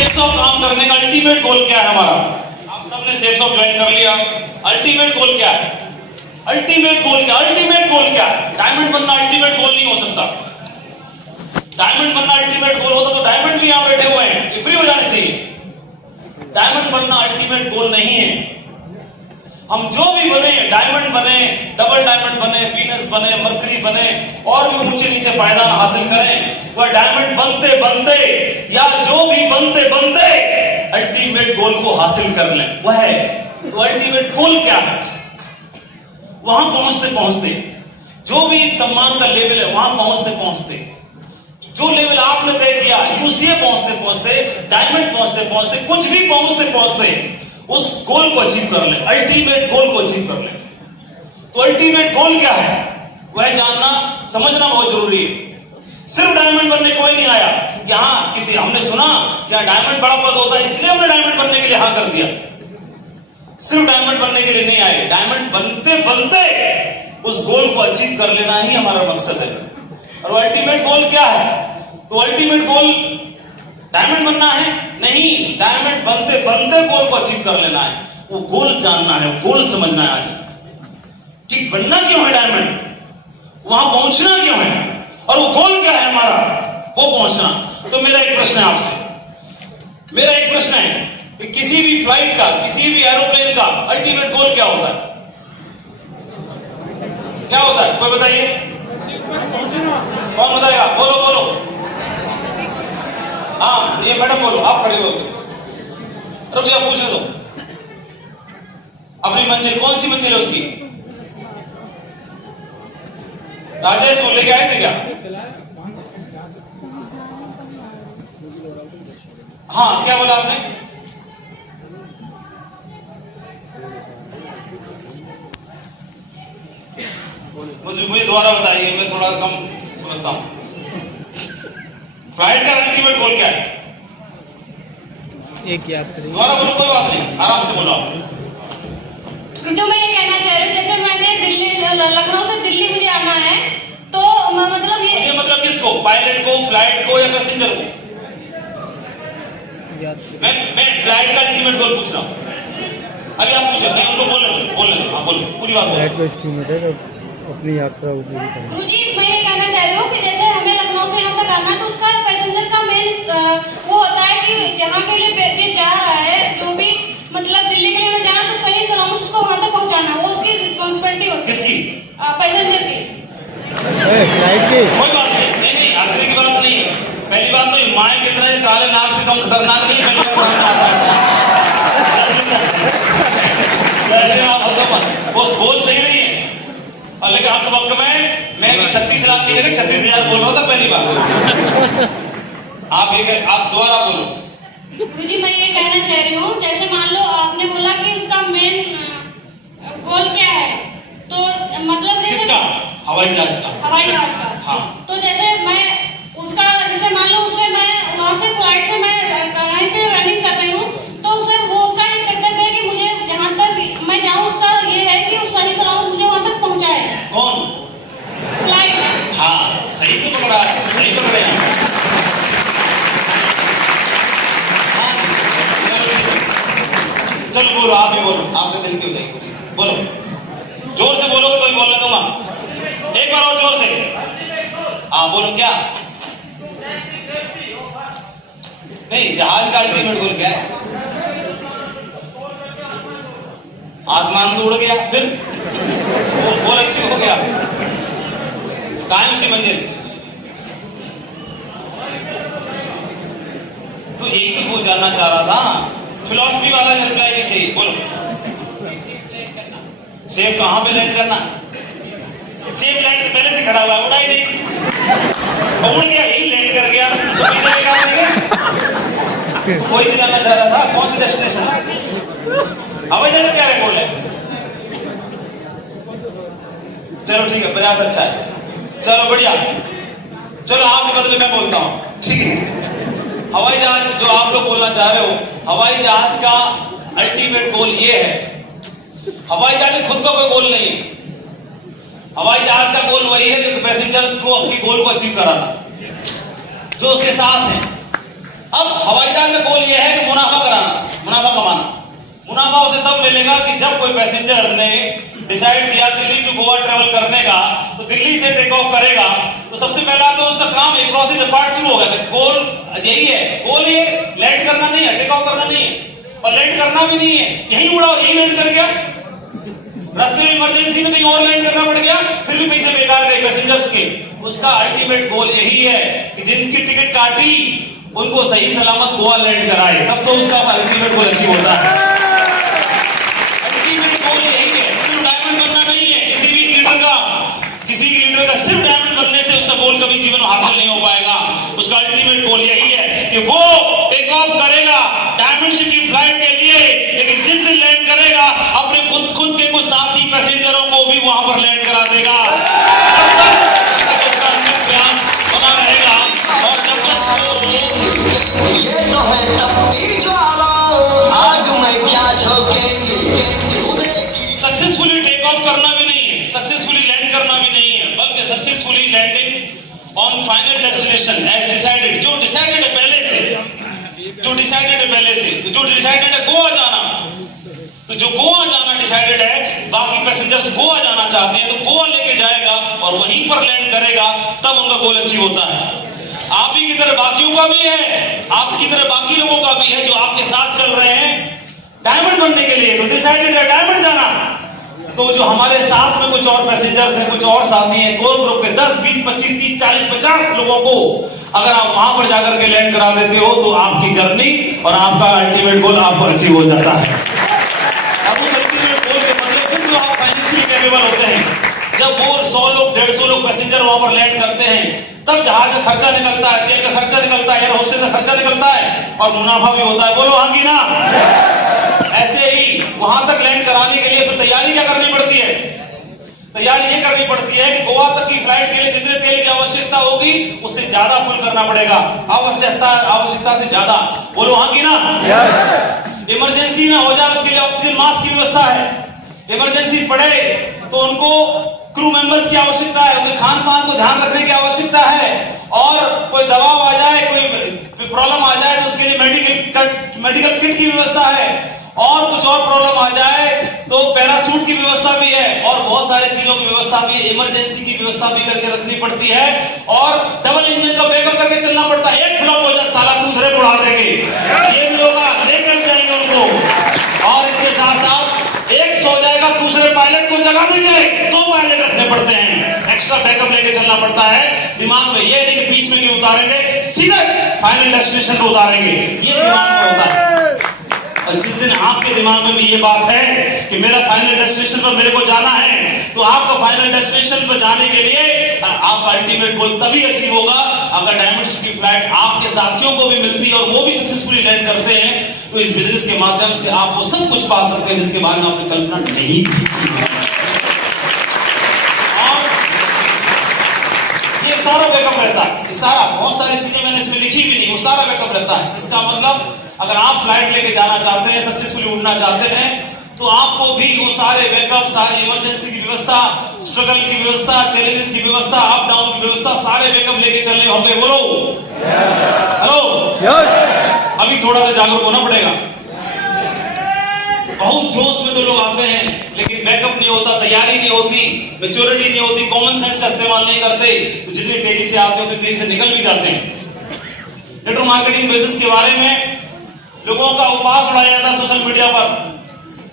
Safe soft काम करने का अल्टीमेट गोल क्या है हमारा? आप सबने सेफ सॉफ्ट ज्वाइन कर लिया। अल्टीमेट गोल क्या है? अल्टीमेट गोल क्या? अल्टीमेट गोल क्या है? डायमंड बनना अल्टीमेट गोल नहीं हो सकता। डायमंड बनना अल्टीमेट गोल होता तो डायमंड भी यहां बैठे हुए हैं, ये फ्री हो जाने चाहिए। डायमंड बनना अल्टीमेट गोल नहीं है। हम जो भी बने, डायमंड बने, डबल डायमंड बने, वीनस बने, मरकरी बने और भी ऊंचे नीचे पायदान हासिल करें, वह डायमंड बनते बनते या जो भी बनते बनते अल्टीमेट गोल को हासिल कर लें। वह है तो अल्टीमेट गोल क्या है? वहां पहुंचते पहुंचते जो भी एक सम्मान का लेवल है, वहां पहुंचते पहुंचते जो लेवल आपने तय किया, यूसीए पहुंचते पहुंचते, डायमंड पहुंचते पहुंचते, कुछ भी पहुंचते पहुंचते उस गोल को अचीव कर ले, अल्टीमेट गोल को अचीव कर ले। तो अल्टीमेट गोल क्या है वह जानना समझना बहुत जरूरी है। सिर्फ डायमंड बनने कोई नहीं आया यहां। किसी हमने सुना यहां डायमंड बड़ा पद होता है इसलिए हमने डायमंड बनने के लिए हां कर दिया। सिर्फ डायमंड बनने के लिए नहीं आए, डायमंड बनते बनते उस गोल को अचीव कर लेना ही हमारा मकसद है। और अल्टीमेट गोल क्या है? तो अल्टीमेट गोल डायमंड बनना है नहीं, डायमंड बनते बनते गोल को अचीव कर लेना है। वो गोल जानना है, गोल समझना है आज कि बनना क्यों है डायमंड, वहां पहुंचना क्यों है और वो गोल क्या है हमारा, वो पहुंचना। तो मेरा एक प्रश्न है आपसे, मेरा एक प्रश्न है कि किसी भी फ्लाइट का, किसी भी एरोप्लेन का अल्टीमेट गोल क्या होता है? क्या होता है कोई बताइए? कौन बताएगा? बोलो बोलो। हाँ ये मैडम बोलो, आप खड़े हो, रुक जाओ, पूछने दो। अपनी मंजिल, कौन सी मंजिल है उसकी? राजेश वो लेके आए थे क्या? हाँ क्या बोला आपने? मुझे दोबारा बताइए, मैं थोड़ा कम समझता हूं। फ्लाइट का अल्टीमेट गोल क्या है? एक याद करिए। दोबारा बोलो, कोई बात नहीं, आराम से बोलो। तो मैं ये कहना चाह रही हूँ, जैसे मैंने दिल्ली लखनऊ से दिल्ली मुझे आना है, तो मतलब ये मतलब किसको? पायलट को, फ्लाइट को या पैसेंजर को? मैं फ्लाइट का अल्टीमेट गोल पूछ रहा हूँ। अरे आप पूछो, मैं उनको बोल हाँ बोलो, पूरी बात फ्लाइट को एस्टिमेट है अपनी यात्रा को पूरी करना। गुरुजी मैं ये कहना चाह रही हूँ कि जैसे हमें लखनऊ से यहाँ तक आना है, तो उसका पैसेंजर का मेन वो होता है कि जहाँ के लिए पैसेंजर जा रहा है, जो भी मतलब दिल्ली के लिए जाना, तो सही सलामत उसको वहां तक पहुंचाना, वो उसकी रिस्पॉन्सिबिलिटी होती है। किसकी? पैसेंजर की। फ्लाइट की कोई बात नहीं, नहीं हंसने की बात नहीं है। पहली बात तो माए की तरह काले नाग से कम खतरनाक नहीं। पहली बात सामने आता है आप हंसो मत, वो बोल सही नहीं है। और लेकिन हक वक्त में मैं भी 36 लाख की जगह 36,000 बोल रहा था पहली बार। आप दोबारा बोलो। गुरुजी मैं ये कहना चाह रही हूँ, जैसे मान लो आपने बोला कि उसका मेन गोल क्या है, तो मतलब जैसे किसका? हवाई जहाज का। हवाई जहाज का। हाँ। तो जैसे मैं उसका, जैसे मान लो उसमें मैं वहां से फ्लाइट से मैं रनिंग कर रही हूँ, तो उसे वो उसका ये कर्तव्य है कि मुझे जहां तक मैं जाऊं, उसका ये है कि उस सही सलामत मुझे वहां तक पहुंचाए। कौन? फ्लाइट। हाँ सही तो पकड़ा है, सही पकड़े हैं। चलो बोलो, आप भी बोलो, आपके दिल की हो जाएगी। बोलो, जोर से बोलोगे तो ही बोलने दूंगा। एक बार और जोर से। हाँ बोलो क्या? नहीं, जहाज का अल्टीमेट गोल क्या है? आसमान तो उड़ गया, फिर गोल अचीव हो गया, कहाँ है उसकी मंजिल? तो यही तो वो जानना चाह रहा था। फिलॉसफी वाला रिप्लाई नहीं चाहिए। बोलो, सेफ कहां पे लैंड करना? सेफ लैंड से पहले से खड़ा हुआ, उड़ा ही नहीं, उड़ गया, यही लैंड कर गया, वही तो जानना चाह रहा था। कौन सी डेस्टिनेशन? हवाई जहाज क्या रिकॉर्ड है? चलो ठीक है, प्रयास अच्छा है, चलो बढ़िया। चलो आपके बदले मैं बोलता हूं, ठीक है? हवाई जहाज जो आप लोग बोलना चाह रहे हो, हवाई जहाज का अल्टीमेट गोल ये है। हवाई जहाज खुद का कोई गोल नहीं है। हवाई जहाज का गोल वही है जो पैसेंजर्स को अपनी गोल को अचीव कराना, जो उसके साथ है। अब हवाई जहाज का गोल ये मुनाफा कमाना। मुनाफा उसे तब मिलेगा कि जब कोई पैसेंजर ने डिसाइड किया दिल्ली टू गोवा ट्रेवल करने का, तो दिल्ली से टेक ऑफ करेगा, तो सबसे पहला तो उसका काम एक प्रोसेस पार्ट शुरू होगा। गोल यही है, गोल ये लैंड करना नहीं है, टेक ऑफ करना नहीं है, और लैंड करना भी नहीं है यही उड़ा और यही लैंड कर गया। रास्ते में इमरजेंसी में कहीं और लैंड करना पड़ गया, फिर भी पैसे बेकार गए पैसेंजर्स के। उसका अल्टीमेट गोल यही है कि जिनकी टिकट काटी उनको सही सलामत गोवा लैंड कराए, तब तो उसका अल्टीमेट गोल अचीव होता है। अल्टीमेट गोल यही है, सिर्फ डायमंड बनना नहीं है। किसी भी लीडर का सिर्फ डायमंड बनने से उसका गोल कभी जीवन में हासिल नहीं हो पाएगा। उसका अल्टीमेट गोल यही है कि वो टेक ऑफ करेगा डायमंडशिप की फ्लाइट के लिए, लेकिन जिस दिन लैंड करेगा अपने खुद के कुछ साथी पैसेंजरों को भी वहां पर लैंड करा देगा। उसका प्रयास बना रहेगा। और जब तक ये तो है तपती ज्वाला, आग में क्या झोंकेगी। सक्सेसफुली टेक ऑफ करना भी नहीं है, सक्सेसफुली लैंड करना भी नहीं है, बल्कि successfully landing on final destination as decided. जो डिसाइडेड है पहले से, जो डिसाइडेड है गोवा जाना, तो जो गोवा जाना डिसाइडेड है, बाकी पैसेंजर्स गोवा जाना चाहते हैं तो गोवा लेके जाएगा और वहीं पर लैंड करेगा, तब उनका गोल अचीव होता है। आप ही की तरह बाकियों का भी है, आपकी तरह बाकी लोगों का भी है जो आपके साथ चल रहे हैं डायमंड बनने के लिए। तो डिसाइडेड है डायमंड जाना, तो जो हमारे साथ में कुछ और पैसेंजर्स हैं, कुछ और साथी हैं, कोर ग्रुप के 10, 20, 25, 30, 40, 50 लोगों को अगर आप वहां पर जाकर के लैंड करा देते हो, तो आपकी जर्नी और आपका अल्टीमेट गोल आपको अचीव हो जाता है। अब उस अल्टीमेट गोल के मतलब फिर जो आप फाइनेंशियली कैपेबल होते हैं, जब वो 100 लोग 150 लोग पैसेंजर वहां पर लैंड करते हैं, तब जहाज का खर्चा निकलता है, तेल का खर्चा निकलता है, एयर होस्टेस का खर्चा निकलता है और मुनाफा भी होता है। बोलो हाँ की ना। ऐसे ही वहां तक लैंड कराने के लिए फिर तैयारी क्या करनी पड़ती है? तैयारी ये करनी पड़ती है कि गोवा तक की फ्लाइट के लिए जितने तेल की आवश्यकता होगी उससे ज्यादा पुल करना पड़ेगा, आवश्यकता से ज्यादा। बोलो हाँ की ना। इमरजेंसी ना हो जाए उसके लिए ऑक्सीजन मास्क की व्यवस्था है। इमरजेंसी पड़े तो उनको क्रू मेंबर्स की आवश्यकता है, उनके खान पान को ध्यान रखने की आवश्यकता है, और कोई दबाव आ जाए, कोई प्रॉब्लम आ जाए तो उसके लिए मेडिकल किट की व्यवस्था है, और कुछ और प्रॉब्लम आ जाए तो पैरासूट की व्यवस्था भी है, और बहुत सारी चीजों की व्यवस्था भी है। इमरजेंसी की व्यवस्था भी करके रखनी पड़ती है, और डबल इंजन का बैकअप करके चलना पड़ता है। एक फ्लॉप हो जाए साला दूसरे को उड़ा देंगे, ये भी होगा, लेकर जाएंगे उनको। और इसके साथ साथ एक सो जाएगा दूसरे पायलट को जगा देंगे, 2 पायलट रखने पड़ते हैं, एक्स्ट्रा बैकअप लेके चलना पड़ता है। दिमाग में ये नहीं कि बीच में क्यों उतारेंगे, सीधे फाइनल डेस्टिनेशन पर उतारेंगे, ये दिमाग में होता है। और जिस दिन आपके दिमाग में भी ये बात है कि मेरा फाइनल डेस्टिनेशन पर मेरे को जाना है, तो आपका फाइनल डेस्टिनेशन पर जाने के लिए आपका अल्टीमेट गोल तभी अचीव होगा अगर डायमंडशिप की फ्लाइट आपके साथियों को भी मिलती है और वो भी सक्सेसफुली लैंड करते हैं। तो इस बिजनेस के माध्यम से आप वो सब कुछ पा सकते हैं जिसके बारे में आपने कल्पना नहीं की थी। और ये सारा बैकअप रहता है, ये सारा, बहुत सारी चीजें मैंने इसमें लिखी भी नहीं, वो सारा बैकअप रहता है। इसका मतलब अगर आप फ्लाइट लेके जाना चाहते हैं, सक्सेसफुली उड़ना चाहते हैं, तो आपको भी वो सारे बैकअप, सारी इमरजेंसी की व्यवस्था, स्ट्रगल की व्यवस्था, चैलेंजेस की व्यवस्था, अप डाउन की व्यवस्था, सारे बैकअप लेके चलने होंगे। बोलो हेलो। अभी थोड़ा सा जागरूक होना पड़ेगा। बहुत जोश में तो लोग आते हैं लेकिन बैकअप नहीं होता, तैयारी नहीं होती, मैच्योरिटी नहीं होती, कॉमन सेंस का इस्तेमाल नहीं करते, तो जितनी तेजी से आते हैं उतनी तेजी से निकल भी जाते हैं। नेटवर्क मार्केटिंग बिजनेस के बारे में लोगों का उपहास उड़ाया जाता है सोशल मीडिया पर।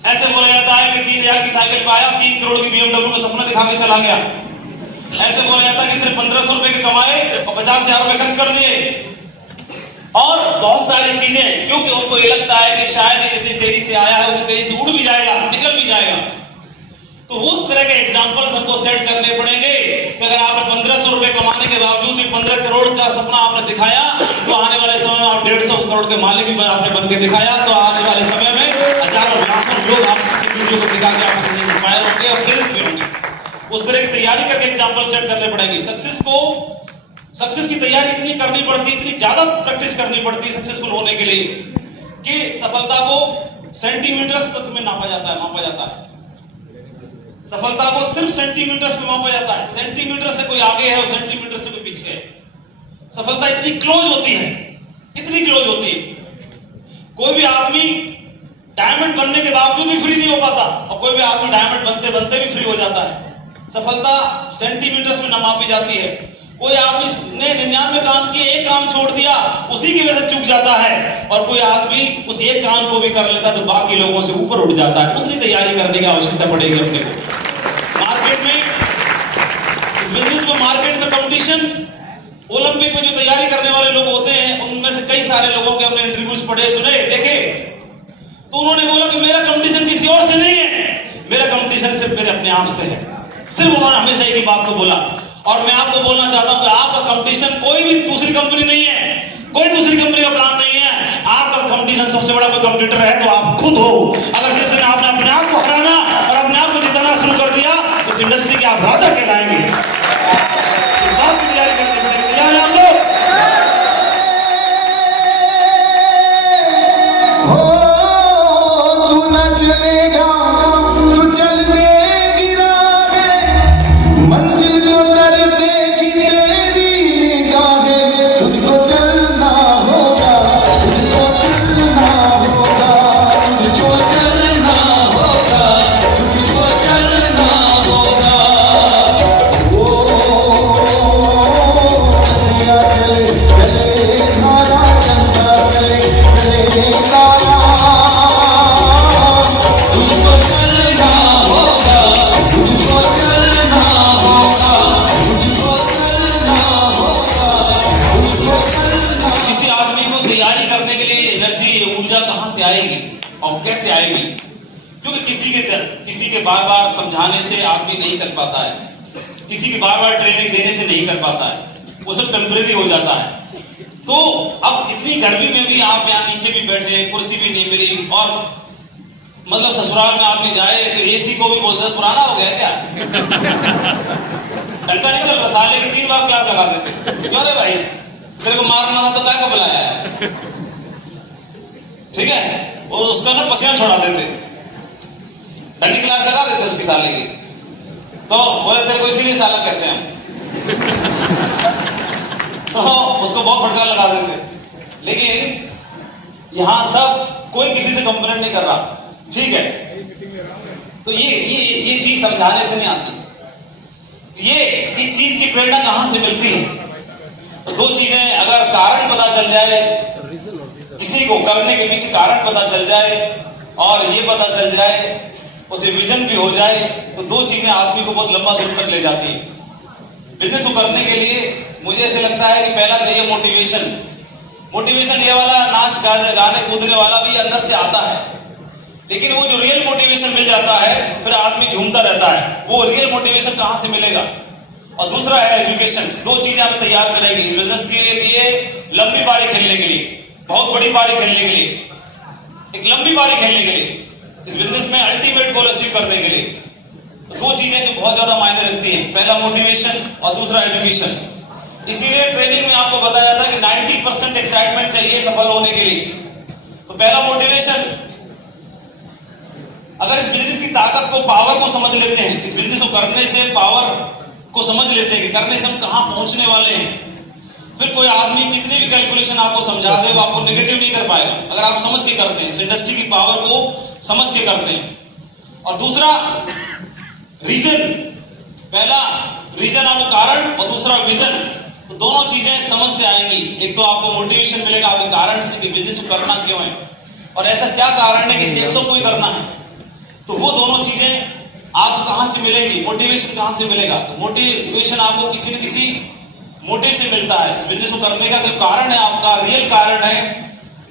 ऐसे बोला जाता है कि 3000 की साइकिल पे आया, 3 करोड़ की BMW का सपना दिखा के चला गया। ऐसे बोला जाता है कि सिर्फ 1500 रुपए के कमाए और 50,000 रुपए खर्च कर दिए, और बहुत सारी चीजें, क्योंकि उनको ये लगता है कि शायद ये जितनी तेजी से आया है उतनी तेजी से उड़ भी जाएगा, निकल भी जाएगा। तो उस तरह के एग्जाम्पल सबको सेट करने पड़ेंगे कि अगर आपने 1500 रुपए कमाने के बावजूद भी 15 करोड़ का सपना आपने दिखाया, तो आने वाले समय में आप 150 करोड़ के मालिक भी आपने बन के दिखाया, तो आने वाले समय में हजारों लाखों लोग आपकी वीडियो को दिखा के आपसे इंस्पायर होंगे और प्रेरित भी होंगे। उस तरह की तैयारी करके एग्जाम्पल सेट करने पड़ेंगे। सक्सेस की तैयारी इतनी करनी पड़ती, इतनी ज्यादा प्रैक्टिस करनी पड़ती है सक्सेसफुल होने के लिए, कि सफलता को सेंटीमीटर्स तक में मापा जाता है। सफलता को सिर्फ सेंटीमीटर्स में मापा जाता है। सेंटीमीटर से कोई आगे है और सेंटीमीटर से कोई पीछे है। सफलता इतनी क्लोज होती है, इतनी क्लोज होती है। कोई भी आदमी डायमंड बनने के बावजूद भी फ्री नहीं हो पाता, और कोई भी आदमी डायमंड बनते बनते भी फ्री हो जाता है। सफलता सेंटीमीटर्स में न मापी जाती है। कोई आदमी ने 99 काम किए, एक काम छोड़ दिया, उसी की वजह से चूक जाता है, और कोई आदमी उस एक काम को भी कर लेता तो बाकी लोगों से ऊपर उठ जाता है। उतनी तैयारी करने की आवश्यकता पड़ेगी अपने को। मार्केट में, इस बिजनेस में मार्केट में कंपटीशन, ओलंपिक में जो तैयारी करने वाले लोग होते हैं, उनमें से कई सारे लोगों के हमने इंटरव्यूज पढ़े, सुने, देखे, तो उन्होंने बोला कि मेरा कंपटीशन किसी और से नहीं है, मेरा कंपटीशन सिर्फ मेरे अपने आप से है। सिर्फ उन्होंने हमेशा एक ही बात को बोला। और मैं आपको बोलना चाहता हूं कि आपका कंपटीशन कोई भी दूसरी कंपनी नहीं है, कोई दूसरी कंपनी का प्लान नहीं है। आपका कंपटीशन, सबसे बड़ा कोई कंपटीटर है तो आप खुद हो। अगर जिस दिन आपने अपने आप को हराना और अपने आप को जिताना शुरू कर दिया, इस इंडस्ट्री के आप राजा कहलाएंगे। इस बात की तैयारी करने के लिए तैयार हैं हम लोग? और कैसे आएगी? क्योंकि किसी के बार बार समझाने से आदमी नहीं कर पाता है, किसी की बार बार ट्रेनिंग देने से नहीं कर पाता है, वो सब टेम्परेरी हो जाता है। तो अब इतनी गर्मी में भी आप यहाँ नीचे भी बैठे, कुर्सी भी नहीं मिली, और मतलब ससुराल में आदमी जाए तो एसी को भी बोलते पुराना हो गया क्या, डंडा नहीं चल रहा, साले की 3 बार क्लास लगा देते। क्यों रे भाई, तेरे को मारना था तो काय को बुलाया है? ठीक है, वो उसका ना पसीना छोड़ा देते, ढंगी क्लास लगा देते उसकी साले की, तो बोले तेरे को इसीलिए साला कहते हैं, तो उसको बहुत फटकार लगा देते। लेकिन यहाँ सब कोई किसी से कंप्लेंट नहीं कर रहा, ठीक है? तो ये चीज समझाने से नहीं आती। ये चीज की प्रेरणा कहां से मिलती है? तो 2 चीजें, अगर कारण पता चल जाए, किसी को करने के पीछे कारण पता चल जाए, और ये पता चल जाए, उसे विजन भी हो जाए, तो 2 चीजें आदमी को बहुत लंबा दूर तक ले जाती है। बिजनेस को करने के लिए मुझे ऐसे लगता है कि पहला चाहिए मोटिवेशन। मोटिवेशन ये वाला नाच गाने कूदने वाला भी अंदर से आता है, लेकिन वो जो रियल मोटिवेशन मिल जाता है, फिर आदमी झूमता रहता है। वो रियल मोटिवेशन कहां से मिलेगा? और दूसरा है एजुकेशन। 2 चीजें हमें तैयार करेगी बिजनेस के लिए, लंबी पारी खेलने के लिए, बहुत बड़ी पारी खेलने के लिए, एक लंबी पारी खेलने के लिए, इस बिजनेस में अल्टीमेट गोल अचीव करने के लिए। तो 2 चीजें जो बहुत ज्यादा मायने रखती हैं, पहला मोटिवेशन और दूसरा एजुकेशन। इसीलिए ट्रेनिंग में आपको बताया था कि 90% एक्साइटमेंट चाहिए सफल होने के लिए। तो पहला मोटिवेशन। अगर इस बिजनेस की ताकत को, पावर को समझ लेते हैं, इस बिजनेस को करने से पावर को समझ लेते हैं कि करने से हम कहां पहुंचने वाले हैं, फिर कोई आदमी कितनी भी कैलकुलेशन आपको समझा दे, वो आपको नेगेटिव नहीं कर पाएगा, अगर आप समझ के करते हैं, इस इंडस्ट्री की पावर को समझ के करते हैं। और दूसरा रीजन, पहला रीजन आपको कारण, और दूसरा विजन। तो दोनों चीजें समझ से आएंगी। एक तो आपको मोटिवेशन मिलेगा आपके कारण से कि बिजनेस को करना क्यों है, और ऐसा क्या कारण है कि सेल्स को ही करना है। तो वो दोनों चीजें आपको कहां से मिलेगी? मोटिवेशन कहां से मिलेगा? मोटिवेशन आपको किसी न किसी मोटिव से मिलता है। इस बिजनेस को करने का जो कारण है, आपका रियल कारण है,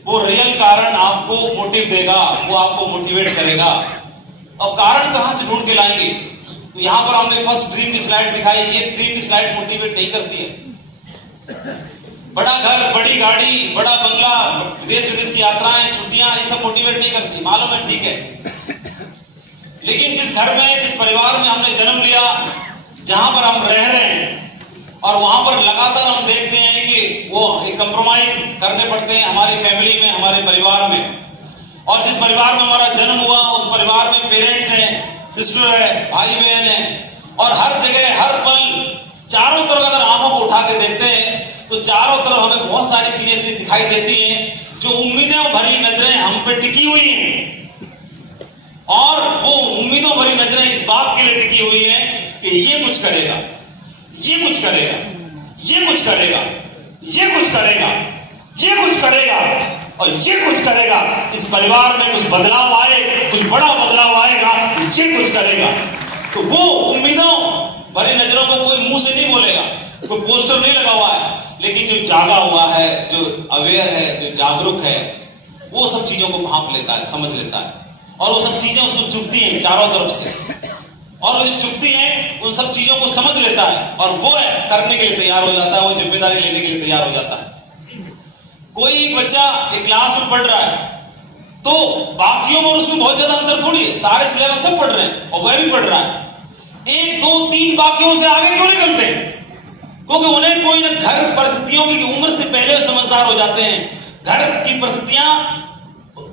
वो रियल कारण आपको मोटिव देगा, वो आपको मोटिवेट करेगा। अब कारण कहां से ढूंढ के लाएंगे? तो यहां पर हमने फर्स्ट ड्रीम की स्लाइड दिखाई। ये ड्रीम की स्लाइड मोटिवेट नहीं करती है। बड़ा घर, बड़ी गाड़ी, बड़ा बंगला, देश विदेश की यात्राएं, छुट्टियां, ये सब मोटिवेट नहीं करती, मालूम है, ठीक है। लेकिन जिस घर में, जिस परिवार में हमने जन्म लिया, जहां पर हम रह रहे हैं, और वहां पर लगातार हम देखते हैं कि वो एक कंप्रोमाइज करने पड़ते हैं हमारी फैमिली में, हमारे परिवार में। और जिस परिवार में हमारा जन्म हुआ, उस परिवार में पेरेंट्स हैं, सिस्टर है, भाई बहन है, और हर जगह, हर पल, चारों तरफ अगर आंखों को उठा के देखते हैं तो चारों तरफ हमें बहुत सारी चीजें इतनी दिखाई देती हैं जो उम्मीदें भरी नजरें हम पे टिकी हुई हैं। और वो उम्मीदों भरी नजरें इस बात के लिए टिकी हुई हैं कि ये कुछ करेगा, ये कुछ करेगा, ये कुछ करेगा, ये कुछ करेगा, ये कुछ करेगा और ये कुछ करेगा। इस परिवार में कुछ बदलाव आए, कुछ बड़ा बदलाव आएगा, ये कुछ करेगा। तो वो उम्मीदों भरी नजरों को कोई मुंह से नहीं बोलेगा, कोई पोस्टर नहीं लगा हुआ है, लेकिन जो जागा हुआ है, जो अवेयर है, जो जागरूक है, वो सब चीजों को भांप लेता है, समझ लेता है और वो सब चीजें उसको चुभती हैं चारों तरफ से, और वो जो चुभती हैं उन सब चीजों को समझ लेता है और वो करने के लिए तैयार हो जाता है, वो जिम्मेदारी लेने के लिए तैयार हो जाता है। कोई एक बच्चा एक क्लास में पढ़ रहा है तो बाकियों में उसमें बहुत ज्यादा अंतर थोड़ी है, सारे सिलेबस सब पढ़ रहे हैं और वह भी पढ़ रहा है, 1 2 3 बाकियों से आगे क्यों निकलते हैं? क्योंकि उन्हें कोई न घर परिस्थितियों की उम्र से पहले समझदार हो जाते हैं। घर की परिस्थितियां,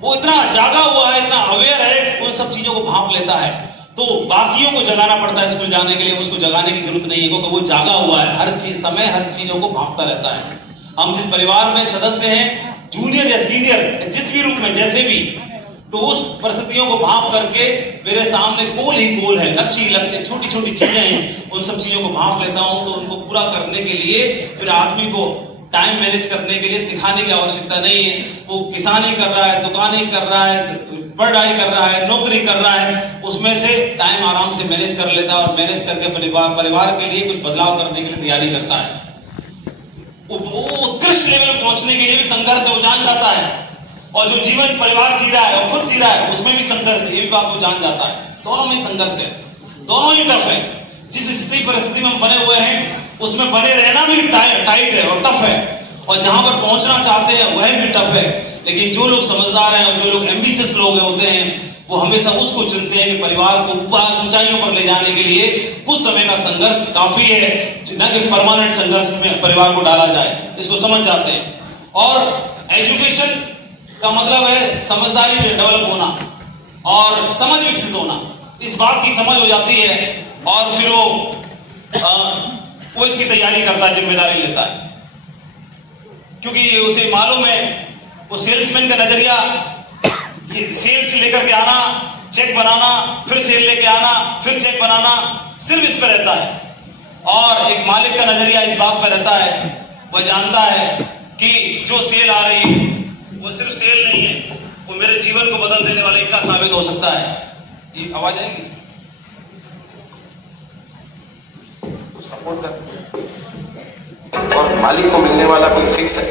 वो इतना जागा हुआ है, इतना अवेयर है, उन सब चीजों को भांप लेता है। तो बाकियों को जगाना पड़ता है स्कूल जाने के लिए, उसको जगाने की जरूरत नहीं है क्योंकि वो जागा हुआ है, हर चीज समय हर चीजों को भांपता रहता है। हम जिस परिवार में सदस्य हैं, जूनियर या सीनियर, जिस भी रूप में जैसे भी, तो उस परिस्थितियों को भांप करके मेरे सामने गोल ही गोल है, लक्ष्य ही लक्ष्य, छोटी छोटी चीजें हैं, उन सब चीजों को भांप लेता हूं। तो उनको पूरा करने के लिए फिर आदमी को टाइम मैनेज करने के लिए सिखाने की आवश्यकता नहीं है। वो किसानी कर रहा है, दुकानी कर रहा है, पढ़ाई कर रहा है, नौकरी कर रहा है, उसमें से टाइम आराम से मैनेज कर लेता है और मैनेज करके परिवार के लिए कुछ बदलाव करने के लिए तैयारी करता है। वो उत्कृष्ट लेवल में पहुंचने के लिए भी संघर्ष वो जान जाता है, और जो जीवन परिवार जी रहा है और खुद जी रहा है उसमें भी संघर्ष है, ये भी बात वो जान जाता है। दोनों में संघर्ष है, दोनों ही टफ है। जिस स्थिति परिस्थिति में हम बने हुए हैं उसमें बने रहना भी टाइट है और टफ है, और जहां पर पहुंचना चाहते हैं वह भी टफ है। लेकिन जो लोग समझदार हैं और जो लोग एम्बिशियस लोग होते हैं वो हमेशा उसको चुनते हैं कि परिवार को ऊंचाइयों पर ले जाने के लिए कुछ समय का संघर्ष काफी है, न कि परमानेंट संघर्ष में परिवार को डाला जाए, इसको समझ जाते हैं। और एजुकेशन का मतलब है समझदारी डेवलप होना और समझ विकसित होना, इस बात की समझ हो जाती है और फिर वो इसकी तैयारी करता है, जिम्मेदारी लेता है, क्योंकि उसे मालूम है वो सेल्समैन का नजरिया, ये सेल्स लेकर के आना, चेक बनाना, फिर सेल लेके आना, फिर चेक बनाना, सिर्फ इस पर रहता है। और एक मालिक का नजरिया इस बात पर रहता है, वह जानता है कि जो सेल आ रही है वो सिर्फ सेल नहीं है, वो मेरे जीवन को बदल देने वाला इक्का साबित हो सकता है। ये आवाज आएगी इसमें? सपोर्ट कर, और मालिक को मिलने वाला कोई फिक्स है,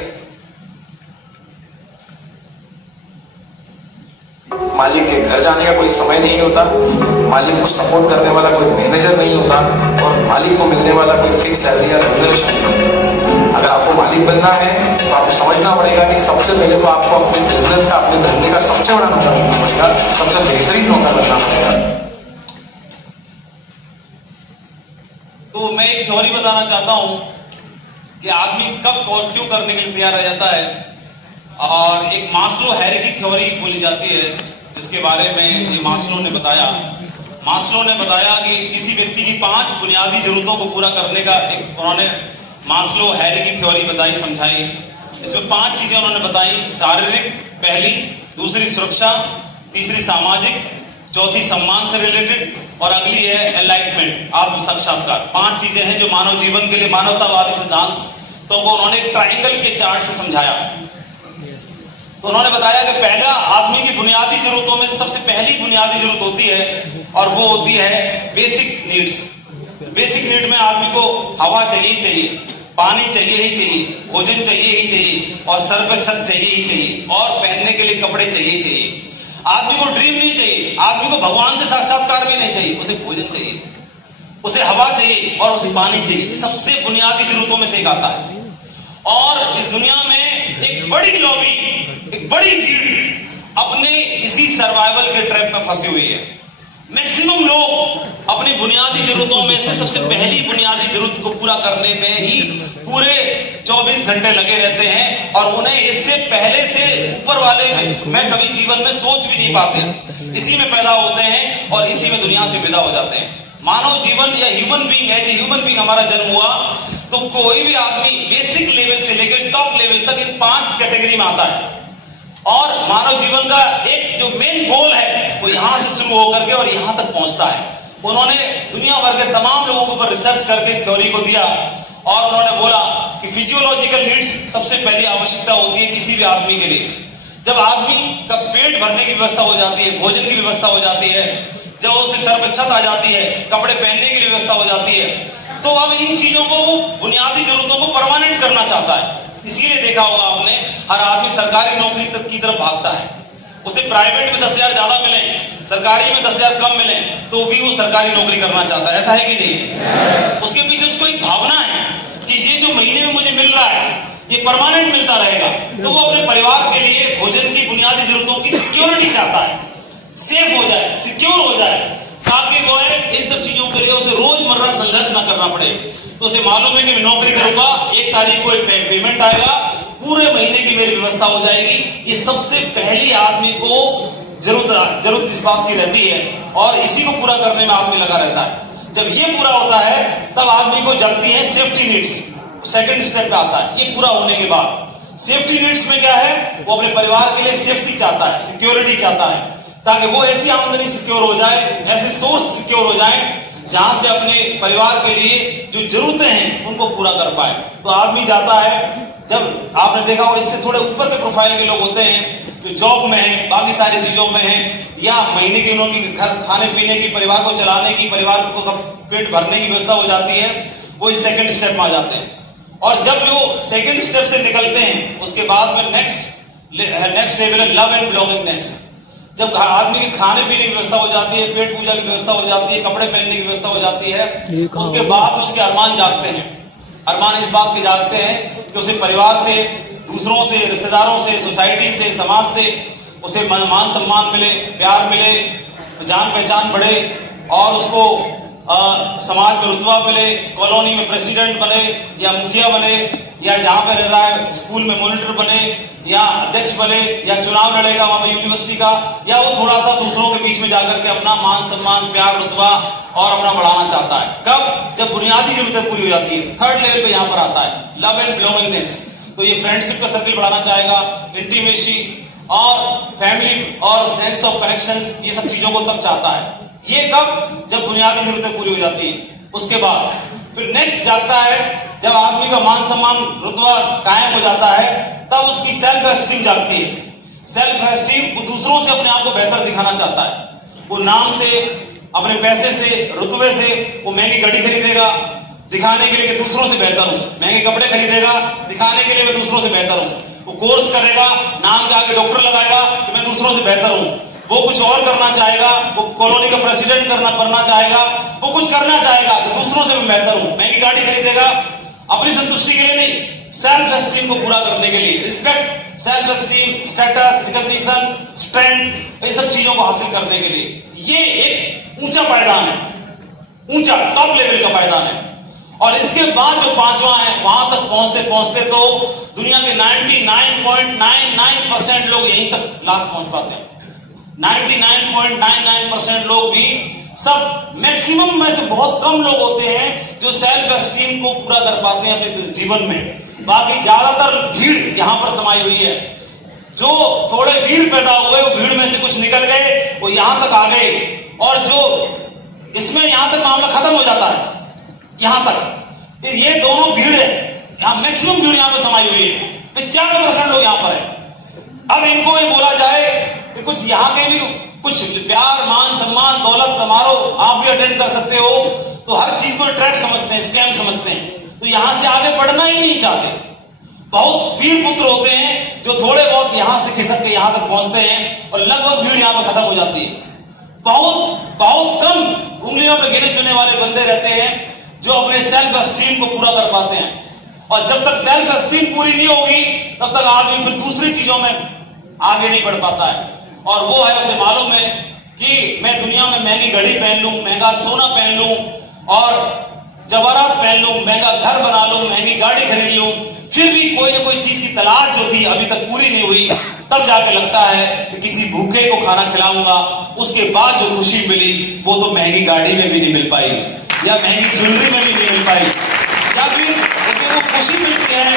मालिक के घर जाने का कोई समय नहीं होता, मालिक को सपोर्ट करने वाला कोई मैनेजर नहीं होता, और मालिक को मिलने वाला कोई फिक्स सैलरी या रेम्युनरेशन नहीं होता। अगर आपको मालिक बनना है तो आपको समझना पड़ेगा कि सबसे पहले तो आपको अपने बिजनेस का, अपने धंधे का सबसे बड़ा नौकर बनना पड़ेगा, सबसे बेहतरीन नौकर बनना पड़ेगा। तो मैं एक थ्योरी बताना चाहता हूं कि आदमी कब और क्यों करने के लिए तैयार रह जाता है, और एक मास्लो हैरिकी थ्योरी बोली जाती है जिसके बारे में ये मास्लो ने बताया। मास्लो ने बताया कि किसी व्यक्ति की 5 बुनियादी जरूरतों को पूरा करने का एक उन्होंने मास्लो हैरिकी थ्योरी बताई, समझाई। इसमें 5 चीजें उन्होंने बताई, शारीरिक पहली, दूसरी सुरक्षा, तीसरी सामाजिक, चौथी सम्मान से रिलेटेड, और अगली है एनलाइटमेंट, आत्म साक्षात्कार। 5 चीजें हैं जो मानव जीवन के लिए मानवतावादी सिद्धांत तो वो उन्होंने एक ट्रायंगल के चार्ट से समझाया। तो उन्होंने बताया कि पहला आदमी की बुनियादी जरूरतों में सबसे पहली बुनियादी जरूरत होती है और वो होती है बेसिक नीड्स। बेसिक नीड में आदमी को हवा चाहिए ही चाहिए, पानी चाहिए ही चाहिए, भोजन चाहिए ही चाहिए, और सर पर छत चाहिए ही चाहिए, और पहनने के लिए कपड़े चाहिए ही चाहिए। आदमी को ड्रीम नहीं चाहिए, आदमी को भगवान से साक्षात्कार भी नहीं चाहिए, उसे भोजन चाहिए, उसे हवा चाहिए और उसे पानी चाहिए। सबसे बुनियादी जरूरतों में से एक आता है। और इस दुनिया में एक बड़ी लॉबी, एक बड़ी भीड़ अपने इसी सर्वाइवल के ट्रैप में फंसी हुई है। मैक्सिमम लोग अपनी बुनियादी जरूरतों में से सबसे पहली बुनियादी जरूरत को पूरा करने में ही पूरे 24 घंटे लगे रहते हैं, और उन्हें इससे पहले से ऊपर वाले में कभी जीवन में सोच भी नहीं पाते। इसी में पैदा होते हैं और इसी में दुनिया से विदा हो जाते हैं। मानव जीवन या human being, as a human being हमारा जन्म हुआ तो कोई भी आदमी बेसिक लेवल से लेकर टॉप लेवल तक इन 5 कैटेगरी में आता है। और मानव जीवन का एक जो मेन गोल है वो यहां से शुरू होकर के और यहां तक पहुंचता है। उन्होंने दुनिया भर के तमाम लोगों के ऊपर रिसर्च करके इस थ्योरी को दिया और उन्होंने बोला कि फिजियोलॉजिकल नीड्स सबसे पहली आवश्यकता होती है किसी भी आदमी के लिए। जब आदमी का पेट भरने की व्यवस्था हो जाती है, भोजन की व्यवस्था हो जाती है, जब उसे सर पर छत आ जाती है, कपड़े पहनने की व्यवस्था हो जाती है, तो अब इन चीजों को वो बुनियादी जरूरतों को परमानेंट करना चाहता है। इसीलिए देखा होगा आपने, हर आदमी सरकारी नौकरी तक की तरफ भागता है। उसे प्राइवेट में 10,000 ज्यादा मिले, सरकारी में 10,000 कम मिले, तो भी वो सरकारी नौकरी करना चाहता है। ऐसा है कि नहीं? उसके पीछे उसको एक भावना है कि ये जो महीने में मुझे मिल रहा है ये परमानेंट मिलता रहेगा। तो वो अपने परिवार के लिए भोजन की बुनियादी जरूरतों की सिक्योरिटी चाहता है, सेफ हो जाए, सिक्योर हो जाए, ताकि वो इन सब चीजों के लिए उसे रोजमर्रा संघर्ष ना करना पड़े। तो उसे मालूम है कि मैं नौकरी करूंगा, 1 तारीख को पेमेंट आएगा, पूरे महीने की मेरी व्यवस्था हो जाएगी। ये सबसे पहली आदमी को जरूरत इस बात की रहती है और इसी को पूरा करने में आदमी लगा रहता है। जब ये पूरा होता है तब आदमी को जगती है सेफ्टी नीड्स, सेकंड स्टेप पे आता है। ये पूरा होने के बाद सेफ्टी नीड्स में क्या है, वो अपने परिवार के लिए सेफ्टी चाहता है, सिक्योरिटी चाहता है, ताकि वो ऐसी आमदनी सिक्योर हो जाए, ऐसे सोर्स सिक्योर हो जाए जहां से अपने परिवार के लिए जो जरूरतें हैं उनको पूरा कर पाए। तो आदमी जाता है, जब आपने देखा हो इससे थोड़े ऊपर के प्रोफाइल के लोग होते हैं जो जॉब में है, बाकी सारी चीजों में है, या महीने की उनकी घर खाने पीने की, परिवार को चलाने की, परिवार को पेट भरने की व्यवस्था हो जाती है, वो इस सेकंड स्टेप में आ जाते हैं। और जब वो सेकंड स्टेप से निकलते हैं उसके बाद में नेक्स्ट लेवल है लव एंड बिलोंगिंगनेस। जब आदमी के खाने पीने की व्यवस्था हो जाती है, पेट पूजा की व्यवस्था हो जाती है, कपड़े पहनने की व्यवस्था हो जाती है, उसके बाद उसके अरमान जागते हैं। अरमान इस बात के जागते हैं कि उसे परिवार से, दूसरों से, रिश्तेदारों से, सोसाइटी से, समाज से उसे मान सम्मान मिले, प्यार मिले, जान पहचान बढ़े और उसको समाज में रुतबा मिले, कॉलोनी में प्रेसिडेंट बने या मुखिया बने, या जहां पे रह रहा है स्कूल में मॉनिटर बने या अध्यक्ष बने, या चुनाव लड़ेगा वहां पे यूनिवर्सिटी का, या वो थोड़ा सा दूसरों के बीच में जाकर के अपना मान सम्मान, प्यार, रुतबा और अपना बढ़ाना चाहता है। कब? जब बुनियादी जरूरतें पूरी हो जाती है। थर्ड लेवल पे यहां पर आता है लव एंड बिलोंगिंगनेस। तो ये फ्रेंडशिप का सर्किल बढ़ाना चाहेगा, इंटीमेसी और फैमिली और सेंस ऑफ कनेक्शंस, ये सब चीजों को तब चाहता है। ये कब? जब बुनियादी जरूरतें पूरी हो जाती है। उसके बाद फिर नेक्स्ट जागता है जब आदमी का मान सम्मान, रुतबा कायम हो जाता है, तब उसकी सेल्फ एस्टीम जागती है। सेल्फ एस्टीम, वो दूसरों से अपने आप को बेहतर दिखाना चाहता है। वो नाम से, अपने पैसे से, रुतबे से वो महंगी गाड़ी खरीदेगा दिखाने के लिए कि दूसरों से बेहतर हूं, महंगे कपड़े खरीदेगा दिखाने के लिए मैं दूसरों से बेहतर हूं। वो कोर्स करेगा, नाम के आगे डॉक्टर लगाएगा कि मैं दूसरों से बेहतर हूं। वो कुछ और करना चाहेगा, वो कॉलोनी का प्रेसिडेंट बनना चाहेगा, वो कुछ करना चाहेगा कि दूसरों से मैं बेहतर हूं। महंगी गाड़ी खरीदेगा अपनी संतुष्टि के लिए नहीं, सेल्फ एस्टीम को पूरा करने के लिए। Respect, self esteem, status, recognition, strength, ये सब चीजों को हासिल करने के लिए ये एक ऊंचा पायदान है, ऊंचा टॉप लेवल का पायदान है। और इसके बाद जो पांचवा है, वहां तक पहुंचते पहुंचते तो दुनिया के 99.99% लोग यहीं तक लास्ट पहुंच पाते हैं। 99.99% लोग भी, सब मैक्सिमम में से बहुत कम लोग होते हैं जो सेल्फ एस्टीम को पूरा कर पाते हैं अपने जीवन में। बाकी ज्यादातर भीड़ यहां पर समाई हुई है। जो थोड़े वीर पैदा हुए वो भीड़ में से कुछ निकल गए, वो यहां तक आ गए, और जो इसमें यहां तक मामला खत्म हो जाता है, यहां तक। ये दोनों भीड़ है, यहां मैक्सिमम भीड़ यहां पर समाई हुई है। 95% लोग यहां पर है। अब इनको ये बोला जाए कि कुछ यहाँ के भी कुछ प्यार, मान सम्मान, दौलत समारोह आप भी अटेंड कर सकते हो, तो हर चीज को ट्रैप समझते हैं, स्कैम समझते हैं, तो यहां से आगे बढ़ना ही नहीं चाहते। बहुत वीर पुत्र होते हैं जो थोड़े बहुत यहां से खिसक के यहां तक पहुंचते हैं और लगभग भीड़ यहां पर खत्म हो जाती है। बहुत बहुत कम उंगलियों में गिने चुने वाले बंदे रहते हैं जो अपने सेल्फ एस्टीम को पूरा कर पाते हैं। और जब तक सेल्फ एस्टीम पूरी नहीं होगी तब तक आदमी फिर दूसरी चीजों में आगे नहीं बढ़ पाता है। और वो है, उसे मालूम है कि मैं दुनिया में महंगी घड़ी पहन लूं, महंगा सोना पहन लूं और जवाहरात पहन लूं, महंगा घर बना लूं, महंगी गाड़ी खरीद लूं, फिर भी कोई ना कोई चीज की तलाश जो थी अभी तक पूरी नहीं हुई, तब जाके लगता है कि किसी भूखे को खाना खिलाऊंगा। उसके बाद जो खुशी मिली वो तो महंगी गाड़ी में भी नहीं मिल पाई, या महंगी ज्वेलरी में भी नहीं मिल पाई, या फिर उसे वो खुशी मिलती है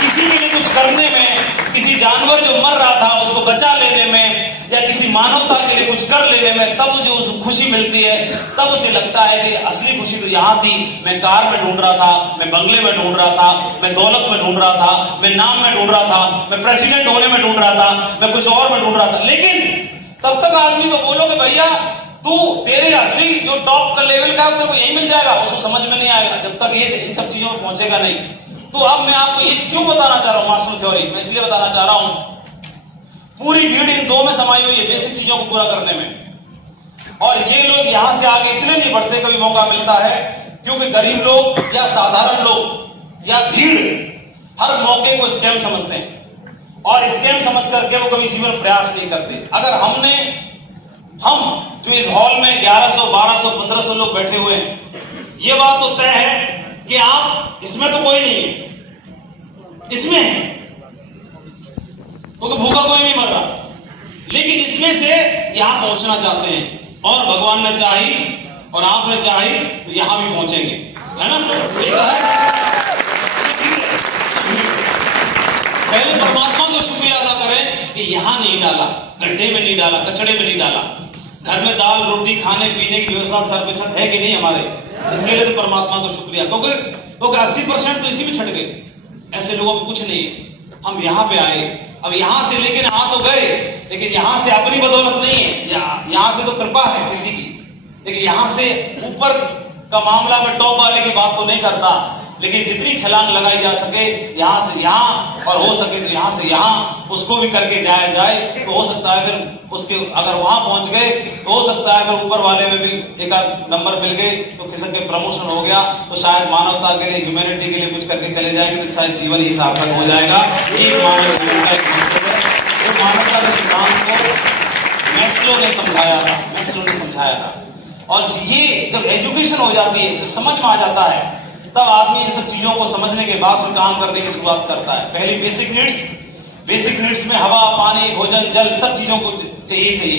किसी के लिए कुछ करने में। किसी जानवर जो मर रहा था उसको बचा लेने में या किसी मानवता के लिए कुछ कर लेने में तब मुझे उस खुशी मिलती है। तब उसे लगता है कि असली खुशी तो यहाँ थी। मैं कार में ढूंढ रहा था, मैं बंगले में ढूंढ रहा था, मैं दौलत में ढूंढ रहा था, मैं नाम में ढूंढ रहा था, मैं प्रेसिडेंट होने में ढूंढ रहा था, मैं कुछ और में ढूंढ रहा था। लेकिन तब तक आदमी को बोलो कि भैया तू तेरे असली जो टॉप का लेवल का तेरे को यही मिल जाएगा, उसको समझ में नहीं आएगा जब तक ये इन सब चीजों में पहुंचेगा नहीं। तो अब मैं आपको ये क्यों बताना चाह रहा हूं मास्लो थ्योरी, मैं इसलिए बताना चाह रहा हूं पूरी भीड़ इन दो में समाई हुई है, बेसिक चीजों को पूरा करने में। और ये लोग यहां से आगे इसलिए नहीं बढ़ते, कभी मौका मिलता है क्योंकि गरीब लोग या साधारण लोग या भीड़ हर मौके को स्कैम समझते हैं और स्कैम समझ करके वो कभी जीवन प्रयास नहीं करते। अगर हम जो इस हॉल में 1100, 1200, 1500 लोग बैठे हुए हैं, ये बात तो तय है कि आप इसमें तो कोई नहीं है, इसमें है क्योंकि भूखा कोई नहीं मर रहा, लेकिन इसमें से यहां पहुंचना चाहते हैं और भगवान ने चाही और आपने चाही तो यहां भी पहुंचेंगे, है ना? ये तो है। पहले परमात्मा को शुक्रिया अदा करें कि यहां नहीं डाला, गड्ढे में नहीं डाला, कचड़े में नहीं डाला। घर में दाल रोटी खाने पीने की व्यवस्था सर पे छत है कि नहीं हमारे, इसके लिए तो परमात्मा को शुक्रिया, क्योंकि 80% तो इसी में छट गए। ऐसे लोगों को कुछ नहीं है। हम यहाँ पे आए, अब यहाँ से लेकिन आ तो गए, लेकिन यहाँ से अपनी बदौलत नहीं है, यहाँ से तो कृपा है किसी की, लेकिन यहाँ से ऊपर का मामला में टॉप वाले की बात तो नहीं करता, लेकिन जितनी छलांग लगाई जा सके यहाँ से यहाँ और हो सके तो यहाँ से यहाँ उसको भी करके जाया जाए तो हो सकता है फिर उसके अगर वहां पहुंच गए तो हो सकता है फिर ऊपर वाले में भी एक आध नंबर मिल गए तो किसी के प्रमोशन हो गया तो शायद मानवता के लिए ह्यूमैनिटी के लिए कुछ करके चले जाएंगे तो शायद जीवन ही सार्थक हो जाएगा। मानवता के सिद्धांत को मैस्लो ने समझाया था और ये जब एजुकेशन हो जाती है, सब समझ में आ जाता है, तब आदमी इन सब चीजों को समझने के बाद फिर काम करने की शुरुआत करता है। पहली बेसिक नीड्स में हवा पानी भोजन जल सब चीजों को चाहिए।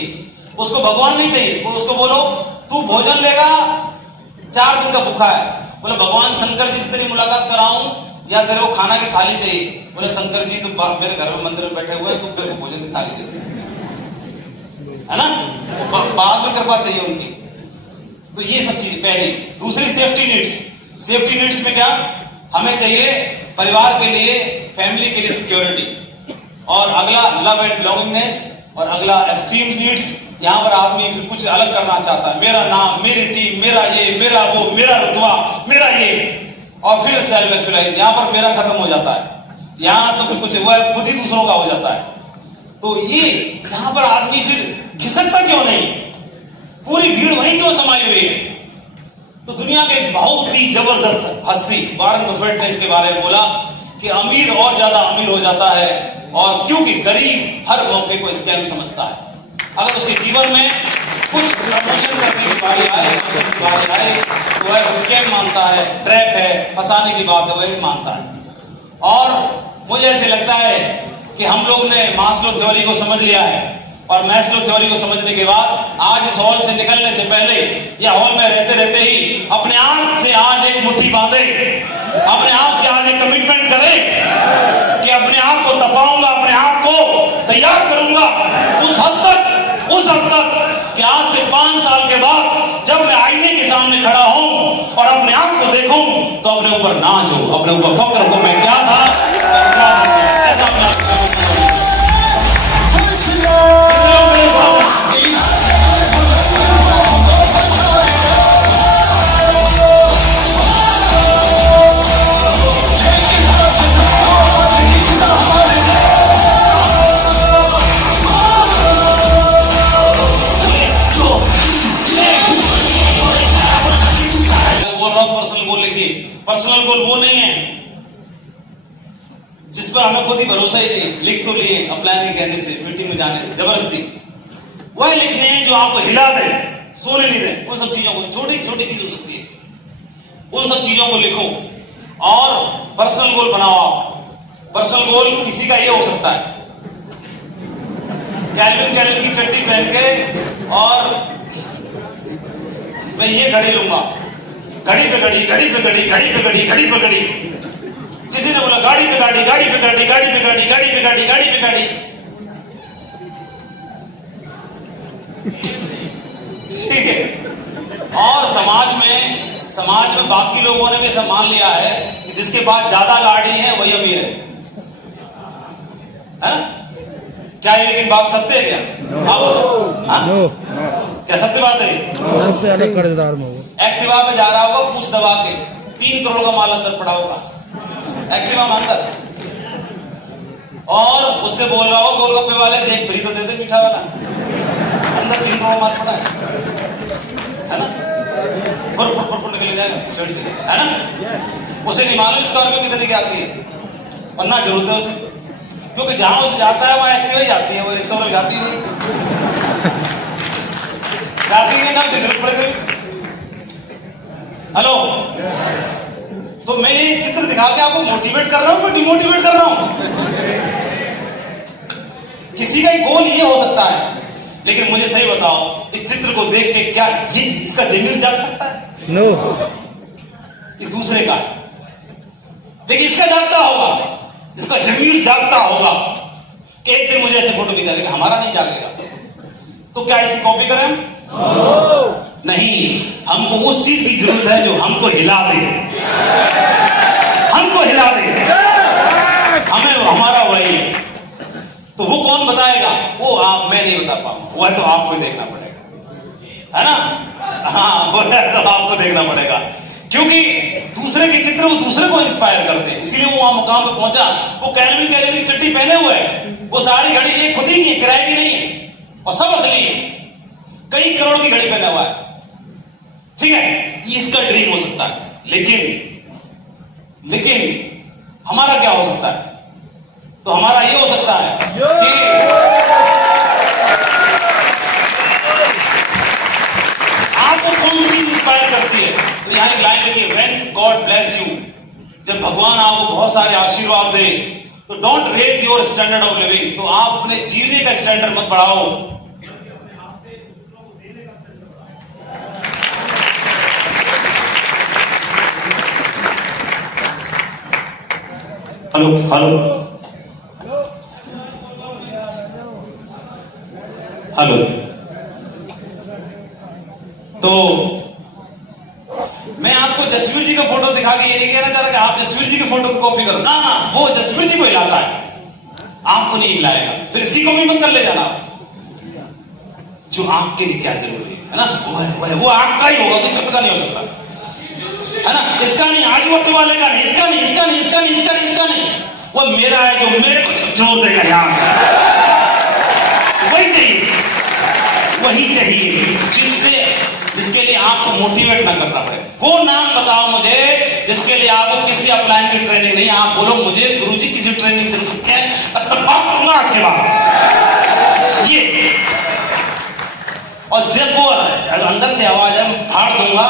उसको भगवान नहीं चाहिए, उसको बोलो तू भोजन लेगा 4 दिन का भूखा है, बोले भगवान शंकर जी से तेरी मुलाकात कराऊं या तेरे को खाना की थाली चाहिए, बोले शंकर जी तो मेरे घर में मंदिर में बैठे हुए हैं, तो मेरे को भोजन की थाली देते है ना, बाद में कृपा चाहिए उनकी। तो ये सब चीज पहली। दूसरी सेफ्टी नीड्स में क्या हमें चाहिए, परिवार के लिए फैमिली के लिए सिक्योरिटी, और अगला लव एंड बिलोंगिंगनेस, और अगला एस्टीम नीड्स। यहाँ पर आदमी फिर कुछ अलग करना चाहता है, मेरा नाम मेरी टीम मेरा ये मेरा वो मेरा रुतबा मेरा ये, और फिर सेल्फ एक्चुअलाइज, यहाँ पर मेरा खत्म हो जाता है, यहाँ तो फिर कुछ वो खुद ही दूसरों का हो जाता है। तो ये यहाँ पर आदमी फिर खिसकता क्यों नहीं, पूरी भीड़ वहीं क्यों समाई हुई है? तो दुनिया के बहुत ही जबरदस्त हस्ती वॉरेन बफेट ने इसके बारे में बोला कि अमीर और ज्यादा अमीर हो जाता है, और क्योंकि गरीब हर मौके को स्कैम समझता है। अगर उसके जीवन में कुछ प्रमोशन करने की बारी आए तो वह स्कैम मानता है, ट्रैप है, फंसाने की बात है, वही मानता है। और मुझे ऐसे लगता है कि हम लोग ने मास्लो थ्योरी को समझ लिया है, और मैस्लो थ्योरी को समझने के बाद आज इस हॉल से निकलने से पहले या हॉल में रहते रहते ही अपने आप से आज एक मुट्ठी बांधे, अपने आप से आज एक कमिटमेंट करें कि अपने आप को तपाऊंगा, अपने आप को तैयार करूंगा उस हद तक कि आज से 5 साल के बाद जब मैं आईने के सामने खड़ा हूं और अपने आप को देखूं तो अपने ऊपर नाच हो, अपने ऊपर फक्र हो, मैं क्या था ऐसा मैं पर्सनल गोल वो नहीं है जिस पर हमें खुद ही भरोसा ही नहीं, लिख तो लिए अप्लाई नहीं कहने से, मीटिंग में जाने से जबरदस्ती, वह लिखने हैं जो आपको हिला दे, सोने नहीं दे। उन सब चीजों को, छोटी छोटी चीज हो सकती है, उन सब चीजों को लिखो और पर्सनल गोल बनाओ। आप पर्सनल गोल किसी का ये हो सकता है कैल्विन की चड्डी पहन के और मैं ये घड़ी लूंगा, घड़ी पे घड़ी, घड़ी पे घड़ी, घड़ी पे घड़ी, घड़ी पे घड़ी। किसी ने बोला गाड़ी पे गाड़ी, गाड़ी पे गाड़ी, गाड़ी पे गाड़ी, गाड़ी पे गाड़ी, गाड़ी पे गाड़ी। ठीक है। और समाज में बाकी लोगों ने भी ऐसा मान लिया है कि जिसके पास ज्यादा गाड़ी है वही अमीर है ना? क्या ये लेकिन बात सत्य है क्या? हाँ? नो क्या सत्य बात है? सबसे ज्यादा कर्जदार में वो एक्टिवा पे जा रहा होगा पूछ दबा के, 3 करोड़ का माल अंदर पड़ा होगा एक्टिवा में अंदर, और उससे बोल रहा हो गोलगप्पे वाले से एक फ्री तो दे दे मीठा वाला, अंदर 3 करोड़ माल पड़ा है ना? फुर निकल जाएगा स्पीड से, है ना? उसे नहीं मालूम स्कॉर्पियो कितने की आती है, वरना जरूरत है उसे, क्योंकि जहां उसे जाता है वहां एक्टिवा ही जाती है, वो 100 में जाती नहीं, जाती नहीं ना, उसे जरूरत पड़ेगी। हेलो, तो मैं ये चित्र दिखा के आपको मोटिवेट कर रहा हूं, मैं डिमोटिवेट कर रहा हूं? किसी का गोल ये हो सकता है, लेकिन मुझे सही बताओ, इस चित्र को देख के क्या ये इसका जमीर जाग सकता है? नो ये दूसरे का है, लेकिन इसका जागता होगा, इसका जमीर जागता होगा कि एक दिन मुझे ऐसे फोटो खिंचा, लेकिन हमारा नहीं जागेगा। तो क्या इसे कॉपी करें हम? नहीं, हमको उस चीज की जरूरत है जो हमको हिला दे, हमको हिला दे, हमें हमारा वही है। तो वो कौन बताएगा? वो आप, मैं नहीं बता पाऊंगा, वो है तो आपको ही देखना पड़ेगा, है ना? हाँ, वो है तो आपको देखना पड़ेगा, क्योंकि दूसरे के चित्र वो दूसरे को इंस्पायर करते हैं, इसलिए वो वहां मुकाम पे पहुंचा। वो कैलविन की चड्डी पहने हुए है, वो सारी घड़ी ये खुद ही की किराए की नहीं है, और सब असली है, कई करोड़ की घड़ी पहना हुआ है, ठीक है? ये इसका ड्रीम हो सकता है, लेकिन हमारा क्या हो सकता है? तो हमारा ये हो सकता है कि आपको कौन सी चीज इंस्पायर करती है? तो यहां एक लाइन लिखी है, व्हेन गॉड ब्लेस यू, जब भगवान आपको बहुत सारे आशीर्वाद दे, तो don't raise your standard of living, तो आप अपने जीने का स्टैंडर्ड मत बढ़ाओ। हेलो हेलो हेलो, तो मैं आपको जसवीर जी का फोटो दिखा के ये नहीं कहना चाह रहा कि आप जसवीर जी के फोटो को कॉपी करो, ना ना, वो जसवीर जी को हिलाता है, आपको नहीं हिलाएगा, फिर इसकी कॉपी मत कर ले जाना। जो आपके लिए क्या जरूरी है ना, वो आपका ही होगा, किसी का नहीं हो सकता, है ना? इसका नहीं, आज वक्त वाले का नहीं, इसका नहीं, इसका नहीं, इसका नहीं, इसका नहीं, इसका नहीं, वो मेरा है जो मेरे को जोर देगा यहां से, वही चाहिए, वही चाहिए, जिसके लिए आपको मोटिवेट ना करना पड़े। वो नाम बताओ मुझे जिसके लिए आपको किसी अपलाइन की ट्रेनिंग नहीं, आप बोलो मुझे गुरुजी किसी ट्रेनिंग दे सकते हैं, बात करूंगा आज के बाद ये, और जब वो अंदर से आवाज है फाड़ दूंगा,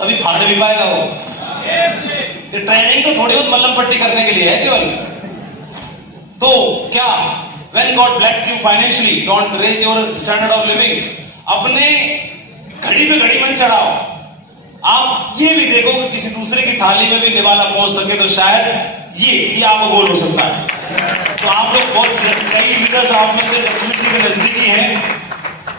तभी फाड़ भी पाएगा वो। ये ट्रेनिंग तो थोड़ी बहुत मल्लम पट्टी करने के लिए है केवल। तो क्या when God bless you financially, don't raise your standard of living, अपने घड़ी पे घड़ी मत चढ़ाओ। आप ये भी देखो कि किसी दूसरे की थाली में भी निवाला पहुंच सके, तो शायद ये आपका गोल हो सकता है। तो आप लोग बहुत, कई लीडर्स आप में से जसवीर जी के नजदीकी हैं,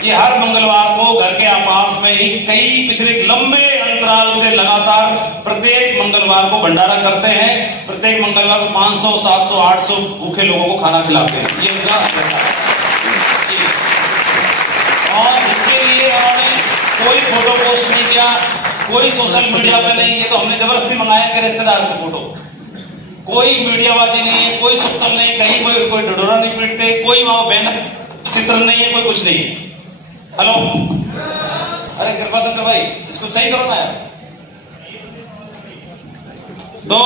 ये हर मंगलवार को घर के आपास में ही कई पिछले लंबे अंतराल से लगातार प्रत्येक मंगलवार को भंडारा करते हैं। प्रत्येक मंगलवार को 500, 700, 800 भूखे लोगों को खाना खिलाते हैं, ये उनका। और इसके लिए उन्होंने कोई फोटो पोस्ट नहीं किया, कोई सोशल मीडिया पे नहीं, ये तो हमने जबरदस्ती मंगाया कि रिश्तेदार से फोटो, कोई मीडियाबाजी नहीं है, कोई सुक्तल नहीं, कहीं कोई ढिढोरा नहीं पीटते, कोई वहां बैनर चित्र नहीं है, कोई कुछ नहीं है। हेलो, अरे कृपा शंकर भाई, इसको सही करो ना यार। तो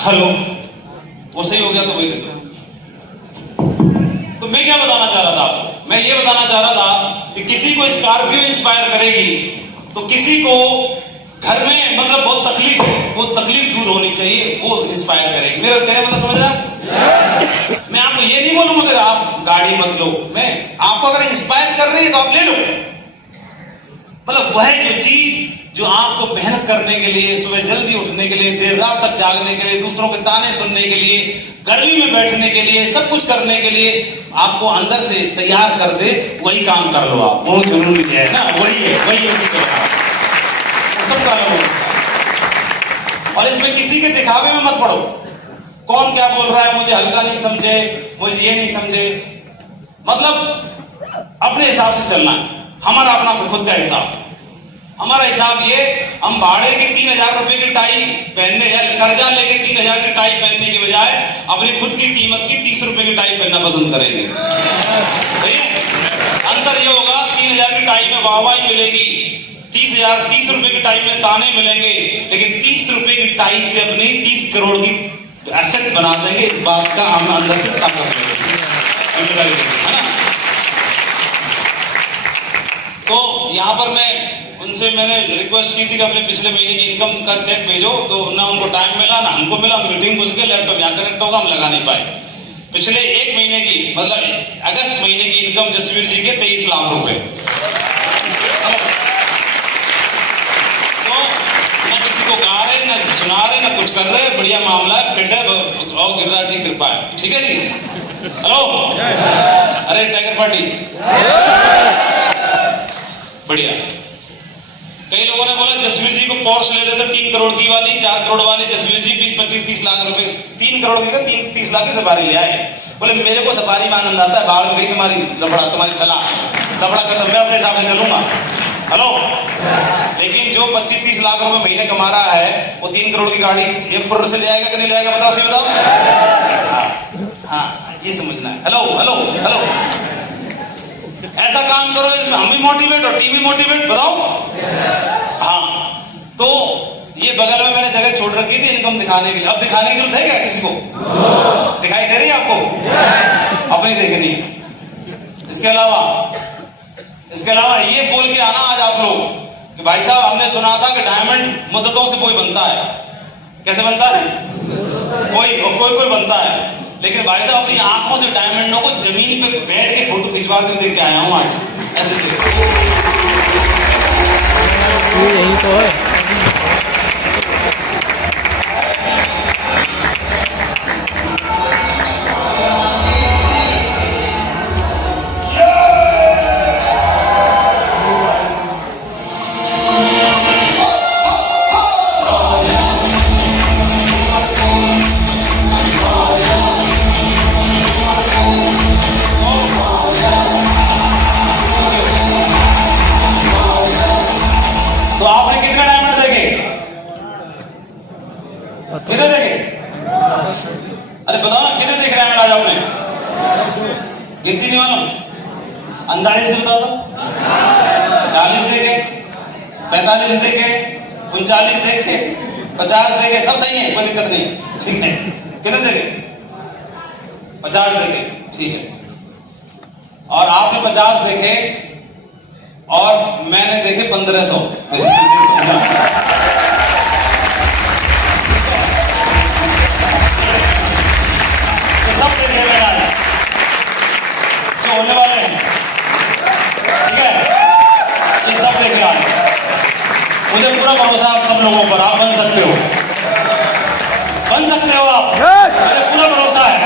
हेलो, वो सही हो गया तो वही दे दो। तो मैं क्या बताना चाह रहा था आपको? मैं ये बताना चाह रहा था कि किसी को स्कॉर्पियो इंस्पायर करेगी, तो किसी को घर में मतलब बहुत तकलीफ है, वो तकलीफ दूर होनी चाहिए, वो इंस्पायर करेगी। मेरा कहने मतलब समझ रहा? मैं आपको ये नहीं बोलूंगा कि आप गाड़ी मत लो, मैं आपको अगर इंस्पायर कर रही है तो आप ले लो। मतलब वह जो चीज जो आपको मेहनत करने के लिए, सुबह जल्दी उठने के लिए, देर रात तक जागने के लिए, दूसरों के ताने सुनने के लिए, गर्मी में बैठने के लिए, सब कुछ करने के लिए आपको अंदर से तैयार कर दे, वही काम कर लो आप। वो जुनून है ना, वही है, वही उसी को सब का। और इसमें किसी के दिखावे में मत पड़ो। कौन क्या बोल रहा है, मुझे हल्का नहीं समझे, मुझे ये नहीं समझे, मतलब अपने हिसाब से चलना। हमारा अपना खुद का हिसाब, हमारा हिसाब ये, हम भाड़े के 3,000 रुपए की टाई पहनने या कर्जा लेके 3,000 की टाई पहनने के बजाय अपनी खुद की कीमत की 30 रुपए की टाई पहनना पसंद करेंगे। अंतर ये होगा, 3,000 की टाई में वाहवाही मिलेगी, 30 रुपए की टाई में ताने मिलेंगे, लेकिन 30 रुपए की टाई से अपनी 30 करोड़ की एसेट बना देंगे। इस बात का हम अंदर से ताकत है ना। तो यहाँ पर उनसे मैंने रिक्वेस्ट की थी कि अपने पिछले महीने की इनकम का चेक भेजो, तो ना उनको टाइम मिला ना हमको मिला। मीटिंग घुस के लैपटॉप यहाँ कनेक्ट होगा, हम लगा नहीं पाए। पिछले 1 महीने की, मतलब अगस्त महीने की इनकम जसवीर जी के 23 लाख रुपए। तो ना किसी को गा रहे, ना सुना रहे, ना कुछ कर रहे, बढ़िया मामला है, फिट है, और गिरिराज जी कृपा है। ठीक है जी। हेलो, अरे टाइगर पार्टी बढ़िया। कई लोगों ने बोला जसवीर जी को पोर्श ले लेते, 3 करोड़ की वाली, 4 करोड़ वाली, जसवीर जी 20-25-30 लाख रुपए, 3 करोड़ की 30 लाख की सफारी ले आए। बोले मेरे को सफारी में आनंद आता है, बाहर में गई तुम्हारी लफड़ा, तुम्हारी सलाह लफड़ा खत्म, मैं अपने हिसाब से चलूंगा। हेलो, लेकिन जो 25-30 लाख रुपए महीने कमा रहा है, वो 3 करोड़ की गाड़ी 1 करोड़ से ले आएगा कि नहीं ले आएगा, बताओ सही बताओ। हाँ, ये समझना है। हेलो हेलो हेलो, ऐसा काम करो इसमें हम भी मोटिवेट और टीम भी मोटिवेट, बताओ। हाँ, तो ये बगल में मैंने जगह छोड़ रखी थी इनकम दिखाने के लिए। अब दिखाने की जरूरत है क्या किसी को? दिखाई दे रही है आपको? अपनी देखनी है। इसके अलावा ये बोल के आना आज आप लोग कि भाई साहब हमने सुना था कि डायमंड मुद्दतों से कोई बनता है। कैसे बनता है? कोई बनता है, लेकिन भाई साहब अपनी आंखों से डायमंडों को जमीन पे बैठ के फोटो खिंचवाते हुए देख के आया हूं आज। ऐसे यही तो है। तो आपने कितने डायमंड देखे? कितने देखे? अरे बताओ ना, कितने देखे डायमंड आज आपने? गिनती नहीं मालूम? अंदाजे से बता दो। 40 देखे, 45 देखे, 39 देखे, 50 देखे, सब सही है, कोई दिक्कत नहीं, ठीक है। कितने देखे? 50 देखे, ठीक है। और आपने 50 देखे और मैंने देखे 1500। सब देखे मेरा जो होने वाले हैं, ठीक है, ये सब देखे आज। मुझे पूरा भरोसा आप सब लोगों पर, आप बन सकते हो, आप, मुझे पूरा भरोसा है।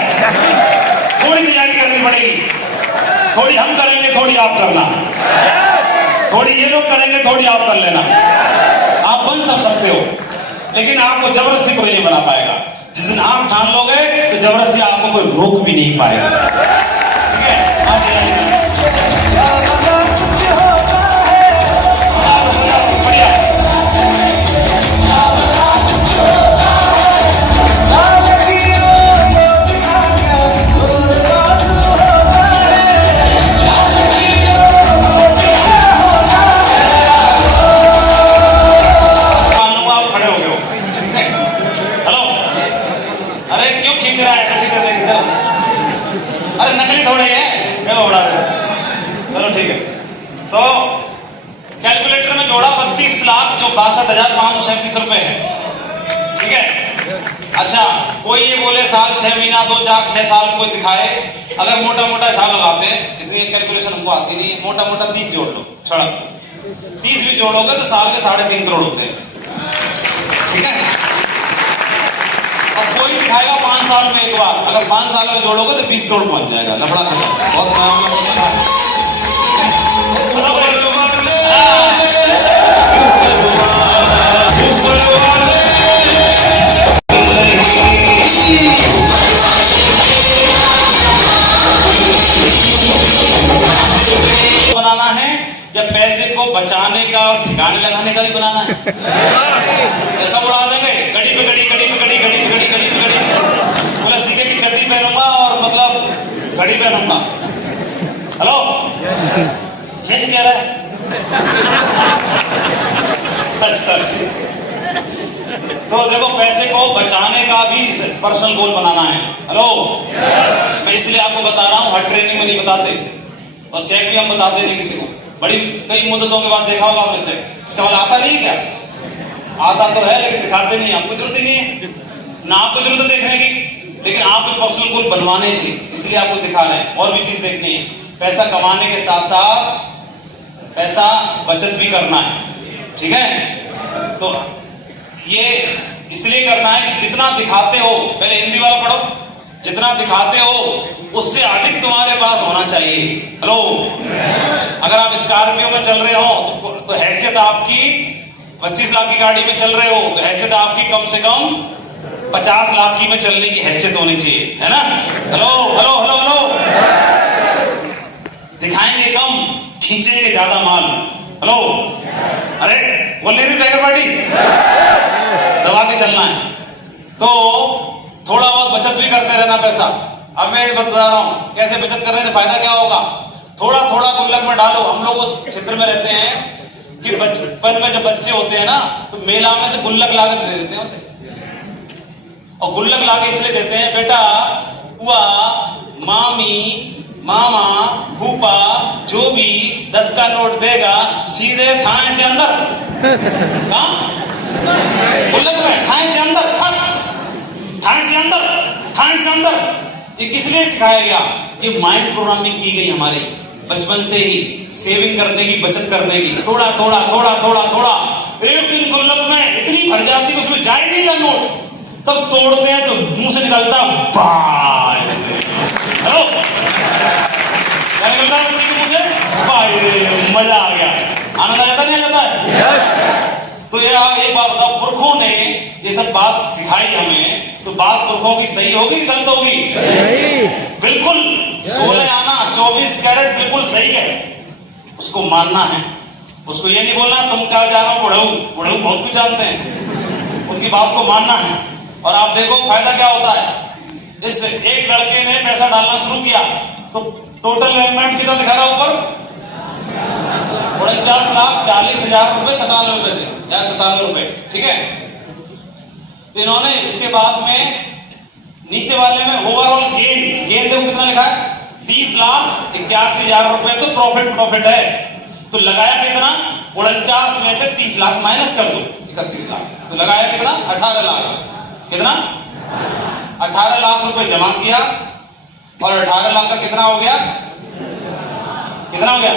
थोड़ी तैयारी करनी पड़ेगी, थोड़ी हम करेंगे, थोड़ी आप करना, थोड़ी ये लोग करेंगे, थोड़ी आप कर लेना। आप बन सब सकते हो, लेकिन आपको जबरदस्ती कोई नहीं बना पाएगा। जिस दिन आप ठान लोगे तो जबरदस्ती आपको कोई रोक भी नहीं पाएगा, ठीक है। बढ़िया। अरे नकली थोड़े है, मैं उड़ा रहा हूं। चलो ठीक है। तो कैलकुलेटर में जोड़ा 32,62,537 रुपए है, ठीक है। अच्छा, कोई ये बोले साल 6 महीना 2 4 6 साल कोई दिखाए, अगर मोटा मोटा हिसाब लगाते हैं, इतनी कैलकुलेशन हमको आती नहीं है, मोटा मोटा 30 जोड़ लो, सड़क 30 भी जोड़ोगे तो साल के 3.5 करोड़ होते हैं, ठीक है। और कोई दिखाएगा 5 साल में एक बार, अगर 5 साल में जोड़ोगे तो 20 करोड़ पहुंच जाएगा, लफड़ा खत्म। बहुत बनाना है या पैसे को बचाने का और ठिकाने लगाने का भी बनाना है? ऐसा उड़ा देंगे, गड़ी पे गड़ी, गड़ी पे गड़ी, गड़ी पे गड़ी, गड़ी पे गड़ी, बोला सीखे की चड्डी पहनूंगा और मतलब घड़ी पहनूंगा। हेलो, यस कह रहा है। अच्छा, तो देखो पैसे को बचाने का भी पर्सनल गोल बनाना है। हेलो, मैं इसलिए आपको बता रहा हूं, हर ट्रेनिंग में नहीं बताते और चेक भी हम बताते नहीं किसी को। बड़ी कई मुद्दतों के बाद देखा होगा आपने चेक, इसका वाला आता नहीं है क्या? आता तो है लेकिन दिखाते नहीं, आपको जरूरत ही नहीं है ना, आपको जरूरत है देखने की, लेकिन आपको पर्सनल गोल बनवाने थे इसलिए आपको दिखा रहे हैं। और भी चीज देखनी है, पैसा कमाने के साथ साथ पैसा बचत भी करना है, ठीक है। तो ये इसलिए करना है कि जितना दिखाते हो, पहले हिंदी वाला पढ़ो, जितना दिखाते हो उससे अधिक तुम्हारे पास होना चाहिए। हेलो, अगर आप स्कॉर्पियो में चल रहे हो तो हैसियत आपकी 25 लाख की गाड़ी में चल रहे हो तो हैसियत आपकी कम से कम 50 लाख की में चलने की हैसियत होनी चाहिए, है ना। हेलो हेलो हेलो हेलो, दिखाएंगे कम, खींचेंगे ज्यादा माल। हेलो, अरे बोल नहीं रही टाइगर पार्टी, दबा के चलना है। तो थोड़ा बहुत बचत भी करते रहना पैसा। अब मैं बता रहा हूं कैसे बचत करने से फायदा क्या होगा। थोड़ा थोड़ा गुल्लक में डालो। हम लोग उस क्षेत्र में रहते हैं कि बचपन में जब बच्चे होते हैं ना तो मेला में से गुल्लक ला के दे देते हैं उसे, और गुल्लक ला के इसलिए देते हैं, बेटा बुआ, मामी, मामा, फूफा जो भी 10 का नोट देगा सीधे खाए से अंदर, कहां गुल्लक में, खाए से अंदर, खाए से अंदर, खाए से अंदर। ये किस लिए सिखाया गया? ये माइंड प्रोग्रामिंग की गई हमारी बचपन से ही, सेविंग करने की, बचत करने की। थोड़ा थोड़ा थोड़ा थोड़ा थोड़ा, एक दिन गुल्लक में इतनी भर जाती है उसमें जाए नहीं ना नोट, तब तोड़ते हैं तो मुंह से निकलता बाय। हेलो, क्या निकलता है बच्चे के मुंह से? बाय रे, मजा आ गया। आनंद आ जाता नहीं आ जाता है? तो ये एक बात बताओ, पुरखों ने ये सब बात सिखाई हमें, तो बात पुरखों की सही होगी कि गलत होगी? बिल्कुल 16 आना 24 कैरेट बिल्कुल सही है, उसको मानना है। उसको ये नहीं बोलना तुम क्या जानो बुढ़ऊ, बुढ़ऊ बहुत कुछ जानते हैं, उनकी बात को मानना है। और आप देखो फायदा क्या होता है। इस एक लड़के ने पैसा डालना शुरू किया तो टोटल इन्वेस्टमेंट कितना दिखा रहा है ऊपर? 49,40,000 रुपए 97 पैसे या 97 रुपए, ठीक है। तो इन्होंने इसके बाद में नीचे वाले में ओवरऑल गेन देखो कितना लिखा है, 30,81,000 रुपए तो प्रॉफिट है। तो लगाया कितना? 49 में से 30 लाख माइनस कर दो, 31 लाख। तो लगाया कितना? 18 लाख। कितना? 18 लाख रुपए जमा किया और 18 लाख का कितना हो गया? कितना हो गया?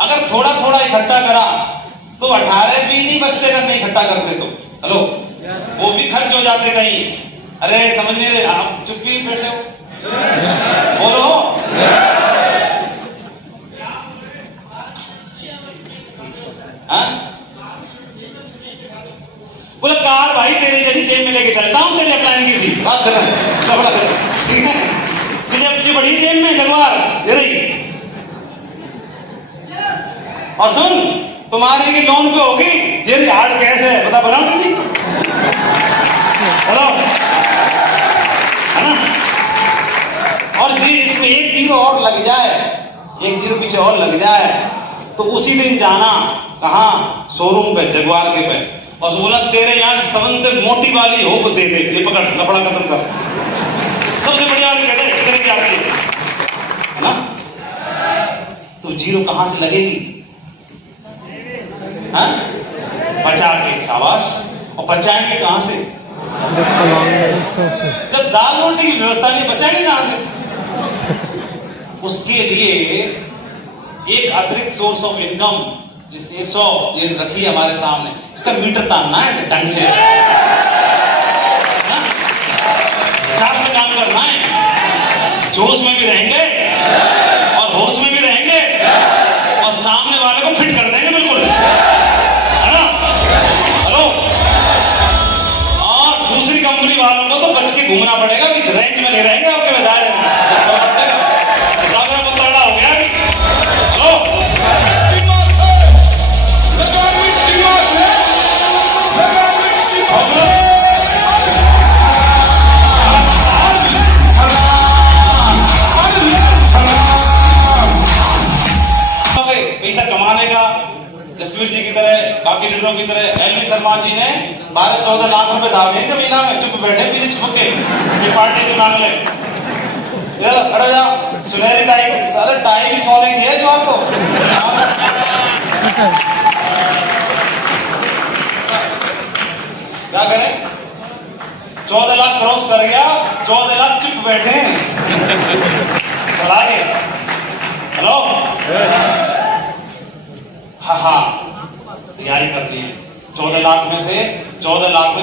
अगर थोड़ा थोड़ा इकट्ठा करा तो 18 भी नहीं बचते अगर नहीं इकट्ठा करते तो। हेलो, वो भी खर्च हो जाते कहीं। अरे समझ नहीं रहे आप, चुप भी बैठे हो, बोलो। बोले कार भाई तेरी जैसी जेब में लेके चलता हूं, तेरी अपलाइन की सी बात कर, ठीक है। ये बड़ी जेब में जगवार ये रही। और सुन, तुम्हारी की लोन पे होगी, ये हार्ड कैश है, बता बनाऊं जी। हेलो, है ना। और जी इसमें 1 जीरो और लग जाए, 1 जीरो पीछे और लग जाए तो उसी दिन जाना कहां? शोरूम पे, जगवार के पे, और बोला तेरे यहाँ सबसे मोटी वाली हो को दे दे, ये पकड़, लपड़ा खत्म कर, सबसे बढ़िया वाली कहते कितने की आती है ना। तो जीरो कहां से लगेगी? हाँ? बचा के, शाबाश। और बचाएंगे कहां से? जब दाल रोटी की व्यवस्था नहीं, बचाएंगे कहां से? उसके लिए एक अतिरिक्त सोर्स ऑफ इनकम जिस 100 ये रखी है हमारे सामने, इसका मीटर तानना है ढंग से, हिसाब से काम करना है, जोश में भी रहेंगे और होश में भी रहेंगे और सामने वाले को फिट कर देंगे बिल्कुल, है ना? हेलो। और दूसरी कंपनी वालों को तो बच के घूमना पड़ेगा कि रेंज में नहीं रहेंगे आपके दायरे में, हिसाब में मुतरड़ा हो गया कि हेलो। पैसा कमाने का जसवीर जी की तरह, बाकी लीडरों की तरह एलवी शर्मा जी ने 12-14 लाख रुपए दागे इस महीना में, चुप बैठे पीछे छुप के, ये पार्टी के मामले अरे जा सुनहरी टाई, सारे टाई भी सोने की है इस बार तो। क्या करें, 14 लाख क्रॉस कर गया, 14 लाख चुप बैठे बढ़ा के। हेलो। हाँ तैयारी कर ली है। 14 लाख में से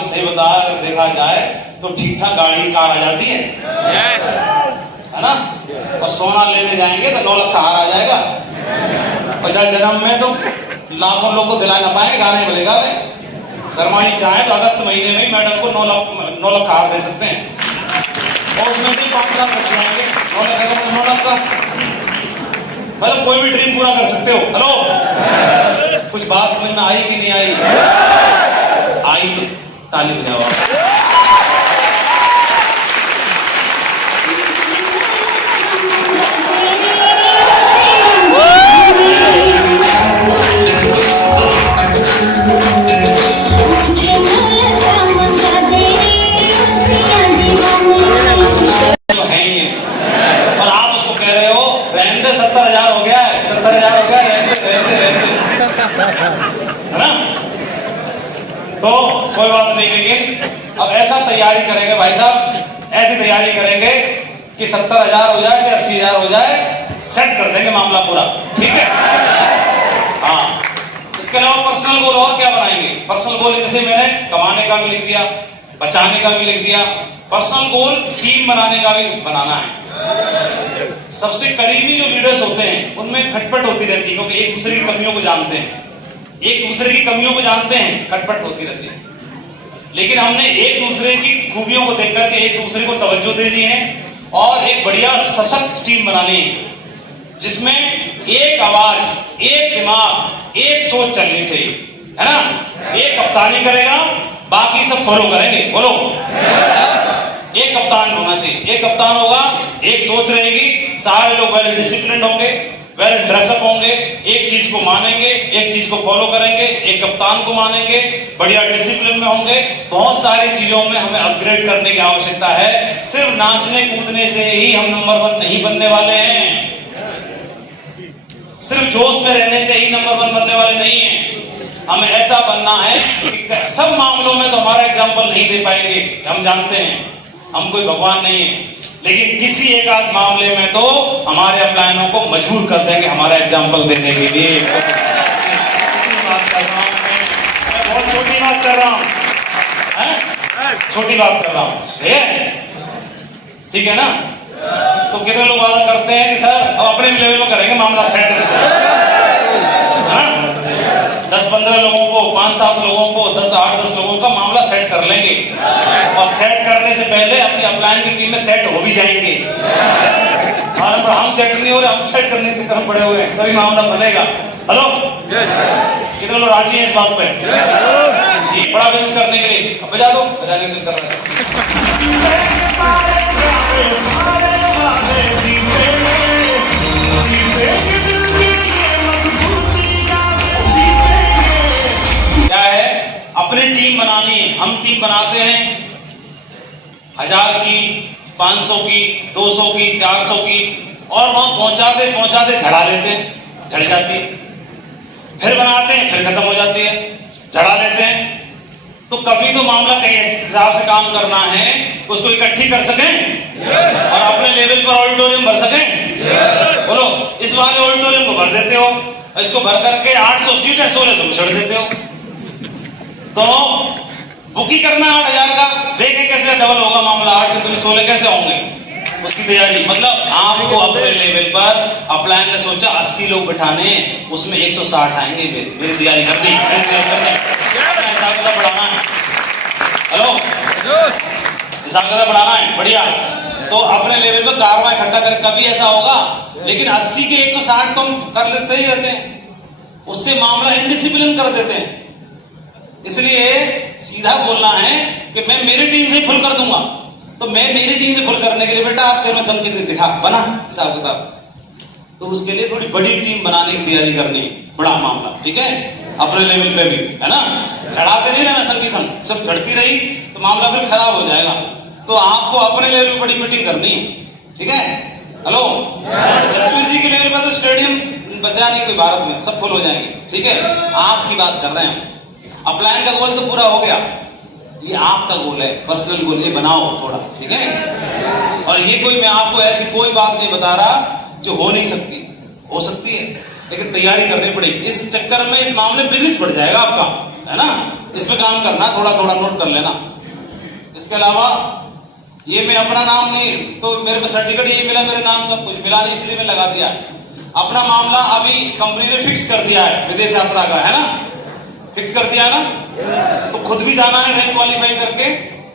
सही बता अगर देखा जाए तो ठीक ठाक गाड़ी कार आ जाती है, है ना? और सोना लेने जाएंगे तो 9 लाख का हार आ जाएगा। और जन्म में तो लाखों लोग तो दिला ना पाएंगे, गाने बोलेगा। शर्मा जी चाहे तो अगस्त महीने में मैडम को 9 लाख का हार दे सकते हैं और उसमें से 5 लाख बच जाएंगे। 9 लाख का मतलब कोई भी ड्रीम पूरा कर सकते हो। हेलो, कुछ बात समझ में आई कि नहीं आई? आई तो ताली बजाओ। है ही है और आप उसको कह रहे हो रहने 70,000 हो गया है, 70,000 हो गया, रहते है ना? तो कोई बात नहीं, लेकिन अब ऐसा तैयारी करेंगे भाई साहब, ऐसी तैयारी करेंगे कि 70,000 हो जाए चाहे 80,000 हो जाए, सेट कर देंगे मामला पूरा, ठीक है? हाँ, इसके अलावा पर्सनल गोल और क्या बनाएंगे? पर्सनल गोल जैसे मैंने कमाने का भी लिख दिया, बचाने का भी लिख दिया, पर्सनल गोल टीम बनाने का भी बनाना है। सबसे करीबी जो लीडर्स होते हैं उनमें खटपट होती रहती है, क्योंकि एक दूसरे की कमियों को जानते हैं, खटपट होती रहती है। लेकिन हमने एक दूसरे की खूबियों को देख करके एक दूसरे को तवज्जो देनी है और एक बढ़िया सशक्त टीम बनानी है, जिसमें एक आवाज, एक दिमाग, एक सोच चलनी चाहिए, है ना? एक कप्तानी करेगा, बाकी सब फॉलो करेंगे। बोलो, एक कप्तान होना चाहिए, एक कप्तान होगा, एक सोच रहेगी, सारे लोग वेल डिसिप्लिन्ड होंगे, वेल ड्रेसअप होंगे, एक चीज को मानेंगे, एक चीज को फॉलो करेंगे, एक कप्तान को मानेंगे, बढ़िया डिसिप्लिन में होंगे। बहुत सारी चीजों में हमें अपग्रेड करने की आवश्यकता है। सिर्फ नाचने कूदने से ही हम नंबर 1 नहीं बनने वाले हैं, सिर्फ जोश में रहने से ही नंबर 1 बनने वाले नहीं हैं। हमें ऐसा बनना है कि सब मामलों में तो हमारा एग्जाम्पल नहीं दे पाएंगे, हम जानते हैं, हम कोई भगवान नहीं है, लेकिन किसी एक आध मामले में तो हमारे अपलायनों को मजबूर कर देंगे हमारा एग्जाम्पल देने के लिए। बात कर रहा हूं मैं बहुत छोटी बात कर रहा हूं, छोटी बात कर रहा हूं, ठीक है ना? तो कितने लोग वादा करते हैं कि सर अब अपने लेवल में करेंगे मामला सेट, इसको, है ना? 10-15 लोगों को, 5-7 लोगों को, 8-10 लोगों का मामला सेट कर लेंगे और सेट करने से पहले अपनी अपलाइन की टीम में सेट हो भी जाएंगे। हम सेट नहीं हो रहे, हम सेट करने के चक्कर में पड़े हुए हैं, तभी मामला बनेगा। हेलो, कितने लोग राजी हैं इस बात पे? बड़ा बिजनेस करने के लिए बजा दो, बजाने के दिन कर रहे हैं। क्या है? अपनी टीम बनानी है। हम टीम बनाते हैं 1000 की, 500 की, 200 की, 400 की, और वहां पहुंचाते झड़ा लेते हैं, झड़ जाती है, फिर बनाते हैं, फिर खत्म हो जाती है, झड़ा लेते हैं। तो कभी तो मामला कहीं इस हिसाब से काम करना है उसको इकट्ठी कर सकें और अपने लेवल पर ऑडिटोरियम भर सकें। बोलो, इस वाले ऑडिटोरियम को भर देते हो, इसको भर करके 800 सीट है, 1600 को छोड़ देते हो, तो बुकी करना 8,000 का, देखें कैसे डबल होगा मामला, 8 के तुम 16 कैसे होंगे, उसकी तैयारी। मतलब आपको अपने लेवल पर अपलाइन ने सोचा 80 लोग बिठाने, उसमें 160 आएंगे, मेरी तैयारी करनी, हिसाब किताब बढ़ाना है। हेलो, हिसाब किताब बढ़ाना है, बढ़िया। तो अपने लेवल पर कारवा इकट्ठा कर, कभी ऐसा होगा, लेकिन 80 के 160 तो हम कर लेते ही रहते हैं, उससे मामला इनडिसिप्लिन कर देते हैं। इसलिए सीधा बोलना है कि मैं मेरी टीम से फुल कर दूंगा, तो मैं मेरी टीम से फुल करने के लिए बेटा आप तेरे में दम कितनी दिखा, बना हिसाब किताब। तो उसके लिए थोड़ी बड़ी टीम बनाने की तैयारी करनी, बड़ा मामला, ठीक है, अपने लेवल पे भी, है ना। चढ़ाते नहीं रहना संग की संग, सब चढ़ती रही तो मामला फिर खराब हो जाएगा। तो आपको अपने लेवल पे बड़ी मीटिंग करनी, ठीक है। हेलो, जसवीर जी के लेवल पे तो स्टेडियम बचा नहीं कोई भारत में, सब फुल हो जाएंगे, ठीक है। आपकी बात कर रहे हैं, अपलाइन का गोल तो पूरा हो गया, ये आपका गोल है, पर्सनल गोल, ये बनाओ थोड़ा, ठीक है। और ये कोई, मैं आपको ऐसी कोई बात नहीं बता रहा जो हो नहीं सकती, हो सकती है, लेकिन तैयारी करनी पड़ेगी। इस चक्कर में इस मामले बिजनेस बढ़ जाएगा आपका, है ना। इस पे काम करना, थोड़ा थोड़ा नोट कर लेना। इसके अलावा ये मैं अपना नाम नहीं, तो मेरे को सर्टिफिकेट ये मिला मेरे नाम का, कुछ मिला नहीं इसलिए मैं लगा दिया। अपना मामला अभी कंपनी ने फिक्स कर दिया है, विदेश यात्रा का, है ना, फिक्स कर दिया है ना। तो खुद भी जाना है, रैंक क्वालिफाई करके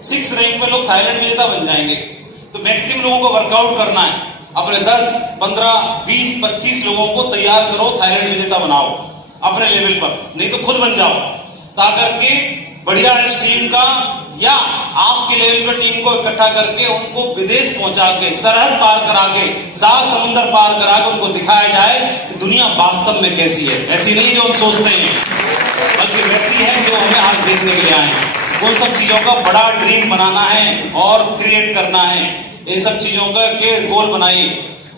6 रैंक में लोग थाईलैंड विजेता बन जाएंगे। तो मैक्सिमम लोगों को वर्कआउट करना है, अपने 10, 15, 20, 25 लोगों को तैयार करो, थाईलैंड विजेता बनाओ अपने लेवल पर, नहीं तो खुद बन जाओ, ताकि के बढ़िया इस टीम का, या आपके लेवल पर टीम को इकट्ठा करके उनको विदेश पहुंचा के, सरहद पार करा के, 7 समुद्र पार करा के उनको दिखाया जाए कि दुनिया वास्तव में कैसी है, ऐसी नहीं जो हम सोचते हैं, बल्कि वैसी है जो हमें आज देखने के लिए आए हैं। उन सब चीजों का बड़ा ड्रीम बनाना है और क्रिएट करना है, इन सब चीजों का के गोल बनाइए।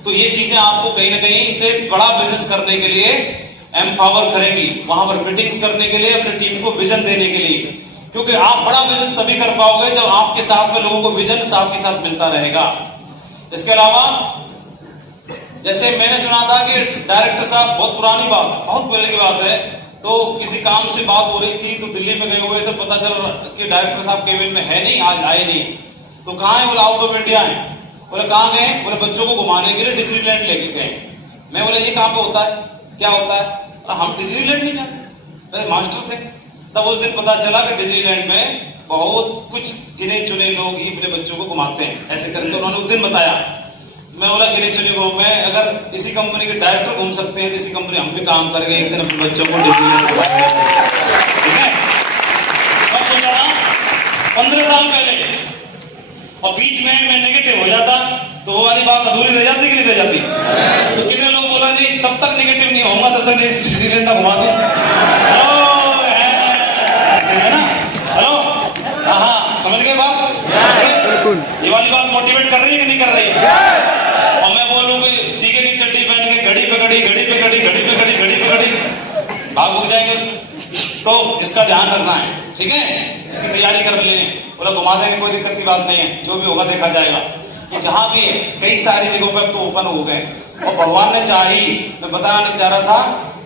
तो ये चीजें आपको कहीं ना कहीं से बड़ा बिजनेस करने के लिए एम्पावर करेगी, वहां पर मीटिंग्स करने के लिए, अपनी टीम को विजन देने के लिए, क्योंकि आप बड़ा बिजनेस तभी कर पाओगे जब आपके साथ में लोगों को विजन साथ के साथ मिलता रहेगा। इसके अलावा जैसे मैंने सुना था कि डायरेक्टर साहब, बहुत पुरानी बात, बहुत पहले की बात है, तो किसी काम से बात हो रही थी, तो दिल्ली में गए हुए तो पता चल कि डायरेक्टर साहब केबिन में है नहीं, आज आए नहीं। तो कहाँ है? बोले आउट ऑफ इंडिया है। बोले कहाँ गए? बोले बच्चों को घुमाने के लिए डिज्नीलैंड लेके गए। मैं बोले ये कहाँ पे होता है, क्या होता है? हम डिज्नीलैंड नहीं जानते, मेरे मास्टर थे। तब उस दिन पता चला कि डिज्नीलैंड में बहुत कुछ गिने चुने लोग ही अपने बच्चों को घुमाते हैं, ऐसे करके उन्होंने उस दिन बताया। मैं बोला गिने चुने को, मैं अगर इसी कंपनी के डायरेक्टर घूम सकते हैं तो इसी कंपनी हम भी काम करेंगे, एक दिन अपने बच्चों को डिज्नीलैंड घुमाएंगे, ठीक है। कब सोचा था? 15 साल पहले। और बीच में मैं नेगेटिव हो जाता तो वो वाली बात अधूरी रह जाती कि नहीं रह जाती? तो कितने लोग बोला नहीं तब तक नेगेटिव नहीं होगा तब तक डिज्नीलैंड ना घुमा दूं। है ना? हेलो, हाँ, समझ गए बात? बिल्कुल। ये वाली बात मोटिवेट कर रही है कि नहीं कर रही? और मैं बोलूं कि सीके की चड्डी पहन के घड़ी पे घड़ी, घड़ी पे घड़ी, घड़ी पे घड़ी, घड़ी पे घड़ी, भाग उग जाएंगे उसमें। तो इसका ध्यान रखना है, ठीक है, इसकी तैयारी कर लेंगे। बोला घुमा देंगे, कोई दिक्कत की बात नहीं है, जो भी होगा देखा जाएगा। ये जहां भी है, कई सारी जगहों पे अब तो ओपन हो गए, और भगवान ने चाही, मैं बताना नहीं चाह रहा था,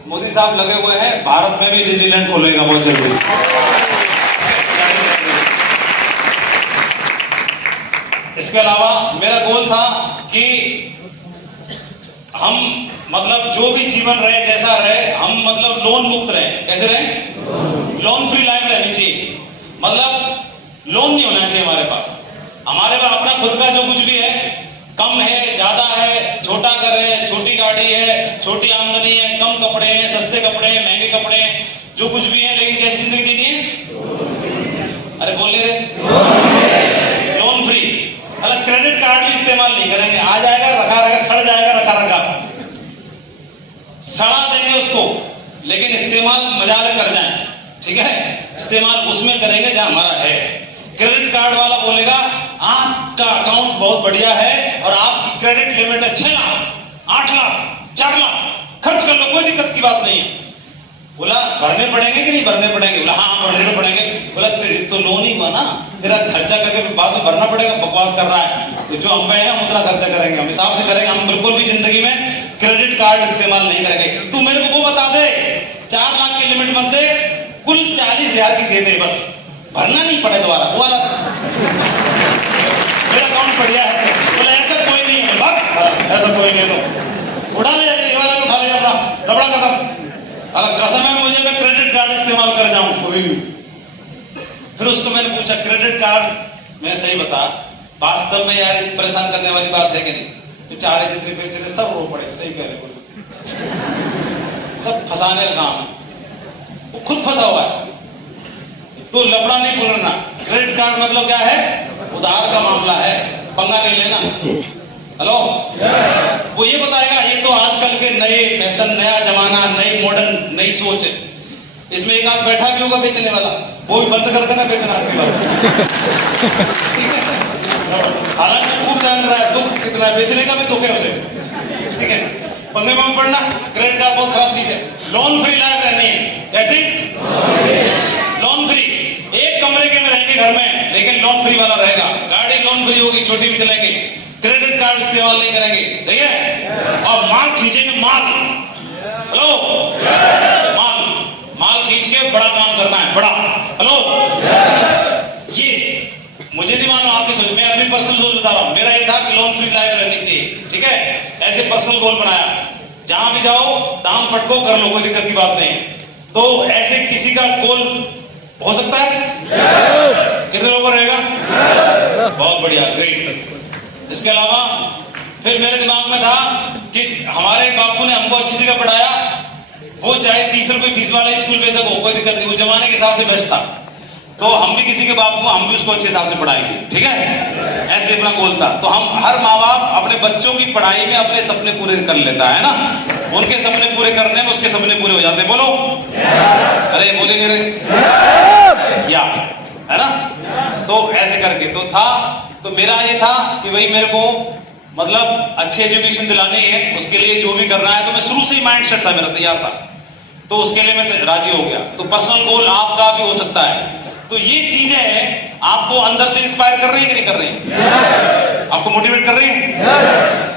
मोदी साहब लगे हुए हैं, भारत में भी डिज्नीलैंड खोलेगा बहुत जल्दी। इसके अलावा मेरा गोल था कि हम मतलब जो भी जीवन रहे, जैसा रहे, हम मतलब लोन मुक्त रहे। कैसे रहे? लोन फ्री लाइफ रहनी चाहिए, मतलब लोन नहीं होना चाहिए हमारे पास। हमारे पास अपना खुद का जो कुछ भी है, कम है, ज्यादा है, छोटा घर है, छोटी गाड़ी है, छोटी आमदनी है, कम कपड़े हैं, सस्ते कपड़े हैं, महंगे कपड़े हैं, जो कुछ भी है, लेकिन कैसी जिंदगी जीनी है? अरे बोल रहे, लोन फ्री। मतलब क्रेडिट कार्ड भी इस्तेमाल नहीं करेंगे, आ जाएगा रखा रहेगा, सड़ जाएगा रखा रखा, सड़ा देंगे उसको, लेकिन इस्तेमाल मजाले कर जाए, ठीक है, इस्तेमाल उसमें करेंगे जहां हमारा है। क्रेडिट कार्ड वाला बोलेगा आपका अकाउंट बहुत बढ़िया है और आपकी क्रेडिट लिमिट है 6 लाख, 8 लाख, 4 लाख, खर्च कर लो, कोई दिक्कत की बात नहीं है। बोला भरने पड़ेंगे कि नहीं भरने पड़ेंगे? बोला हाँ भरने तो पड़ेंगे। बोला तो लोन ही हुआ ना, तेरा खर्चा करके बाद में भरना पड़ेगा, बकवास कर रहा है। तो जो हम पे है हम उतना खर्चा करेंगे, हम हिसाब से करेंगे, हम बिल्कुल भी जिंदगी में क्रेडिट कार्ड इस्तेमाल नहीं करेंगे। तू मेरे को वो बता दे, 4 लाख की लिमिट मत दे, कुल 40,000 की दे दे, बस भरना नहीं पड़े दोबारा, वो वाला मेरा अकाउंट बढ़िया है। बोले ऐसा कोई नहीं है, ऐसा कोई नहीं है, तो उठा ले, ये वाला उठा ले अपना, लबड़ा खत्म। अगर कसम है मुझे, मैं क्रेडिट कार्ड इस्तेमाल कर जाऊं कोई भी। फिर उसको मैंने पूछा, क्रेडिट कार्ड मैं सही बता, वास्तव में यार परेशान करने वाली बात है कि नहीं? बेचारे जितने बेच रहे सब रो पड़े, सही कह रहे, सब फंसाने का काम है, वो खुद फंसा हुआ है। तो लफड़ा नहीं बोलना। क्रेडिट कार्ड मतलब क्या है? उधार का मामला है, पंगा नहीं लेना। हेलो, वो ये बताएगा, ये तो आजकल के नए फैशन, नया जमाना, नई मॉडर्न, नई सोच है। इसमें एक आध बैठा भी होगा बेचने वाला, वो भी बंद कर देना बेचना आज के बाद। हालांकि खूब जान रहा है दुख कितना है, बेचने का भी दुख है उसे, ठीक है। पंगे में पड़ना, क्रेडिट कार्ड बहुत खराब चीज है। लोन फ्री लाइफ रहनी है, कैसी? लोन फ्री, एक कमरे के में रहेंगे घर में, लेकिन लोन फ्री वाला रहेगा। गाड़ी लोन फ्री होगी, छोटी भी चलेंगे, क्रेडिट कार्ड इस्तेमाल नहीं करेंगे, सही है। और माल खींचेंगे, माल, हेलो, माल खींच के बड़ा काम करना है, बड़ा। हेलो, ये मुझे नहीं मानो आपकी सोच, मैं अपनी पर्सनल सोच बता रहा हूं। मेरा ये था कि लोन फ्री लाइफ रहनी चाहिए, ठीक है। ऐसे पर्सनल गोल बनाया, जहां भी जाओ दाम पटको कर लो, कोई दिक्कत की बात नहीं। तो ऐसे किसी का गोल हो सकता है? कितने लोगों को रहेगा? बहुत बढ़िया, ग्रेट। इसके अलावा फिर मेरे दिमाग में था कि हमारे बापू ने हमको अच्छी जगह पढ़ाया, वो चाहे 30 रुपए फीस वाला स्कूल में हो, कोई दिक्कत नहीं, वो जमाने के हिसाब से बेस्ट था। तो हम भी किसी के बापू, हम भी उसको अच्छे हिसाब से पढ़ाएंगे, ठीक है। ऐसे अपना गोल था। तो हम हर माँ बाप अपने बच्चों की पढ़ाई में अपने सपने पूरे कर लेता है ना, उनके सपने पूरे करने में उसके सपने पूरे हो जाते हैं। बोलो, अरे बोले नहीं रहे, या है ना। तो ऐसे करके तो था, तो मेरा ये था कि भाई मेरे को मतलब अच्छी एजुकेशन दिलानी है, उसके लिए जो भी करना है। तो मैं शुरू से ही माइंड सेट था मेरा, तैयार था, तो उसके लिए मैं राजी हो गया। तो पर्सनल गोल आपका भी हो सकता है। तो ये चीजें आपको अंदर से इंस्पायर कर रही है कि नहीं कर रही है? आपको मोटिवेट कर रही है?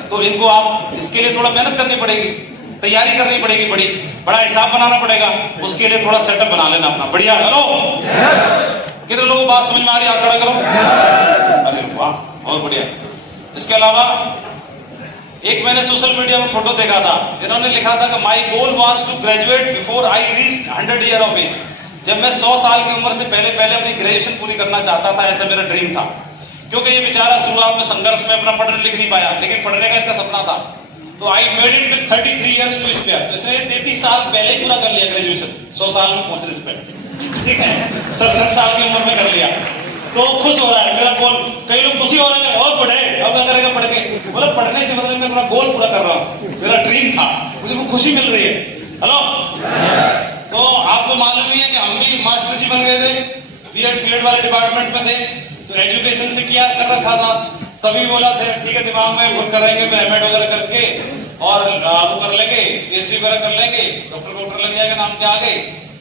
तो इनको आप, इसके लिए थोड़ा मेहनत करनी पड़ेगी, तैयारी करनी पड़ेगी, बड़ा हिसाब बनाना पड़ेगा, उसके लिए थोड़ा सेटअप बना लेना अपना, बढ़िया। हेलो, कितने लोगों को बात समझ में आ रही है? हाथ खड़ा करो। अरे वाह, बहुत बढ़िया। इसके अलावा एक मैंने सोशल मीडिया में फोटो देखा था, जिन्होंने लिखा था कि my goal was to graduate before I reach 100 year of age. जब मैं 100 साल की उम्र से पहले अपनी ग्रेजुएशन पूरी करना चाहता था, ऐसा मेरा ड्रीम था। क्योंकि ये बेचारा शुरुआत में संघर्ष में अपना पढ़ लिख नहीं पाया, लेकिन पढ़ने का इसका सपना था। तो I made it with 33 years to spare. इसने 33 साल पहले ही पूरा कर लिया ग्रेजुएशन, 100 साल में पहुंचने से पहले, ठीक है। 67 साल की उम्र में कर लिया, तो खुश हो रहा है मेरा गोल। कई लोग दुखी हो रहे हैं, और पढ़े, अब क्या करेगा पढ़ के? बोला पढ़ने से मतलब मैं अपना गोल पूरा कर रहा हूँ, मेरा ड्रीम था, मुझे को खुशी मिल रही है। हेलो, तो आपको मालूम ही है कि हम भी मास्टर जी बन गए थे, बीएड वाले डिपार्टमेंट में थे, तो एजुकेशन से क्या कर रखा था। तभी बोला था ठीक है, दिमाग में वो करेंगे, फिर एमएड वगैरह करके और वो कर लेंगे, पीएचडी वगैरह कर लेंगे, डॉक्टर लग जाएगा नाम के आगे।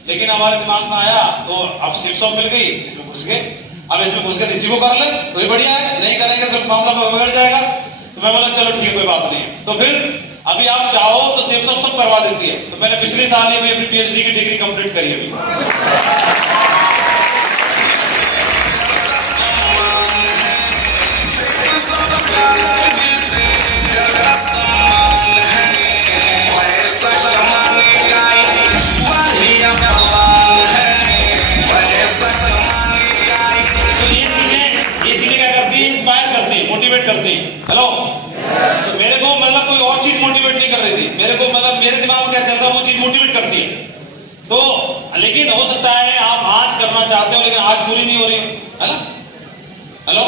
लेकिन हमारे दिमाग में आया, तो अब सिर्फ सॉप मिल गई, इसमें घुस गए। अब इसमें घुस के इसी को कर ले तो ये बढ़िया है, नहीं करेंगे तो मामला बिगड़ जाएगा। तो मैं बोला चलो ठीक है, कोई बात नहीं। तो फिर अभी आप चाहो तो सेफ सब करवा देती है। तो मैंने पिछले साल ही अपनी पीएचडी की डिग्री कंप्लीट करी अभी। मोटिवेट करती है। हेलो, तो मेरे को मतलब कोई और चीज मोटिवेट नहीं कर रही थी, मेरे को मतलब मेरे दिमाग में क्या चल रहा है वो चीज मोटिवेट करती है। तो लेकिन हो सकता है आप आज करना चाहते हो, लेकिन आज पूरी नहीं हो रही है ना। हेलो,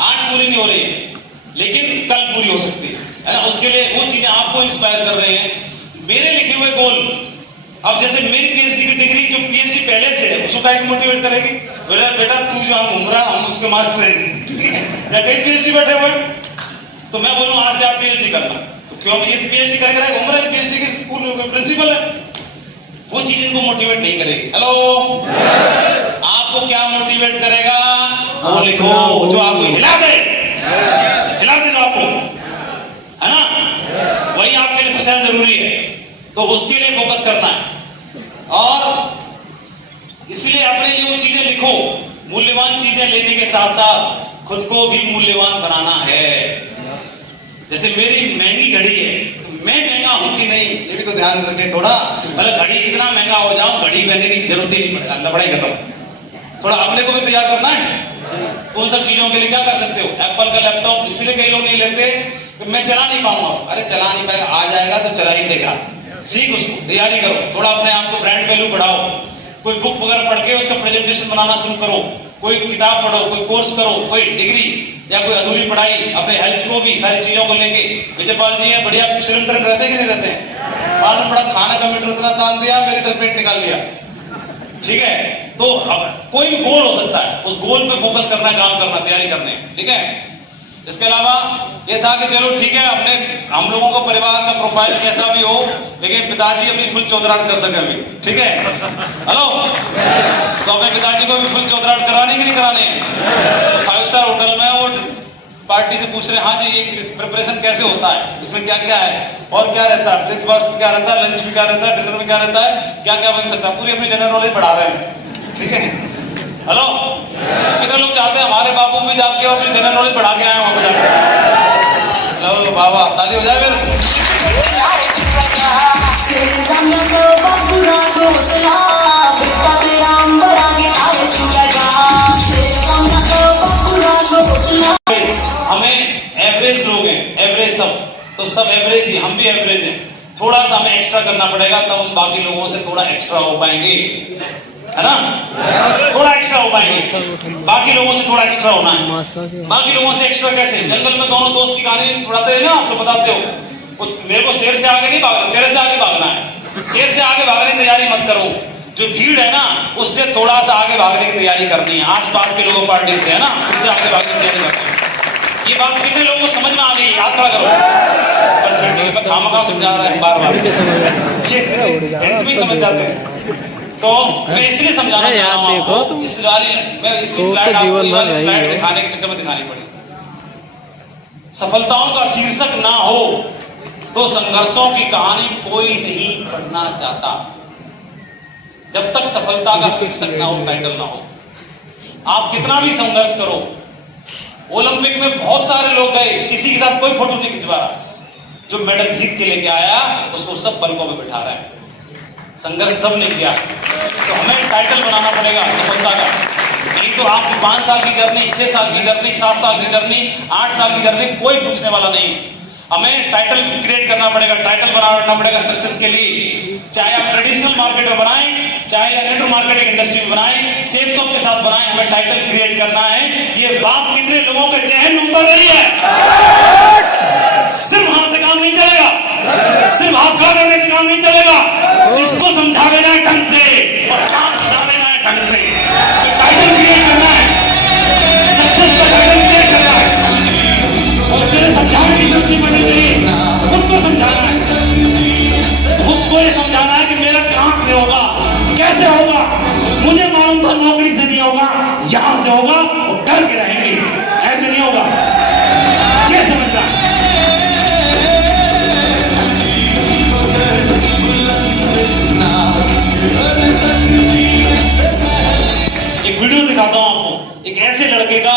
आज पूरी नहीं हो रही है, लेकिन कल पूरी हो सकती है ना। उसके लिए वो चीजें आपको इंस्पायर कर रहे हैं, मेरे लिखे हुए गोल। अब जैसे मेरी पीएचडी की डिग्री, जो पीएचडी पहले से है, उसको क्या मोटिवेट करेगी? बोले बेटा तू जो घूम रहा, हम उसके मास्टर हैं, ठीक है, या कई पीएचडी बैठे हुए। तो मैं बोलूं आज से आप पीएचडी करना, तो क्यों ये पीएचडी करेगा, घूम रहा है, पीएचडी के स्कूल में प्रिंसिपल है। वो चीज इनको मोटिवेट नहीं करेगी। हेलो, आपको क्या मोटिवेट करेगा? वो लिखो जो आपको हिला दे जो आपको, है ना, वही सबसे ज्यादा जरूरी है, तो उसके लिए फोकस करना है। और इसलिए अपने लिए वो चीजें लिखो, मूल्यवान चीजें लेने के साथ साथ खुद को भी मूल्यवान बनाना है। जैसे मेरी महंगी घड़ी है, मैं महंगा हूं कि नहीं ये भी तो ध्यान रखें थोड़ा। मतलब घड़ी इतना महंगा हो जाऊं, घड़ी पहनने की जरूरत ही नहीं पड़ेगा, लफड़ा ही खत्म। थोड़ा अपने को भी तैयार करना है। उन सब चीजों के लिए क्या कर सकते हो, एप्पल का लैपटॉप इसलिए कई लोग नहीं लेते कि मैं चला नहीं पाऊंगा। अरे चला नहीं पाएगा, आ जाएगा तो चला ही देगा। सीख, उसको तैयारी करो, थोड़ा अपने आप को ब्रांड वैल्यू बढ़ाओ। कोई बुक वगैरह पढ़ के उसका प्रेजेंटेशन बनाना शुरू करो, कोई किताब पढ़ो, कोई कोर्स करो, कोई डिग्री या कोई अधूरी पढ़ाई, अपने हेल्थ को भी सारी चीजों को लेके। विजयपाल जी है बढ़िया स्लिम ट्रिम रहते हैं कि नहीं रहते हैं? मालूम पड़ा खाना का मीटर इतना तान दिया, मेरी तरफ पेट निकाल लिया। ठीक है, तो अब कोई भी गोल हो सकता है, उस गोल पे फोकस करना है, काम करना, तैयारी करनी है। ठीक है, इसके अलावा ये था कि चलो ठीक है, अपने हम लोगों को परिवार का प्रोफाइल कैसा भी हो, लेकिन पिताजी अपनी फुल चौधराहट कर सके अभी। ठीक है, हेलो, तो अपने पिताजी को भी फुल चौधराहट करानी कि नहीं करानी? 5 स्टार होटल में वो पार्टी से पूछ रहे, हाँ जी ये प्रिपरेशन कैसे होता है, इसमें क्या क्या है और क्या रहता है, ब्रेकफास्ट में क्या रहता है, लंच में क्या रहता है, डिनर में क्या रहता है, क्या क्या बन सकता है, पूरी अपनी जनरल नॉलेज बढ़ा रहे हैं। ठीक है, हेलो, कितने लोग चाहते हैं हमारे बापू भी जाके और अपनी जनरल नॉलेज बढ़ा के आए वहां पे जाके? हेलो बाबा, ताली हो जाए फिर। हमें एवरेज लोग हैं, एवरेज तो सब एवरेज ही, हम भी एवरेज हैं। थोड़ा सा हमें एक्स्ट्रा करना पड़ेगा, तब हम बाकी लोगों से थोड़ा एक्स्ट्रा हो पाएंगे, है ना? थोड़ा एक्स्ट्रा हो पाएंगे, बाकी लोगों से थोड़ा एक्स्ट्रा होना है। बाकी लोगों से एक्स्ट्रा कैसे? जंगल में दोनों दोस्त की कहानी पढ़ाते हैं ना, आप तो बताते हो, मेरे को शेर से आगे नहीं भागना, तेरे से आगे भागना है। शेर से आगे भागने की तैयारी मत करो, जो भीड़ है ना उससे थोड़ा सा आगे भागने की तैयारी करनी है, आसपास के लोगों पार्टी से, है ना, उससे आगे भागने की तैयारी करनी है। ये बात कितने लोगों को समझ में आ गई? हाथ खड़ा करो। बस फिर ठीक है, खामखा समझा रहा है बार-बार, ये भी समझ जाते हैं। तो मैं इसलिए समझाना चाह रहा हूं आपको, इस वाली मैं इस स्लाइड दिखाने के चक्कर में दिखानी पड़ी। सफलताओं का शीर्षक ना हो तो संघर्षों की कहानी कोई नहीं पढ़ना चाहता। जब तक सफलता का शीर्षक ना हो, टाइटल ना हो, आप कितना भी संघर्ष करो। ओलंपिक में बहुत सारे लोग गए, किसी के साथ कोई फोटो नहीं खिंचवा रहा। जो मेडल जीत के लेके आया उसको सब पलकों पे बिठा रहा है। संघर्ष सब ने किया, तो हमें टाइटल बनाना पड़ेगा सफलता का। नहीं तो आपकी 5 साल की जर्नी, 6 साल की जर्नी, 7 साल की जर्नी, 8 साल की जर्नी, कोई पूछने वाला नहीं। हमें टाइटल क्रिएट करना पड़ेगा, टाइटल बनाना पड़ेगा सक्सेस के लिए। चाहे आप ट्रेडिशनल मार्केट में बनाएं, चाहे नेटवर्क मार्केटिंग इंडस्ट्री में बनाएं, सेल्स ऑफ के साथ बनाएं, हमें टाइटल क्रिएट करना है। ये बात कितने लोगों के जहन में उतर रही है? सिर्फ हाथ से काम नहीं चलेगा, सिर्फ हाथ खड़ा करने से काम नहीं चलेगा, इसको समझा देना है ढंग से और काम समझा देना है ढंग से। टाइटल क्रिएट करना है, सक्सेस का टाइटल क्रिएट करना है, और उसके लिए समझाने की जरूरत नहीं पड़नी चाहिए। खुद को समझाना है, खुद को ये समझाना है कि मेरा कहां से होगा, कैसे होगा। मुझे मालूम था नौकरी से नहीं होगा, यहां से होगा, और डर के रहेंगे, ऐसे नहीं होगा। ये समझना है। एक वीडियो दिखाता हूं आपको, एक ऐसे लड़के का,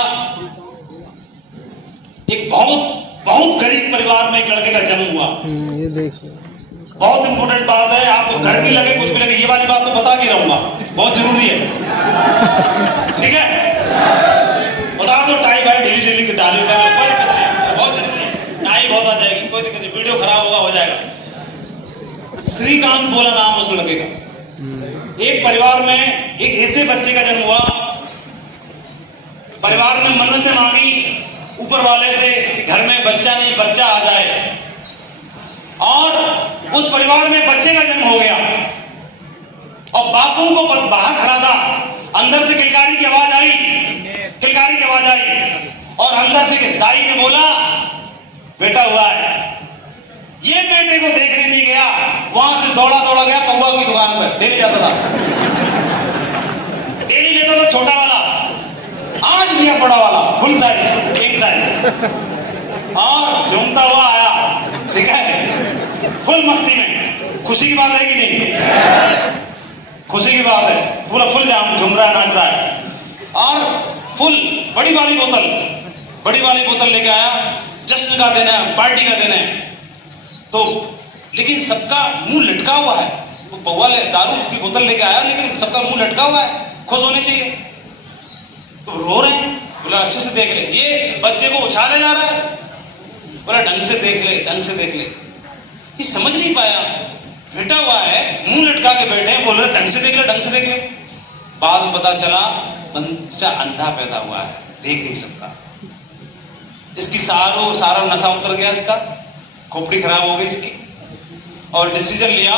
एक बहुत गरीब परिवार में एक लड़के का जन्म हुआ। ये देखिए, बहुत इंपॉर्टेंट बात है, आपको घर भी लगे कुछ भी लगे, ये वाली बात तो बता के रहूंगा, बहुत जरूरी है। ठीक है, बता दो टाई भाई ढीली की डाली, कोई दिक्कत नहीं, बहुत जरूरी है। टाई बहुत आ जाएगी, कोई दिक्कत नहीं, वीडियो खराब होगा, हो जाएगा। श्रीकांत बोला नाम उस लड़के का। एक परिवार में एक ऐसे बच्चे का जन्म हुआ, परिवार में मन्नतें मांगी ऊपर वाले से, घर में बच्चा नहीं, बच्चा आ जाए, और उस परिवार में बच्चे का जन्म हो गया। और बापू को बाहर खड़ा था, अंदर से किलकारी की आवाज आई, किलकारी की आवाज आई, और अंदर से दाई ने बोला बेटा हुआ है। ये बेटे को देखने नहीं गया, वहां से दौड़ा गया पौवा की दुकान पर, डेली जाता था, डेली लेता था छोटा वाला, आज लिया बड़ा वाला, फुल साइज, 1 साइज, और झूमता हुआ आया। ठीक है, फुल मस्ती में। खुशी की बात है कि नहीं? खुशी की बात है, पूरा फुल जाम झूम रहा है, नाच रहा है। और फुल बड़ी वाली बोतल लेके आया, जश्न का दिन है, पार्टी का दिन है। तो लेकिन सबका मुंह लटका हुआ है। वो पौवा ले दारू की बोतल लेके आया, लेकिन सबका मुंह लटका हुआ है। खुश होने चाहिए तो रो रहे हैं। बोला अच्छे से देख ले, ये बच्चे को उछाले जा रहा है। बोला ढंग से देख ले, ढंग से देख ले। ये समझ नहीं पाया, बैठा हुआ है, मुंह लटका के बैठे हैं, बोल रहे ढंग से देख ले, ढंग से देख ले। बाद में पता चला बच्चा अंधा पैदा हुआ है, देख नहीं सकता। इसकी सारा नशा उतर गया, इसका खोपड़ी खराब हो गई इसकी। और डिसीजन लिया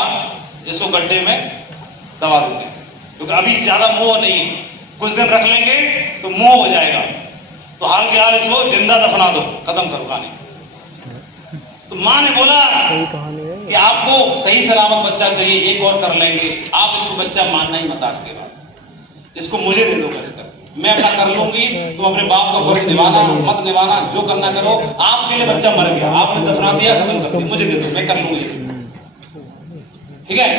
इसको गड्ढे में दबा देंगे, क्योंकि अभी ज्यादा मोह नहीं है, कुछ दिन रख लेंगे तो मोह हो जाएगा। तो हाल के हाल इसको जिंदा दफना दो, खत्म करो कहानी। तो माँ ने बोला कि आपको सही सलामत बच्चा चाहिए, एक और कर लेंगे, आप इसको बच्चा मानना ही मत आज के बाद, इसको मुझे दे दो कसकर, मैं अपना कर लूंगी, तुम अपने बाप का फर्ज निभाना मत निभाना, जो करना करो। आपके लिए बच्चा मर गया, आपने दफना दिया, खत्म कर दिया, मुझे दे दो, मैं कर लूंगी। ठीक है।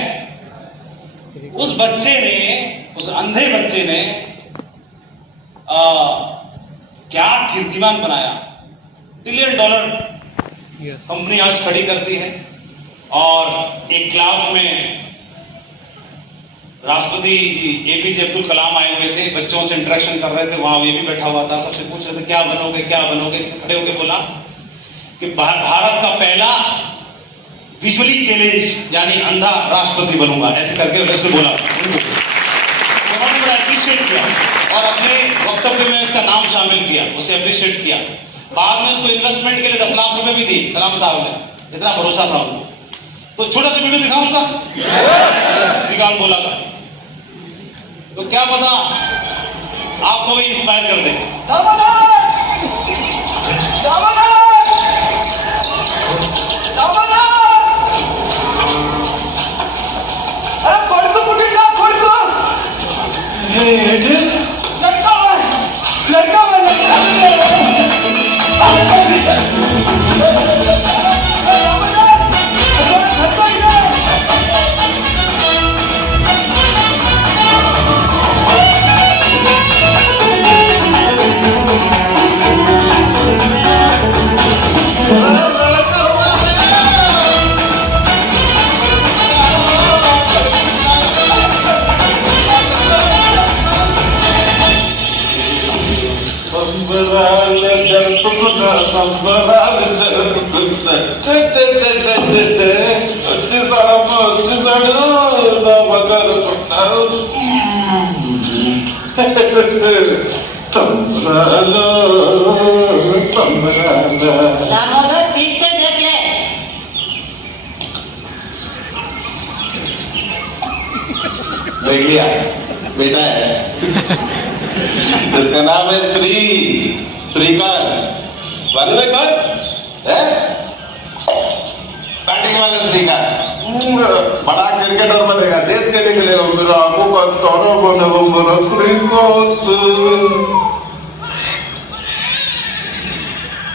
उस बच्चे ने, उस अंधे बच्चे ने क्या कीर्तिमान बनाया। $1 ट्रिलियन कंपनी आज खड़ी करती है। और एक क्लास में राष्ट्रपति जी APJ अब्दुल कलाम आए हुए थे, बच्चों से इंटरेक्शन कर रहे थे, वहां ये भी बैठा हुआ था, सबसे पूछ रहे थे क्या बनोगे क्या बनोगे। इसने खड़े होकर बोला कि भारत का पहला विजुअली चैलेंज यानी अंधा राष्ट्रपति बनूंगा, ऐसे करके उसने बोला। उन्होंने बड़ा अप्रिशिएट किया और अपने वक्तव्य में इसका नाम शामिल किया, उसे अप्रिशिएट किया। बाद में उसको इन्वेस्टमेंट के लिए 10 लाख रुपए भी दी कलाम साहब ने, इतना भरोसा था उनको। तो छोटा सा वीडियो दिखाऊंगा, श्रीकांत बोला था, तो क्या पता आपको भी इंस्पायर कर दे। दामोदर ठीक से देख ले। देख लिया, बेटा है। इसका नाम है श्रीकांत। मालूम है कौन है? बैटिंग वाला श्रीकांत। बड़ा क्रिकेटर बनेगा, देश के लिए खेलेगा। मेरा आंखों का तारा बनेगा मेरा श्रीकांत।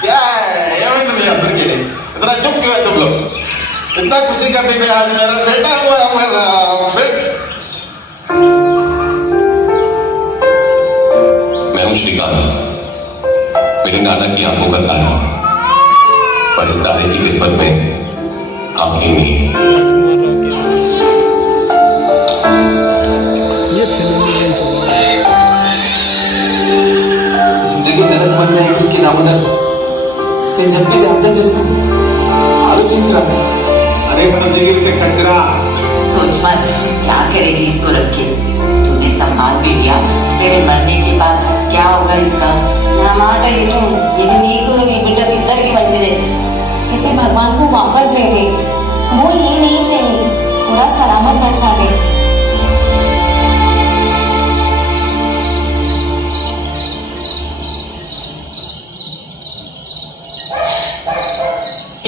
क्या है ये तो मेरा फिर के लिए इतना चुप क्यों है तुम लोग? इतना खुशी करने में आज मेरा बेटा हुआ है, मेरा मैं हूं श्रीकांत, मेरे नाना की आंखों का तारा, पर इस तारे की किस्मत में आप ही नहीं। जिंदगी नरक बन जाएगी उसकी दामोदर। నేను చెప్పేది అర్థం చేసుకో, ఆలోచించరా। अरे समझेगी उससे कचरा। सोच मत क्या करेगी इसको रख के, तूने संभाल भी दिया, तेरे मरने के बाद क्या होगा इसका? నా మాట విను, ఇది నీకు నీ బిడ్డకి ఇద్దరికి మంచిదే। इसे भगवान को वापस दे दे, वो ये नहीं चाहिए, पूरा सलामत बचा दे।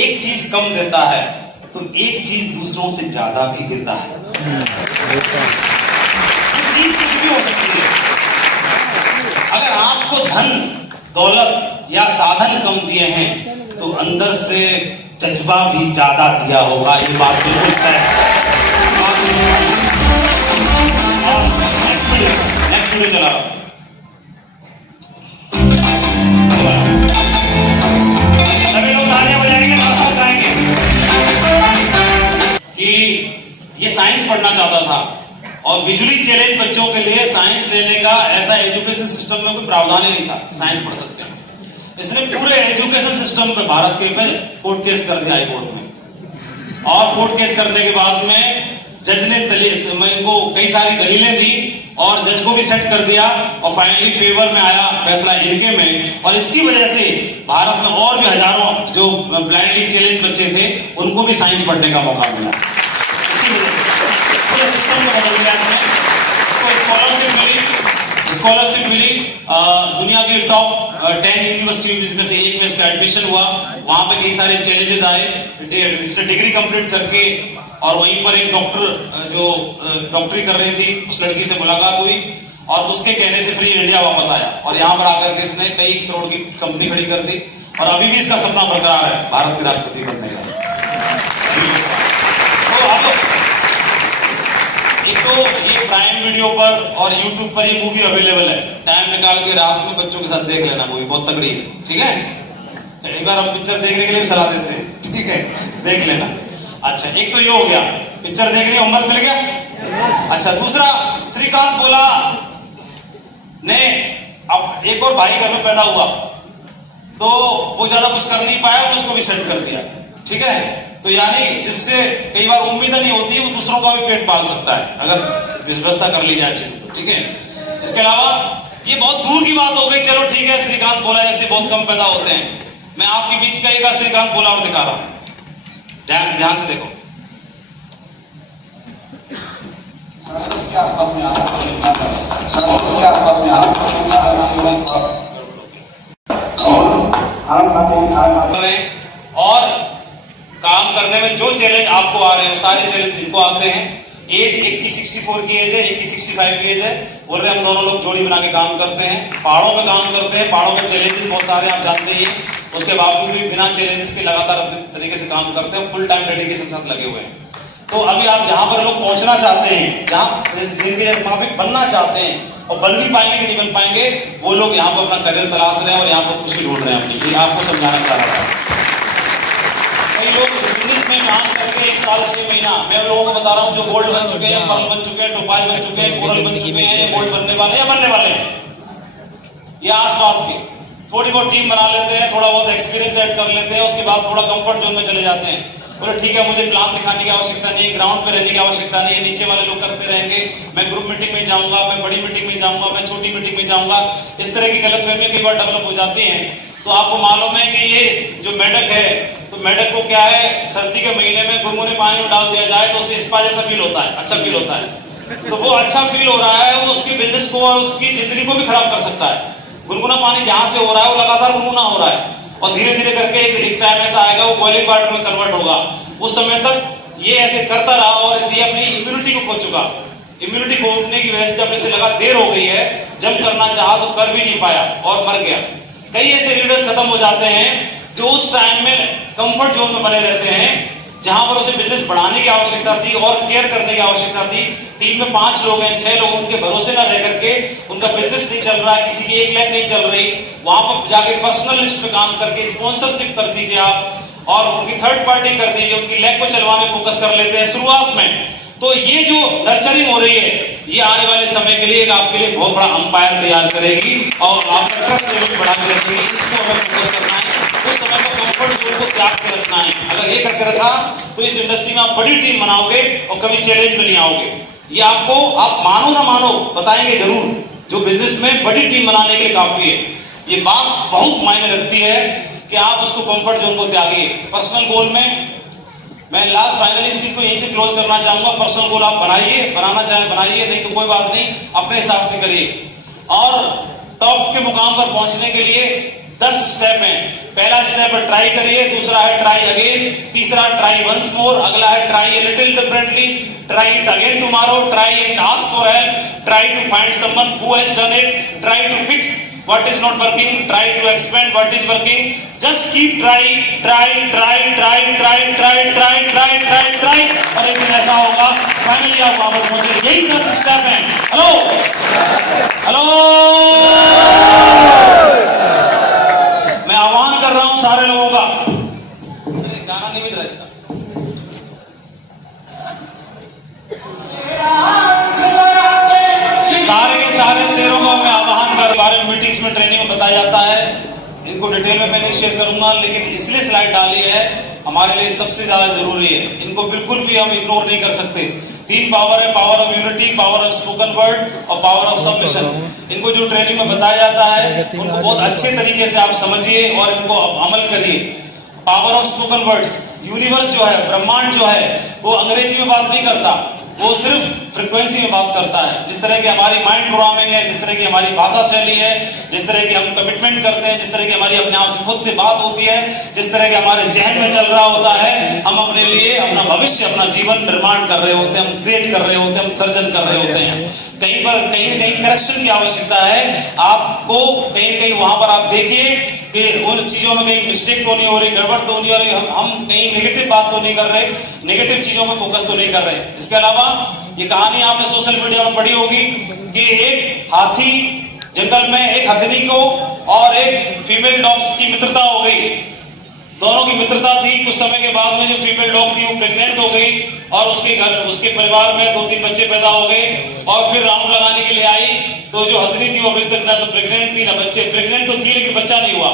एक चीज कम देता है तो एक चीज दूसरों से ज्यादा भी देता है। चीज कुछ भी हो सकती है। अगर आपको धन दौलत या साधन कम दिए हैं तो अंदर से जज्बा भी ज्यादा दिया होगा, ये बात बिल्कुल तय है। नेक्स्ट वीडियो चला सभी लोग तालियां बजाएंगे, साथ गाएंगे कि ये साइंस पढ़ना चाहता था और विजुअली चैलेंज बच्चों के लिए साइंस लेने का ऐसा एजुकेशन सिस्टम में कोई प्रावधान ही नहीं था, साइंस पढ़ सकते हैं। इसने पूरे एजुकेशन सिस्टम पे भारत के पे कोर्ट केस कर दिया हाई कोर्ट में, और कोर्ट केस करने के बाद में जज ने इनको कई सारी दलीलें दी और जज को भी सेट कर दिया और फाइनली फेवर में आया फैसला इनके में। और इसकी वजह से भारत में और भी हजारों जो ब्लाइंडली चैलेंज बच्चे थे उनको भी साइंस पढ़ने का मौका मिला। इसकी वजह से पूरे सिस्टम को बदल दिया इसने। इसको स्कॉलरशिप मिली दुनिया की टॉप 10 यूनिवर्सिटी में से एक में इसका एडमिशन हुआ। वहां पे कई सारे चैलेंजेस आए, इसने डिग्री कंप्लीट करके और वहीं पर एक डॉक्टर जो डॉक्टरी कर रही थी उस लड़की से मुलाकात हुई और उसके कहने से फ्री इंडिया वापस आया और यहाँ पर आकर के इसने कई करोड़ की कंपनी खड़ी कर दी और अभी भी इसका सपना बरकरार है भारत के राष्ट्रपति बनने का। तो अब एक तो ये प्राइम वीडियो पर और यूट्यूब पर ये मूवी अवेलेबल है, टाइम निकाल के रात में बच्चों के साथ देख लेना, मूवी बहुत तगड़ी है, ठीक है। एक बार हम पिक्चर देखने के लिए भी सलाह देते हैं, ठीक है, देख लेना। अच्छा, एक तो ये हो गया, पिक्चर देखने होमवर्क मिल गया। अच्छा, दूसरा श्रीकांत बोला ने अब एक और भाई घर में पैदा हुआ तो वो ज्यादा कुछ कर नहीं पाया, उसको भी सेट कर दिया, ठीक है। तो यानी जिससे कई बार उम्मीद नहीं होती वो दूसरों का भी पेट पाल सकता है अगर व्यवस्था कर ली जाए अच्छे से, ठीक है। इसके अलावा ये बहुत दूर की बात हो गई, चलो ठीक है, श्रीकांत बोला ऐसे बहुत कम पैदा होते हैं। मैं आपके बीच का एक श्रीकांत बोला और दिखा रहा हूं, ध्यान से देखो। इसके आसपास में और काम करने में जो चैलेंज आपको आ रहे हैं वो सारे चैलेंज इनको आते हैं। एज एक की 64 की एज है, एक की 65 की एज है। बोल रहे हम दोनों लोग जोड़ी बना के काम करते हैं, पहाड़ों में काम करते हैं। पहाड़ों में चैलेंजेस बहुत सारे आप जानते ही हैं, उसके बावजूद भी बिना चैलेंजेस के लगातार अपने तरीके से काम करते हैं, फुल टाइम डेडिकेशन के साथ लगे हुए हैं। तो अभी आप जहां पर लोग पहुंचना चाहते हैं, जहां जिनके माफिक बनना चाहते हैं और बन भी पाएंगे कि नहीं बन पाएंगे, वो लोग यहाँ पर अपना करियर तलाश रहे हैं और यहाँ पर खुशी ढूंढ रहे हैं अपनी। ये आपको समझाना चाह रहा था। कई लोग बिजनेस में काम करके 1 साल 6 महीना, मैं लोगों को बता रहा हूँ जो गोल्ड बन चुके हैं, पर्ल बन चुके हैं, टोपाज बन चुके हैं, कोरल बन चुके हैं, गोल्ड बनने वाले या बनने वाले हैं, ये आसपास के थोड़ी बहुत टीम बना लेते हैं, थोड़ा बहुत एक्सपीरियंस ऐड कर लेते हैं, उसके बाद थोड़ा कंफर्ट जोन में चले जाते हैं। बोले ठीक है, मुझे प्लान दिखाने की आवश्यकता नहीं है, ग्राउंड पे रहने की आवश्यकता नहीं है, नीचे वाले लोग करते रहेंगे, मैं ग्रुप मीटिंग में जाऊंगा, मैं बड़ी मीटिंग में जाऊंगा, मैं छोटी मीटिंग में जाऊंगा। इस तरह की गलतफहमियां कई बार डेवलप हो जाती हैं। तो आपको मालूम है कि ये जो मेढक है, तो मेढक को क्या है, सर्दी के महीने में गुनगुने पानी में डाल दिया जाए तो उसे स्पा जैसा फील होता है, अच्छा फील होता है। तो वो अच्छा फील हो रहा है, वो उसके बिजनेस को और उसकी जिंदगी को भी खराब कर सकता है। गुनगुना पानी जहां से हो रहा है वो लगातार गुनगुना हो रहा है और धीरे धीरे करके एक टाइम ऐसा आएगा वो बॉइलिंग वाटर में कन्वर्ट होगा। उस समय तक ये ऐसे करता रहा और इसे अपनी इम्यूनिटी को खो चुका। इम्यूनिटी खोने की वजह से जब इसे लगा देर हो गई है, जब करना चाहा तो कर भी नहीं पाया और मर गया। कई ऐसे लीडर्स खत्म हो जाते हैं जो उस टाइम में कंफर्ट जोन में बने रहते हैं, जहां पर उसे बिजनेस बढ़ाने की आवश्यकता थी और केयर करने की आवश्यकता थी। टीम में 5 लोग हैं, 6 लोग, उनके भरोसे ना रह करके उनका बिजनेस नहीं चल रहा, किसी की 1 लाख नहीं चल रही, वहां पर जाके पर्सनल लिस्ट पे काम करके स्पॉन्सरशिप कर दीजिए आप और उनकी थर्ड पार्टी कर दीजिए, उनकी लेग को चलवाने फोकस कर लेते हैं शुरुआत में। तो ये जो नर्चरिंग हो रही है, ये आने वाले समय के लिए आपके लिए बहुत बड़ा अंपायर तैयार करेगी और आपका ट्रस्ट लेवल बढ़ा के रखेगी। इसको हमें फोकस करना है, उस समय को कंफर्ट जोन को त्याग के रखना है। अगर ये करके रखा तो इस इंडस्ट्री में आप बड़ी टीम बनाओगे और कभी चैलेंज में नहीं आओगे। ये आपको, आप मानो ना मानो, बताएंगे जरूर, जो बिजनेस में बड़ी टीम बनाने के लिए काफी है। ये बात बहुत मायने रखती है कि आप उसको कंफर्ट जोन को त्यागिए। पर्सनल गोल में मैं लास्ट फाइनली इस चीज को यहीं से क्लोज करना चाहूंगा। पर्सनल गोल आप बनाइए, बनाना चाहे बनाइए, नहीं तो कोई बात नहीं, अपने हिसाब से करिए। और टॉप के मुकाम पर पहुंचने के लिए 10 स्टेप हैं। पहला स्टेप है ट्राई करिए, दूसरा है ट्राई अगेन, तीसरा ट्राई वंस मोर, अगला है try a little differently, try it again tomorrow, try and ask for help, try to find someone who has done it, try to fix what is not working, try to expand what is working, just keep trying, try और एक दिन ऐसा होगा finally आप वहां पर पहुंचे। यही 10 स्टेप हैं। हेलो मैं आह्वान कर रहा हूं सारे लोगों का, गाना नहीं मिल रहा इसका, सारे के सारे शेरों को मैं आह्वान कर, बारे में मीटिंग्स में ट्रेनिंग में बताया जाता है, इनको डिटेल में मैं नहीं शेयर करूंगा, लेकिन इसलिए स्लाइड डाली है हमारे लिए सबसे ज्यादा जरूरी है, इनको बिल्कुल भी हम इग्नोर नहीं कर सकते। 3 पावर है, power of unity, power of spoken word और पावर ऑफ सबमिशन। इनको जो ट्रेनिंग में बताया जाता है उनको बहुत अच्छे तरीके से आप समझिए और इनको अमल करिए। Power of spoken words, universe जो है, ब्रह्मांड जो है, वो अंग्रेजी में बात नहीं करता, वो सिर्फ फ्रीक्वेंसी में बात करता है। जिस तरह की हमारी माइंड प्रोग्रामिंग है, जिस तरह की हमारी भाषा शैली है, जिस तरह की हम कमिटमेंट करते हैं, जिस तरह की हमारी अपने आप से खुद से बात होती है, जिस तरह के हमारे जहन में चल रहा होता है, हम अपने लिए अपना भविष्य, अपना जीवन निर्माण कर रहे होते हैं, हम क्रिएट कर रहे होते हैं, हम सर्जन कर रहे होते हैं। कहीं पर कहीं न कहीं करेक्शन की आवश्यकता है आपको, कहीं न कहीं वहां पर आप देखिए कि उन चीजों में कहीं मिस्टेक तो नहीं हो रही, गड़बड़ तो नहीं हो रही, हम कहीं नेगेटिव बात तो नहीं कर रहे, नेगेटिव चीजों में फोकस तो नहीं कर रहे। इसके अलावा ये कहानी आपने सोशल मीडिया में पढ़ी होगी कि एक हाथी जंगल में एक हथनी को और एक फीमेल डॉग्स की मित्रता हो गई। दोनों की मित्रता थी। कुछ समय के बाद में जो फीमेल डॉग थी वो प्रेग्नेंट हो गई और उसके परिवार में 2-3 बच्चे पैदा हो गए और फिर राउंड लगाने के लिए आई तो जो हथनी थी वो अभी तक ना तो प्रेग्नेंट थी ना बच्चे, प्रेग्नेंट तो थी लेकिन बच्चा नहीं हुआ।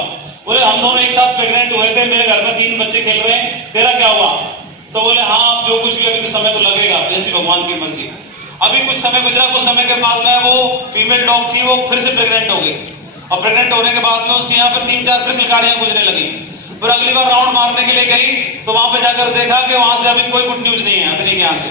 बोले हम दोनों एक साथ प्रेग्नेंट हुए थे, मेरे घर में 3 बच्चे खेल रहे हैं, तेरा क्या हुआ? तो बोले हाँ आप जो कुछ भी, अभी तो समय तो लगेगा, जैसी भगवान की मर्जी। अभी कुछ समय गुजरा, कुछ समय के बाद में वो फीमेल डॉग थी वो फिर से प्रेग्नेंट हो गई और प्रेग्नेंट होने के बाद में उसके यहाँ पर 3-4 फिर किलकारियां गुजरने लगी। फिर अगली बार राउंड मारने के लिए गई तो वहां पे जाकर देखा कि वहां से अभी कोई गुड न्यूज नहीं है हथनी के यहाँ से।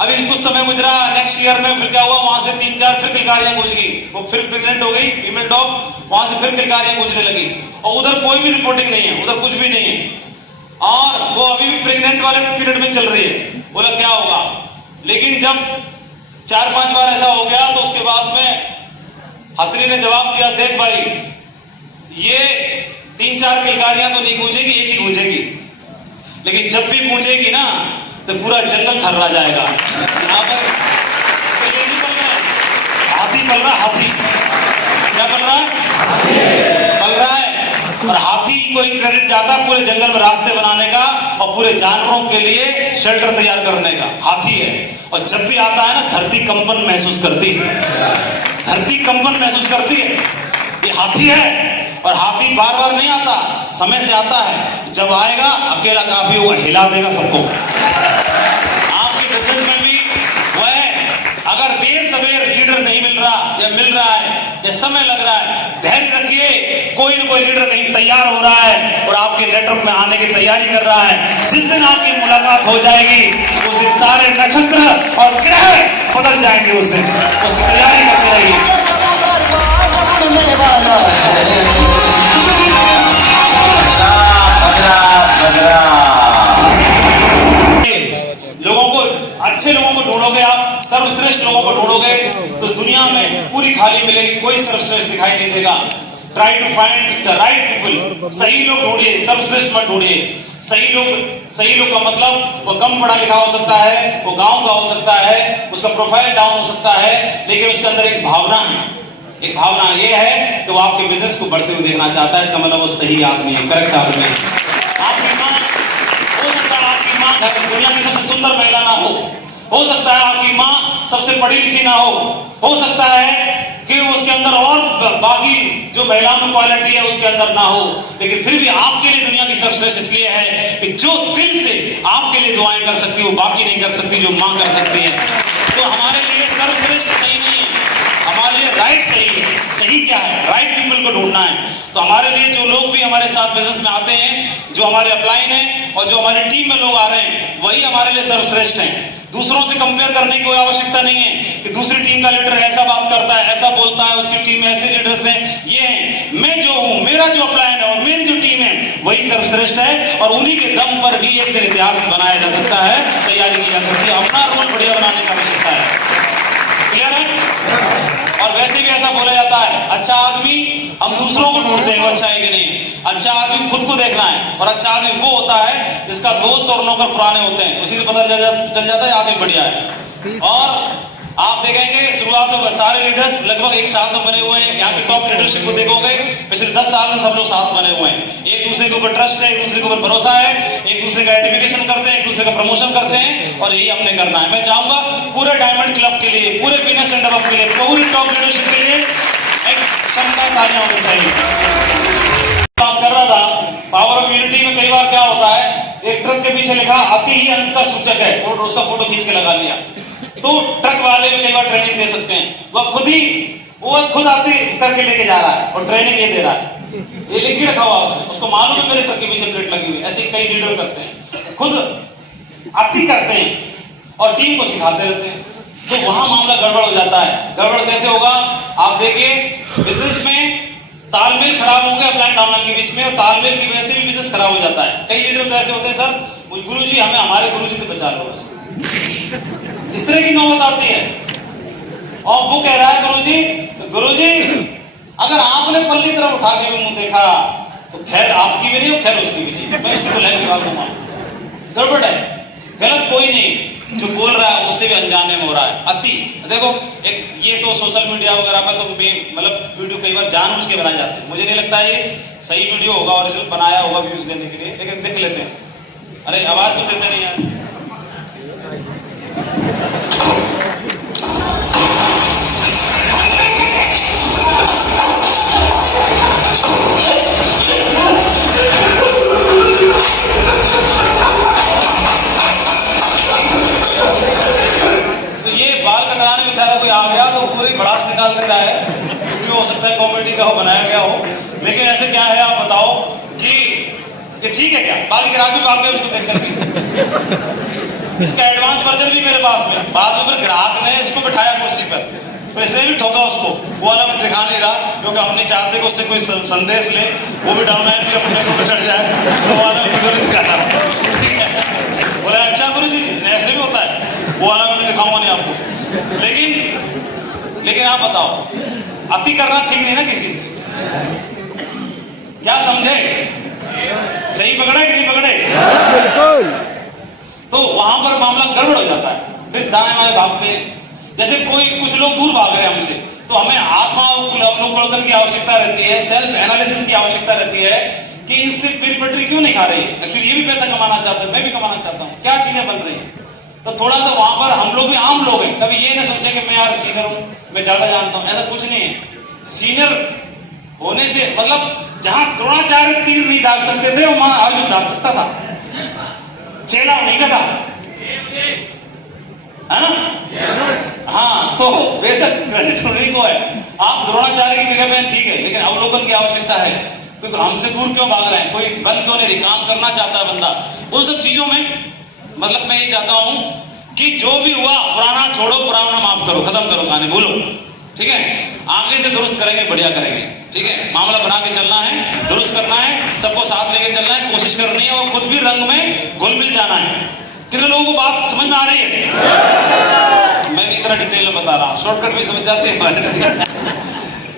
अभी कुछ समय गुजरा, नेक्स्ट ईयर में फिर क्या हुआ, वहां से 3-4 फिर किलकारियां गुज गई, वो फिर प्रेग्नेंट हो गई फीमेल डॉग, वहां से फिर किलकारियां गुजरने लगी और उधर कोई भी रिपोर्टिंग नहीं है, उधर कुछ भी नहीं है और वो अभी भी प्रेग्नेंट वाले पीरियड में चल रही है। बोला क्या होगा? लेकिन जब 4-5 बार ऐसा हो गया तो उसके बाद में हथनी ने जवाब दिया, देख भाई ये 3-4 किलकारियां तो नहीं गूंजेगी, एक ही गूंजेगी, लेकिन जब भी गूंजेगी ना तो पूरा जंगल थर्रा जाएगा। यहाँ पर ये नहीं पल रहा है, हाथी पल रहा, हाथी क्या पल रहा है? पल रहा है। और हाथी को ही क्रेडिट जाता है पूरे जंगल में रास्ते बनाने का और पूरे जानवरों के लिए शेल्टर तैयार करने का, हाथी है। और जब भी आता है ना धरती कंपन महसूस करती है, धरती कंपन महसूस करती है, ये हाथी है। और हाथी बार बार नहीं आता, समय से आता है, जब आएगा अकेला काफी होगा, हिला देगा सबको। आपके बिजनेस में भी वो है, अगर देर सवेर लीडर नहीं मिल रहा या मिल रहा है या समय लग रहा है, धैर्य रखिए, कोई ना कोई लीडर कहीं तैयार हो रहा है और आपके नेटवर्क में आने की तैयारी कर रहा है। जिस दिन आपकी मुलाकात हो जाएगी उस दिन सारे नक्षत्र और ग्रह बदल जाएंगे, उस दिन उसकी तैयारी करते रहिए। लोगों को, अच्छे लोगों को ढूंढोगे आप, सर्वश्रेष्ठ लोगों को ढूंढोगे तो इस दुनिया में पूरी खाली मिलेगी, कोई सर्वश्रेष्ठ दिखाई नहीं देगा। Try to find the right people, सही लोग ढूंढिए, सर्वश्रेष्ठ मत ढूंढिए। सही लोग का मतलब वो कम पढ़ा लिखा हो सकता है, वो गांव का हो सकता है, उसका प्रोफाइल डाउन हो सकता है, लेकिन उसके अंदर एक भावना है। एक भावना ये है कि वो आपके बिजनेस को बढ़ते हुए देखना चाहता है, इसका मतलब वो सही आदमी है, करेक्ट आदमी है। आपकी माँ, हो सकता है आपकी माँ दुनिया की सबसे सुंदर महिला ना हो सकता है आपकी माँ सबसे पढ़ी लिखी ना हो सकता है कि उसके अंदर और बाकी जो महिलाओं में क्वालिटी है उसके अंदर ना हो, लेकिन फिर भी आपके लिए दुनिया की सर्वश्रेष्ठ इसलिए है कि जो दिल से आपके लिए दुआएं कर सकती है वो बाकी नहीं कर सकती, जो माँ कर सकती है। तो हमारे लिए सर्वश्रेष्ठ सही नहीं है, हमारे लिए राइट सही है। सही क्या है? राइट पीपल को ढूंढना है। तो हमारे लिए जो लोग भी हमारे साथ बिजनेस में आते हैं, जो हमारे अपलाइन हैं और जो हमारी टीम में लोग आ रहे हैं, वही हमारे लिए सर्वश्रेष्ठ हैं। दूसरों से कंपेयर करने की कोई आवश्यकता नहीं है कि दूसरी टीम का लीडर ऐसा बात करता है, ऐसा बोलता है, उसकी टीम में ऐसे लीडर्स हैं, ये हैं। मैं जो हूं, मेरा जो अपलाइन है और मेरी जो टीम है वही सर्वश्रेष्ठ है और उन्हीं के दम पर भी एक दिन इतिहास बनाया जा सकता है, तैयारी की जा सकती है। अपना रोल बढ़िया बनाने की आवश्यकता है। क्लियर है? और वैसे भी ऐसा बोला जाता है, अच्छा आदमी हम दूसरों को ढूंढते हैं वो अच्छा है कि नहीं, अच्छा आदमी खुद को देखना है। और अच्छा आदमी वो होता है जिसका दोस्त और नौकर पुराने होते हैं, उसी से पता चल जाता है आदमी बढ़िया है। और आप देखेंगे शुरुआत में सारे लीडर्स लगभग एक साथ में बने हुए हैं। यहाँ की टॉप लीडरशिप को देखोगे पिछले 10 साल से सब लोग साथ बने हुए हैं। एक दूसरे के ऊपर ट्रस्ट है, एक दूसरे के ऊपर भरोसा है, एक दूसरे का आइडेंटिफिकेशन करते हैं, एक दूसरे का प्रमोशन करते हैं, और यही हमने करना है। मैं चाहूंगा पूरे डायमंड क्लब के लिए, पूरे बिजनेस एंड डेवलप के लिए, पूरी टॉप लीडरशिप के लिए एक शानदार तालियां होनी चाहिए। बात कर रहा था पावर ऑफ यूनिटी में कई बार क्या होता है, एक ट्रक के पीछे लिखा अति ही अंत का सूचक है, और उसका फोटो खींच के लगा लिया। तो ट्रक वाले भी कई बार ट्रेनिंग दे सकते हैं, वो खुद आते करके लेके जा रहा है और ट्रेनिंग ये दे रहा है, ये लिख के रखा हुआ उसने, उसको मालूम है मेरे ट्रक के पीछे प्लेट लगी हुई। ऐसे कई लीडर करते हैं, खुद आती करते हैं और टीम को सिखाते रहते हैं, तो वहां मामला गड़बड़ हो जाता है। गड़बड़ कैसे होगा, आप देखिए बिजनेस में तालमेल खराब हो गया अपलाइन डाउनलाइन के बीच में, और तालमेल की वजह से भी बिजनेस खराब हो जाता है। कई लीडर तो ऐसे होते हैं, सर गुरुजी हमें हमारे गुरुजी से बचा लो, इस तरह की नौबत आती है। और वो कह रहा है गुरुजी अगर आपने पल्ली तरफ उठा के भी मुंह देखा तो खैर आपकी भी नहीं और खैर उसकी भी नहीं, मैं उसकी तो लाइन निकाल दूंगा। गड़बड़ है, गलत कोई नहीं, जो बोल रहा है उससे भी अनजाने में हो रहा है अति। देखो एक ये तो सोशल मीडिया वगैरह पे तो मतलब वीडियो कई बार जानबूझ के बनाए जाते हैं, मुझे नहीं लगता ये सही वीडियो होगा, ओरिजिनल बनाया होगा व्यूज लेने के लिए, लेकिन देख लेते हैं। अरे आवाज तो देते नहीं यार। कोई आ गया तो पूरी भड़ास निकाल दे रहा है, वीडियो हो सकता है कॉमेडी का हो, बनाया गया हो, लेकिन ऐसे क्या है आप बताओ कि ठीक है क्या, बाकी ग्राहक भी भाग गए उसको देख करके। इसका एडवांस वर्जन भी मेरे पास में, बाद में फिर ग्राहक ने इसको बिठाया कुर्सी पर, फिर इसने भी ठोका उसको, वो वाला मैं दिखा नहीं रहा क्योंकि हम नहीं चाहते कि उससे कोई संदेश ले, वो भी डाउनलाइन भी अपने को चढ़ जाए, तो वाला वीडियो नहीं दिखाता। ठीक है, बोले अच्छा गुरुजी ऐसे भी होता है, वो वाला मैं दिखाऊंगा नहीं आपको। लेकिन आप बताओ अति करना ठीक नहीं ना किसी से, क्या समझे, सही पकड़े कि नहीं पकड़े, तो वहां पर मामला गड़बड़ हो जाता है। फिर दाएं बाएं भागते हैं, जैसे कुछ लोग दूर भाग रहे हैं हमसे, तो हमें आत्मावलोकन की आवश्यकता रहती है, सेल्फ एनालिसिस की आवश्यकता रहती है कि इससे पेट पटरी क्यों नहीं खा रही है, एक्चुअली ये भी पैसा कमाना चाहता है, मैं भी कमाना चाहता हूँ, क्या चीजें बन रही है। तो थोड़ा सा वहां पर हम लोग भी आम लोग हैं, कभी ये ना सोचे कि मैं यार सीनियर हूं, मैं ज्यादा जानता हूं, ऐसा कुछ नहीं है। सीनियर होने से मतलब जहां द्रोणाचार्य तीर नहीं दाग सकते थे वहां अर्जुन दाग सकता था, चेला नहीं का था, है ना। हाँ, तो बेशक क्रेडिट उन्हीं को है, आप द्रोणाचार्य की जगह पे ठीक है, लेकिन अवलोकन की आवश्यकता है, क्योंकि हमसे दूर क्यों भाग रहे हैं, कोई बन क्यों नहीं, काम करना चाहता है बंदा। उन सब चीजों में मतलब मैं ये चाहता हूं कि जो भी हुआ पुराना छोड़ो, पुराना माफ करो, खत्म करो कहानी, भूलो, ठीक है। आगे से दुरुस्त करेंगे, बढ़िया करेंगे, ठीक है। मामला बना के चलना है, दुरुस्त करना है, सबको साथ लेके चलना है, कोशिश करनी है और खुद भी रंग में घुल मिल जाना है। कितने लोगों को बात समझ में आ रही है, मैं भी इतना डिटेल में बता रहा हूँ, शॉर्टकट भी समझ जाते हैं।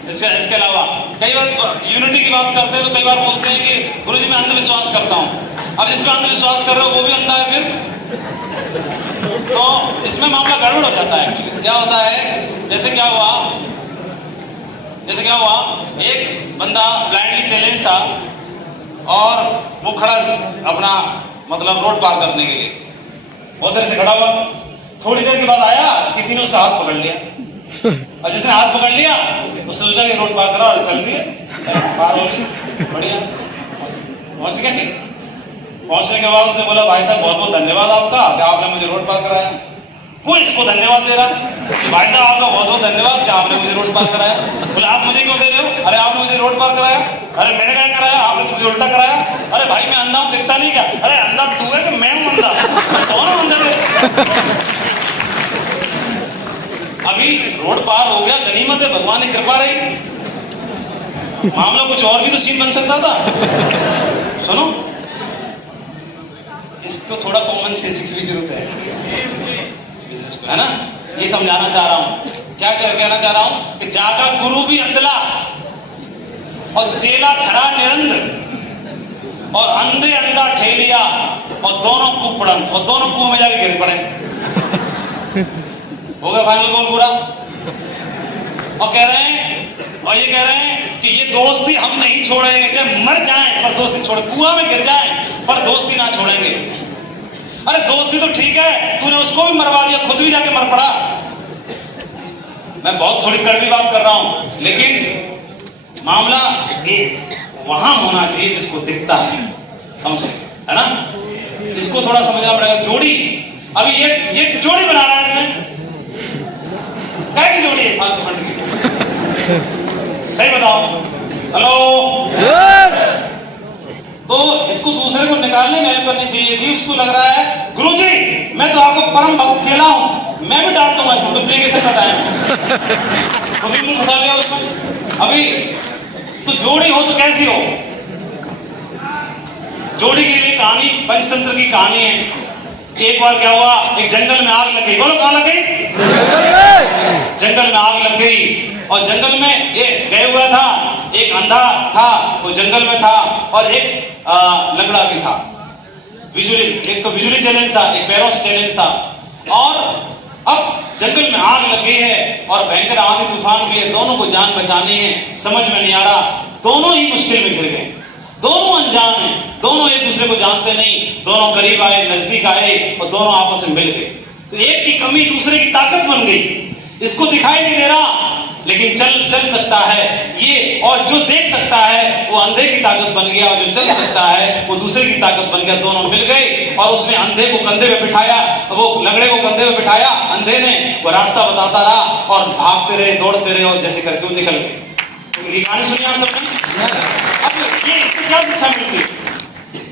इसके अलावा कई बार यूनिटी की बात करते हैं तो कई बार बोलते हैं कि गुरुजी मैं अंधविश्वास करता हूँ। अब जिसमें अंधविश्वास कर रहे हो वो भी अंधा है, फिर तो इसमें मामला गड़बड़ हो जाता है। एक्चुअली क्या होता है, जैसे क्या हुआ एक बंदा ब्लाइंडली चैलेंज था और वो खड़ा अपना मतलब रोड पार करने के लिए, बहुत देर से खड़ा हुआ, थोड़ी देर के बाद आया, किसी ने उसका हाथ पकड़ लिया, और जिसने हाथ पकड़ लिया उसने सोचा कि रोड पार करा और चल दिए, पार हो गई, बढ़िया पहुंच गए। पहुंचने के बाद उसने बोला भाई साहब बहुत बहुत धन्यवाद आपका कि आपने मुझे रोड पार कराया। पुलिस को धन्यवाद दे रहा, भाई साहब आपका बहुत बहुत धन्यवाद कि आपने मुझे रोड पार कराया। बोले आप मुझे क्यों दे रहे हो, अरे आपने मुझे रोड पार कराया, अरे मैंने क्या कराया, आपने तो मुझे उल्टा कराया, अरे भाई मैं अंधा हूं दिखता नहीं क्या, अरे अंधा तू है कि मैं हूं अंधा, मैं दोनों अंधे थे। अभी रोड पार हो गया, गनीमत है, भगवान की कृपा रही, मामला कुछ और भी तो सीन बन सकता था। सुनो, इसको थोड़ा कॉमन सेंस की भी जरूरत है बिजनेस को, है ना, ये समझाना चाह रहा हूं। क्या कहना चाह रहा हूं कि जागा गुरु भी अंधला और चेला खरा निरंद और अंधे अंधा ठेलिया और दोनों कूप पड़न और दोनों कुएं में जाके गिर पड़े। हो गया फाइनल गोल पूरा। और कह रहे हैं और ये कह रहे हैं कि ये दोस्ती हम नहीं छोड़ेंगे, चाहे मर जाएं पर दोस्ती छोड़े, कुआं में गिर जाएं पर दोस्ती ना छोड़ेंगे। अरे दोस्ती तो ठीक है, तूने उसको भी मरवा दिया, खुद भी जाके मर पड़ा। मैं बहुत थोड़ी कड़वी बात कर रहा हूं, लेकिन मामला ये वहां होना चाहिए जिसको दिखता है हमसे, है ना? इसको थोड़ा समझना पड़ेगा। जोड़ी, अभी ये जोड़ी बना रहा है इसमें, क्या की जोड़ी है? फालतू फंड की, सही बताओ। हेलो, तो इसको दूसरे को निकालने में हेल्प करनी चाहिए थी। उसको लग रहा है गुरुजी मैं तो आपको परम भक्त चेला हूं, मैं भी डाल दूंगा इसको डुप्लीकेशन का टाइम, तो बिल्कुल फंसा लिया उसको। अभी तो जोड़ी हो तो कैसी हो? जोड़ी के लिए कहानी पंचतंत्र की कहानी है। एक बार क्या हुआ, एक जंगल में आग लग गई। बोलो कहां लग गई? जंगल में आग लग गई और जंगल में एक गया हुआ था, एक अंधा था वो जंगल में था और एक लंगड़ा भी था। विजुअली, एक तो विजुअली चैलेंज था, एक पैरों से चैलेंज था। और अब जंगल में आग लग गई है और भयंकर आंधी तूफान भी है, दोनों को जान बचानी है, समझ में नहीं आ रहा। दोनों ही मुश्किल में घिर गए, दोनों अनजान हैं, दोनों एक दूसरे को जानते नहीं। दोनों करीब आए, नजदीक आए और दोनों आपस में मिल गए। तो एक की कमी दूसरे की ताकत बन गई। इसको दिखाई नहीं दे रहा लेकिन चल सकता है ये, और जो देख सकता है वो अंधे की ताकत बन गया और जो चल सकता है वो दूसरे की ताकत बन गया। दोनों मिल गए और उसने अंधे को कंधे पे बिठाया, वो लंगड़े को कंधे पे बिठाया, अंधे ने वो रास्ता बताता रहा और भागते रहे, दौड़ते रहे और जैसे करके वो निकल गए। तो ये कहानी सुनिए आप सबने। अब ये इससे क्या शिक्षा मिलती है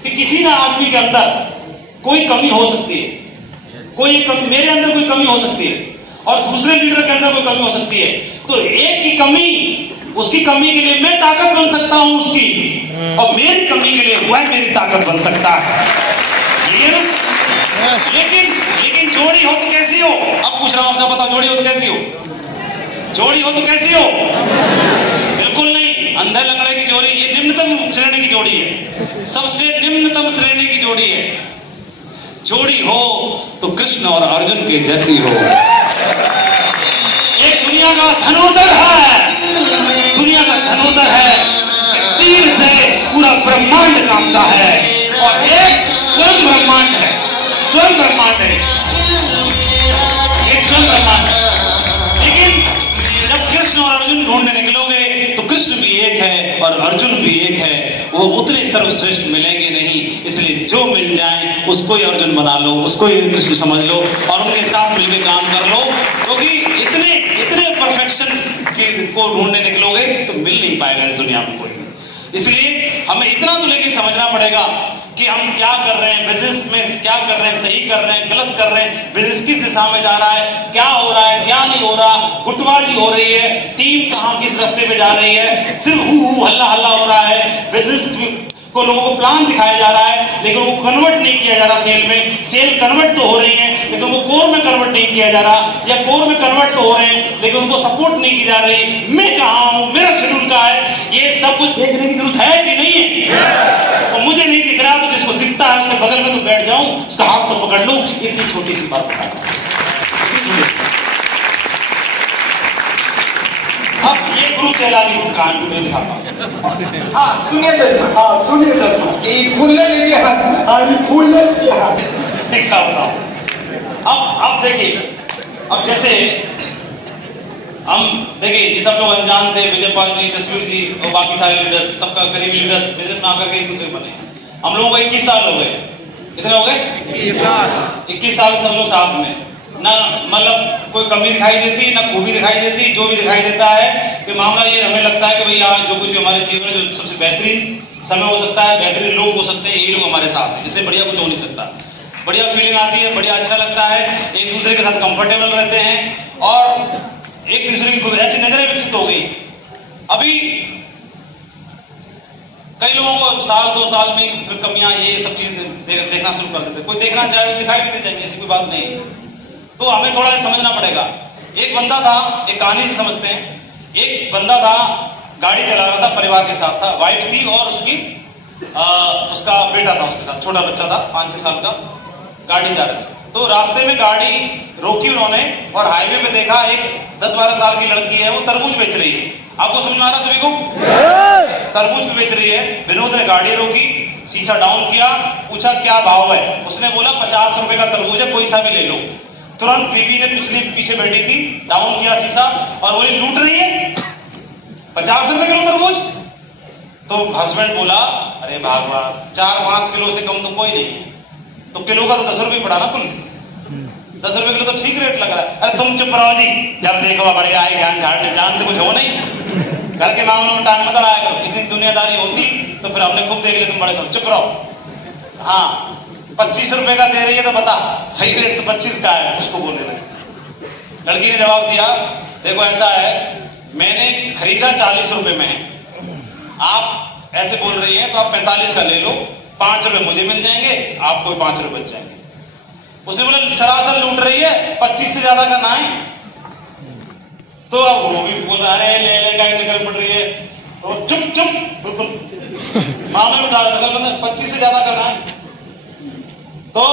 कि किसी ना आदमी के अंदर कोई कमी हो सकती है, कोई कमी, मेरे अंदर कोई कमी हो सकती है और दूसरे लीडर के अंदर कोई कमी हो सकती है। तो एक की कमी, उसकी कमी के लिए मैं ताकत बन सकता हूं उसकी, और मेरी कमी के लिए वह मेरी ताकत बन सकता है। ये ना? लेकिन जोड़ी हो तो कैसी हो? अब पूछ रहा हूं आपसे, बताओ जोड़ी हो तो कैसी हो? जोड़ी हो तो कैसी हो? बिल्कुल नहीं। अंधे लंगड़े की जोड़ी ये निम्नतम श्रेणी की जोड़ी है, सबसे निम्नतम श्रेणी की जोड़ी है। जोड़ी हो तो कृष्ण और अर्जुन के जैसी हो। एक दुनिया का धनुर्धर है, दुनिया का धनुर्धर है, तीर से पूरा ब्रह्मांड कांपता है और एक स्वयं ब्रह्मांड है, स्वयं ब्रह्मांड है, एक स्वयं ब्रह्मांड है। लेकिन जब कृष्ण और अर्जुन ढूंढने निकलोगे तो कृष्ण भी एक है और अर्जुन भी एक है, वो उतने सर्वश्रेष्ठ मिलेंगे नहीं। इसलिए जो मिल जाए उसको ही अर्जुन बना लो, उसको ही कृष्ण समझ लो और उनके साथ मिलकर काम कर लो, क्योंकि इतने परफेक्शन को ढूंढने निकलोगे तो मिल नहीं पाएगा इस दुनिया में कोई। इसलिए हमें इतना तो लेकिन समझना पड़ेगा कि हम क्या कर रहे हैं, बिजनेस में क्या कर रहे हैं, सही कर रहे हैं, गलत कर रहे हैं, बिजनेस किस दिशा में जा रहा है, क्या हो रहा है, क्या नहीं हो रहा, गुटबाजी हो रही है, टीम कहां किस रास्ते पे जा रही है, सिर्फ हु हल्ला हल्ला हो रहा है। बिजनेस को लोगों को प्लान दिखाया जा रहा है लेकिन वो कन्वर्ट नहीं किया जा रहा सेल में। सेल कन्वर्ट तो हो रही है लेकिन वो कोर में कन्वर्ट नहीं किया जा रहा, या कोर में कन्वर्ट तो हो रहे हैं लेकिन उनको सपोर्ट नहीं की जा रही। मैं कहां हूं, मेरा शेड्यूल कहां है, ये सब कुछ देखने की जरूरत है कि नहीं है? तो मुझे नहीं दिख रहा तो जिसको दिखता है उसके बगल में तो बैठ जाऊं, उसका हाथ तो पकड़ लूं। इतनी छोटी सी बात बता। अब ये गुरु चेला की कहानी में दिखाता हूं। हाँ सुनिए दर्मा, हाँ सुनिए दर्मा, ये फूल ले लीजिए हाथ में, हाँ ये फूल ले लीजिए हाथ में। क्या बताओ? अब देखिए, अब जैसे हम देखिए ये सब लोग अनजान थे, विजयपाल जी, जसवीर जी और बाकी सारे लीडर्स, सबका करीबी लीडर्स बिजनेस में आकर के एक दूसरे बने। हम लोगों को 21 साल हो गए। कितने हो गए? 21 साल सब लोग साथ में, ना मतलब कोई कमी दिखाई देती, ना खूबी दिखाई देती। जो भी दिखाई देता है कि मामला ये हमें लगता है कि भाई आज जो कुछ भी हमारे जीवन में जो सबसे बेहतरीन समय हो सकता है, बेहतरीन लोग हो सकते हैं, यही लोग हमारे साथ हैं। इससे बढ़िया कुछ हो नहीं सकता। बढ़िया फीलिंग आती है, बढ़िया अच्छा लगता है, एक दूसरे के साथ कंफर्टेबल रहते हैं और एक दूसरे की ऐसी नजरें विकसित हो गई। अभी कई लोगों को साल 2 साल में फिर कमियां ये सब चीजें देखना शुरू कर देते। कोई देखना चाहे तो दिखाई भी दे जाएंगे, ऐसी कोई बात नहीं। तो हमें थोड़ा समझना पड़ेगा एक बंदा था, एक कहानी से समझते हैं। एक बंदा था, गाड़ी चला रहा था, परिवार के साथ था, वाइफ थी और उसका बेटा था उसके साथ, छोटा बच्चा था 5-6 साल का। गाड़ी जा रही थी तो रास्ते में गाड़ी रोकी उन्होंने और हाईवे पे देखा एक 10-12 साल की लड़की है, वो तरबूज बेच रही है। आपको समझ में आ रहा सभी को? तरबूज भी बेच रही है। विनोद ने गाड़ी रोकी, शीशा डाउन किया, पूछा क्या भाव है। उसने बोला 50 रुपए का तरबूज है, कोई सा भी ले लो। तुरंत बीबी ने पीछे बैठी थी, डाउन किया शीशा और बोली लूट रही है, 50 रुपए किलो तरबूज। तो हस्बैंड बोला अरे भगवान, 4-5 किलो से कम तो कोई नहीं है, तो किलो का तो 10 रुपये पड़ा ना कुल। 10 रुपए किलो तो ठीक रेट लग रहा है। अरे तुम चुप रहो जी, जब देखो बढ़िया आए ज्ञान झाड़ने, जानते कुछ हो नहीं, घर के मामलों में टांग मत अड़ाया करो। इतनी दुनियादारी होती तो फिर हमने खूब देख लिया, तुम बड़े सब चुप रहो। हाँ 25 रुपए का दे रही है तो बता सही रेट तो 25 का है, उसको बोलने लगे। लड़की ने जवाब दिया देखो ऐसा है, मैंने खरीदा 40 रुपए में है, आप ऐसे बोल रही हैं तो आप 45 का ले लो, 5 रुपए मुझे मिल जाएंगे, आपको 5 रुपए बच जाएंगे। उसने बोला सरासर लूट रही है, 25 से ज्यादा का ना है। तो अब वो भी बोल रहा है ले का चक्कर पड़ रही है, तो चुप बिल्कुल मामले में डाला दखल बंद, 25 से ज्यादा का ना है। तो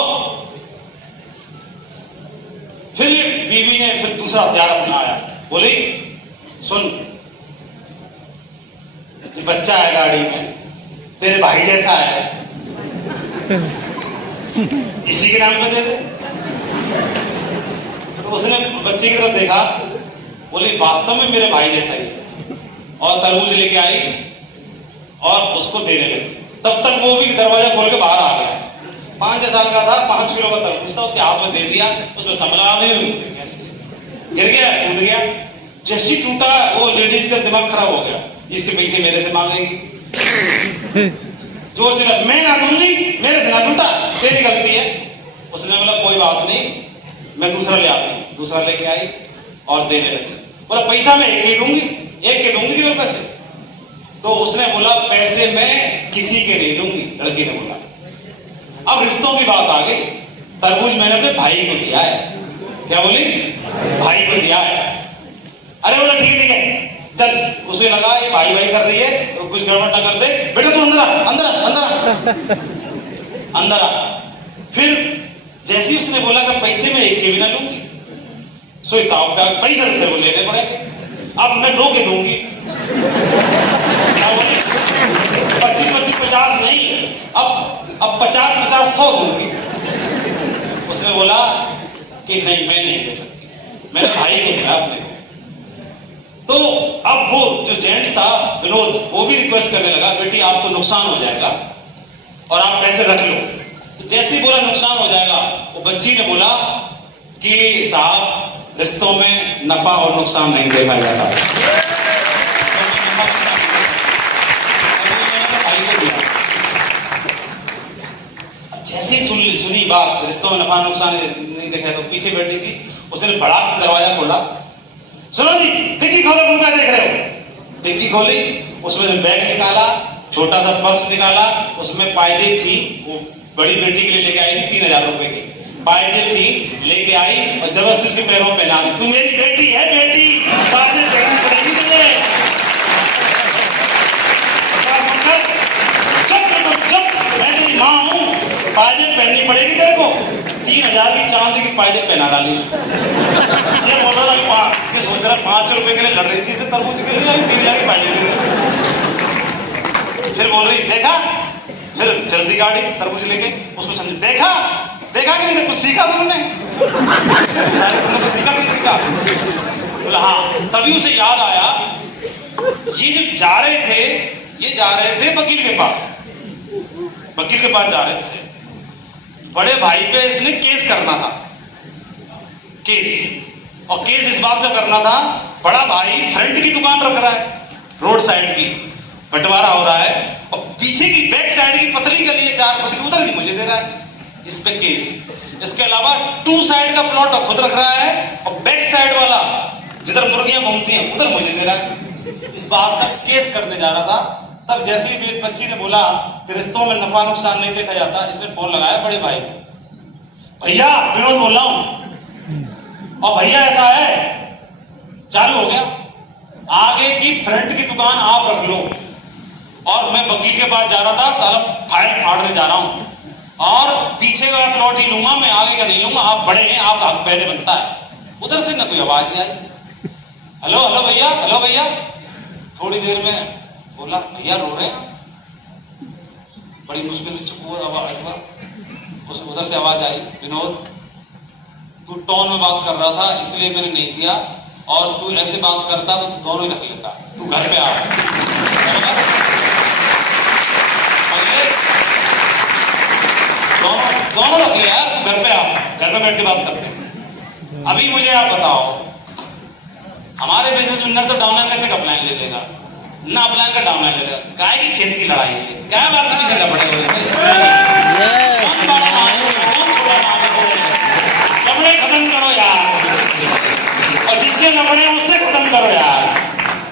फिर बीवी ने फिर दूसरा हथियार अपनाया, बोली सुन बच्चा है गाड़ी में, तेरे भाई जैसा है, इसी के नाम पे दे दे। तो उसने बच्चे की तरफ देखा, बोली वास्तव में मेरे भाई जैसा ही है, और तरबूज लेके आई और उसको देने लगी। तब तक वो भी दरवाजा खोल के बाहर आ गया। 5 साल का था, 5 किलो का तरबूज था, उसके हाथ में दे दिया, उसमें संभला में गिर गया, टूट गया। जैसे टूटा वो लेडीज का दिमाग खराब हो गया, इसके पैसे मेरे से मांगेगी, जोर से मैं ना दूंगी, मेरे से ना टूटा, तेरी गलती है। उसने बोला कोई बात नहीं, मैं दूसरा ले आती हूँ। दूसरा लेके आई और देने लगी। बोला पैसा मैं एक के दूंगी केवल पैसे। तो उसने बोला पैसे मैं किसी के नहीं लूंगी, लड़की ने बोला। अब रिश्तों की बात आ गई। तरबूज मैंने अपने भाई को दिया है। क्या बोली? भाई को दिया है। अरे बोला ठीक है चल, उसे लगा ये भाई कर रही है तो कुछ गड़बड़ ना कर दे, बेटा तू अंदर आ। फिर जैसे ही उसने बोला कि पैसे में एक के भी ना लूंगी, सोचता पैसे तेरे को लेने पड़ेंगे, अब मैं 2 के दूंगी। 25-25, 50 नहीं, अब 50-50, 100 दूंगी। उसने बोला कि नहीं मैं नहीं दे सकती, मैंने भाई को दिया अपने को। तो अब वो जो जेंट्स था विनोद, वो भी रिक्वेस्ट करने लगा बेटी आपको नुकसान हो जाएगा और आप पैसे रख लो। तो जैसे ही बोला नुकसान हो जाएगा, वो बच्ची ने बोला कि साहब रिश्तों में नफा और नुकसान नहीं देखा जाता। जैसे ही सुनी बात रिश्तों में नफा नुकसान नहीं देखा, तो पीछे बैठी थी, उसने भड़ाक से दरवाजा खोला, सुनो जी डिग्गी खोलो, तुम क्या देख रहे हो? डिग्गी खोली, उसमें से बैग निकाला, छोटा सा पर्स निकाला, उसमें पायजेब थी, वो बड़ी बेटी के लिए लेके आई थी 3000 रुपए की पायजेब थी, लेके आई और जबरदस्ती उसके पैरों में पहना दी। तू मेरी बेटी है, बेटी पायजेब पहननी पड़ेगी तुझे। मैं तेरी माँ हूँ, पायजेब पहननी पड़ेगी तेरे को। 3000 की चांदी की पायजेब पहना डाली उसको। ये बोल रहा था, ये सोच रहा 5 रुपए के लिए लड़ रही थी इसे तरबूज के लिए, 3000 की पायजेब दे दी। फिर बोल रही देखा, फिर जल्दी गाड़ी तरबूज लेके उसको समझ, देखा कि नहीं, कुछ सीखा तुमने? तुमने कुछ सीखा कि नहीं सीखा? बोला हाँ। तभी उसे याद आया, ये जो जा रहे थे वकील के पास जा रहे थे, बड़े भाई पे इसने केस करना था। और केस इस बात का करना था, बड़ा भाई फ्रंट की दुकान रख रहा है, रोड साइड की बंटवारा हो रहा है, और पीछे की बैक साइड की पतली गली है 4 फुट की, उधर ही मुझे दे रहा है इस पे केस। इसके अलावा 2 साइड का प्लॉट खुद रख रहा है, और बैक साइड वाला जिधर मुर्गियां घूमती हैं उधर मुझे दे रहा है। इस बात का केस करने जा रहा था। तब जैसे ही बच्ची ने बोला कि रिश्तों में नफा नुकसान नहीं देखा जाता, इसने फोन लगाया बड़े भाई को, भैया विनोद बोल रहा हूं, और भैया ऐसा है चालू हो गया। आगे की फ्रंट की दुकान आप रख लो, और मैं वकील के पास जा रहा था, साला फाइल फाड़ने जा रहा हूं, और पीछे का प्लॉट ही लूंगा मैं, आगे का नहीं लूंगा। आप बड़े हैं, आपका हक पहले बनता है। उधर से ना कोई आवाज नहीं आई। हेलो हेलो भैया, हेलो भैया। थोड़ी देर में बोला भैया रो रहे हैं। बड़ी मुश्किल से चुप हुआ, आवाज उधर से आवाज आई, विनोद तू टोन में बात कर रहा था इसलिए मैंने नहीं दिया, और तू ऐसे बात करता तो तू दोनों ही रख लेता। तू घर पे आ, दोनों रख ले यार, तू घर पे आ, घर पे बैठ के बात करते हैं। अभी मुझे आप बताओ, हमारे बिजनेस में तो डाउनलाइन कैसे अपलाइन ले लेगा, ना अपलाइन का डाउनलाइन ले लेगा। काय की खेत की लड़ाई है, क्या बात के पीछे लपड़े हुए हैं? लपड़े खत्म करो यार, और जिससे लपड़े उससे खत्म करो यार।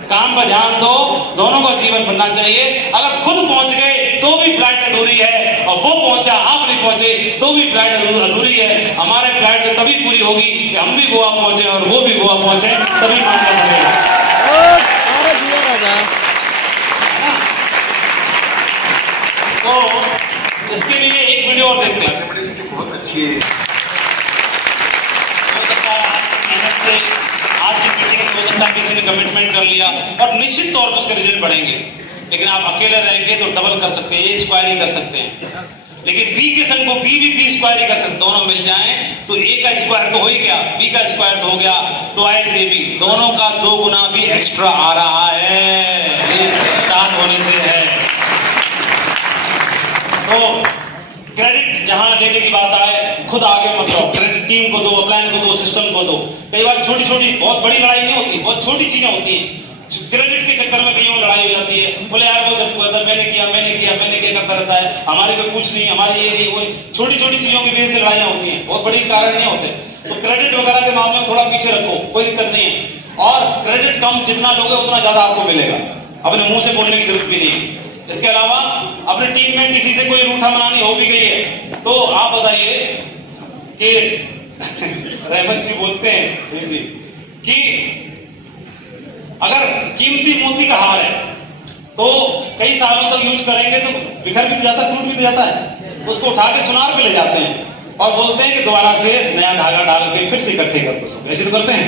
काम पर ध्यान दो, दोनों का जीवन बनना चाहिए। अगर खुद पहुंच गए तो भी फ्लाइट अधूरी है, और वो पहुंचा आप नहीं पहुंचे तो भी फ्लाइट अधूरी है। हमारे फ्लाइट तो तभी पूरी होगी कि हम भी गोवा पहुंचे और वो भी गोवा पहुंचे, तभी मामला बनेगा। तो इसके लिए एक वीडियो और देखते हैं। बहुत अच्छी है। हो सकता है मेहनत से आज की मीटिंग से हो सकता है किसी ने कमिटमेंट कर लिया, और निश्चित तौर पर उसके रिजल्ट बढ़ेंगे। लेकिन आप अकेले रहेंगे तो डबल कर सकते हैं, ए स्क्वायर ही कर सकते हैं। लेकिन बी के संग को बी स्क्वायर ही कर सकते, दोनों मिल जाएं तो ए का स्क्वायर तो हो ही गया, बी का स्क्वायर तो हो गया, तो ऐसे भी दोनों का 2 गुना भी एक्स्ट्रा आ रहा है, ये साथ होने से है। तो क्रेडिट जहां लेने की बात आए, खुद आगे मत लो, क्रेडिट टीम को दो, अपलाइन को दो, सिस्टम को दो। कई बार छोटी छोटी बहुत बड़ी लड़ाई नहीं होती, बहुत छोटी चीजें होती हैं। क्रेडिट के चक्कर में कहीं लड़ाई हो जाती है, बोले यार वो जब करता मैंने किया करता रहता है, हमारे को कुछ नहीं, हमारे ये नहीं वो। छोटी छोटी चीजों की वजह से लड़ाइयां होती हैं, बहुत बड़ी कारण नहीं होते। तो क्रेडिट वगैरह के मामले में थोड़ा पीछे रखो, कोई दिक्कत नहीं है। और क्रेडिट कम जितना लोगे उतना ज्यादा आपको मिलेगा, अपने मुंह से बोलने की जरूरत भी नहीं है। इसके अलावा अपनी टीम में किसी से कोई रूठा मनानी हो भी गई है तो आप बताइए कि रहमत जी बोलते हैं जी कि अगर कीमती मोती का हार है तो कई सालों तक यूज करेंगे तो बिखर भी जाता है, टूट भी जाता है, उसको उठा के सुनार पे ले जाते हैं और बोलते हैं कि दोबारा से नया धागा डाल के फिर से इकट्ठे कर दो सब। ऐसे तो करते हैं,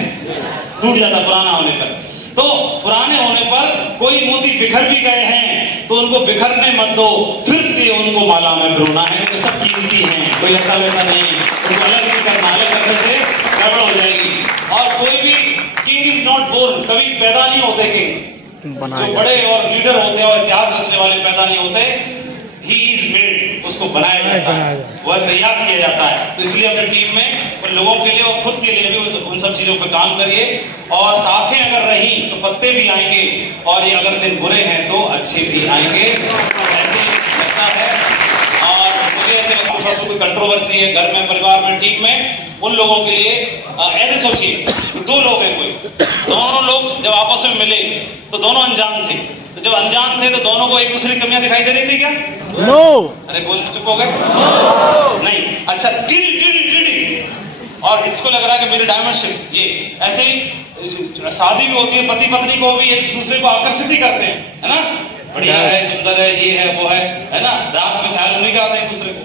टूट जाता पुराना होने पर। तो पुराने होने पर कोई मोती बिखर भी गए हैं तो उनको बिखरने मत दो, फिर से उनको माला में पिरोना है, क्योंकि सब कीमती हैं, कोई ऐसा वैसा नहीं है। उनको अलग नहीं करना, अलग करने से गड़बड़ हो जाएगी। और कोई भी किंग इज नॉट बोर्न, कभी पैदा नहीं होते किंग। जो बड़े और लीडर होते हैं और इतिहास रचने वाले पैदा नहीं होते, ही इज मेड, उसको बनाया जाता है, वह तैयार किया जाता है। तो इसलिए अपनी टीम में उन लोगों के लिए और खुद के लिए भी उन सब चीजों पर काम करिए। और शाखें अगर रही तो पत्ते भी आएंगे, और ये अगर दिन बुरे हैं तो अच्छे भी आएंगे, ऐसे लगता है। और मुझे ऐसे लगता है कोई कंट्रोवर्सी है घर में, परिवार में, टीम में, उन लोगों के लिए ऐसे सोचिए 2 लोग हैं, कोई दोनों लोग जब आपस में मिले तो दोनों अनजान थे, तो जब अनजान थे तो दोनों को एक दूसरे की कमियां दिखाई दे रही थी क्या? नो। अरे बोल, चुप हो गए? नहीं। अच्छा, टीडी और इसको लग रहा है कि मेरी डायमेंशन ये ऐसे ही शादी भी होती है, पति पत्नी को भी एक दूसरे को आकर्षित ही करते हैं, है ना? बढ़िया है, सुंदर है, ये है, वो है ना? रात में ख्याल उन्हीं का आते हैं दूसरे को,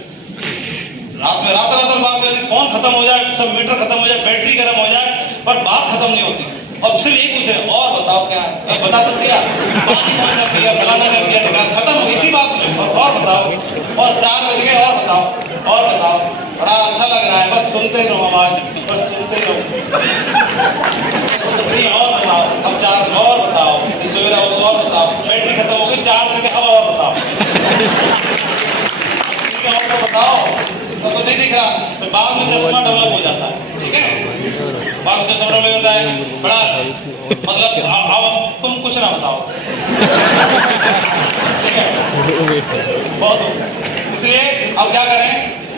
रात में रात बात हो, फोन खत्म हो जाए, सब मीटर खत्म हो जाए, बैटरी गर्म हो जाए, पर बात खत्म नहीं होती। अब सिर्फ यही पूछे, और बताओ क्या है, बता तो दिया, पानी कौन सा पिया, फलाना कर दिया, खत्म हो इसी बात में, और बताओ, और 4 बज गए, और बताओ, बड़ा अच्छा लग रहा है, बस सुनते रहो आवाज, बस सुनते रहो, और बताओ, अब 4 और बताओ, सवेरा और बताओ, बैटरी खत्म हो गई, 4 बजे अब और बताओ, ठीक है, और बताओ, तो नहीं दिख रहा, तो बाद में चश्मा डेवलप हो जाता है, ठीक है? बाद में चश्मा डेवलप होता है, बड़ा मतलब अब तुम कुछ ना बताओ, ठीक है? बहुत हो गया। इसलिए अब क्या करें,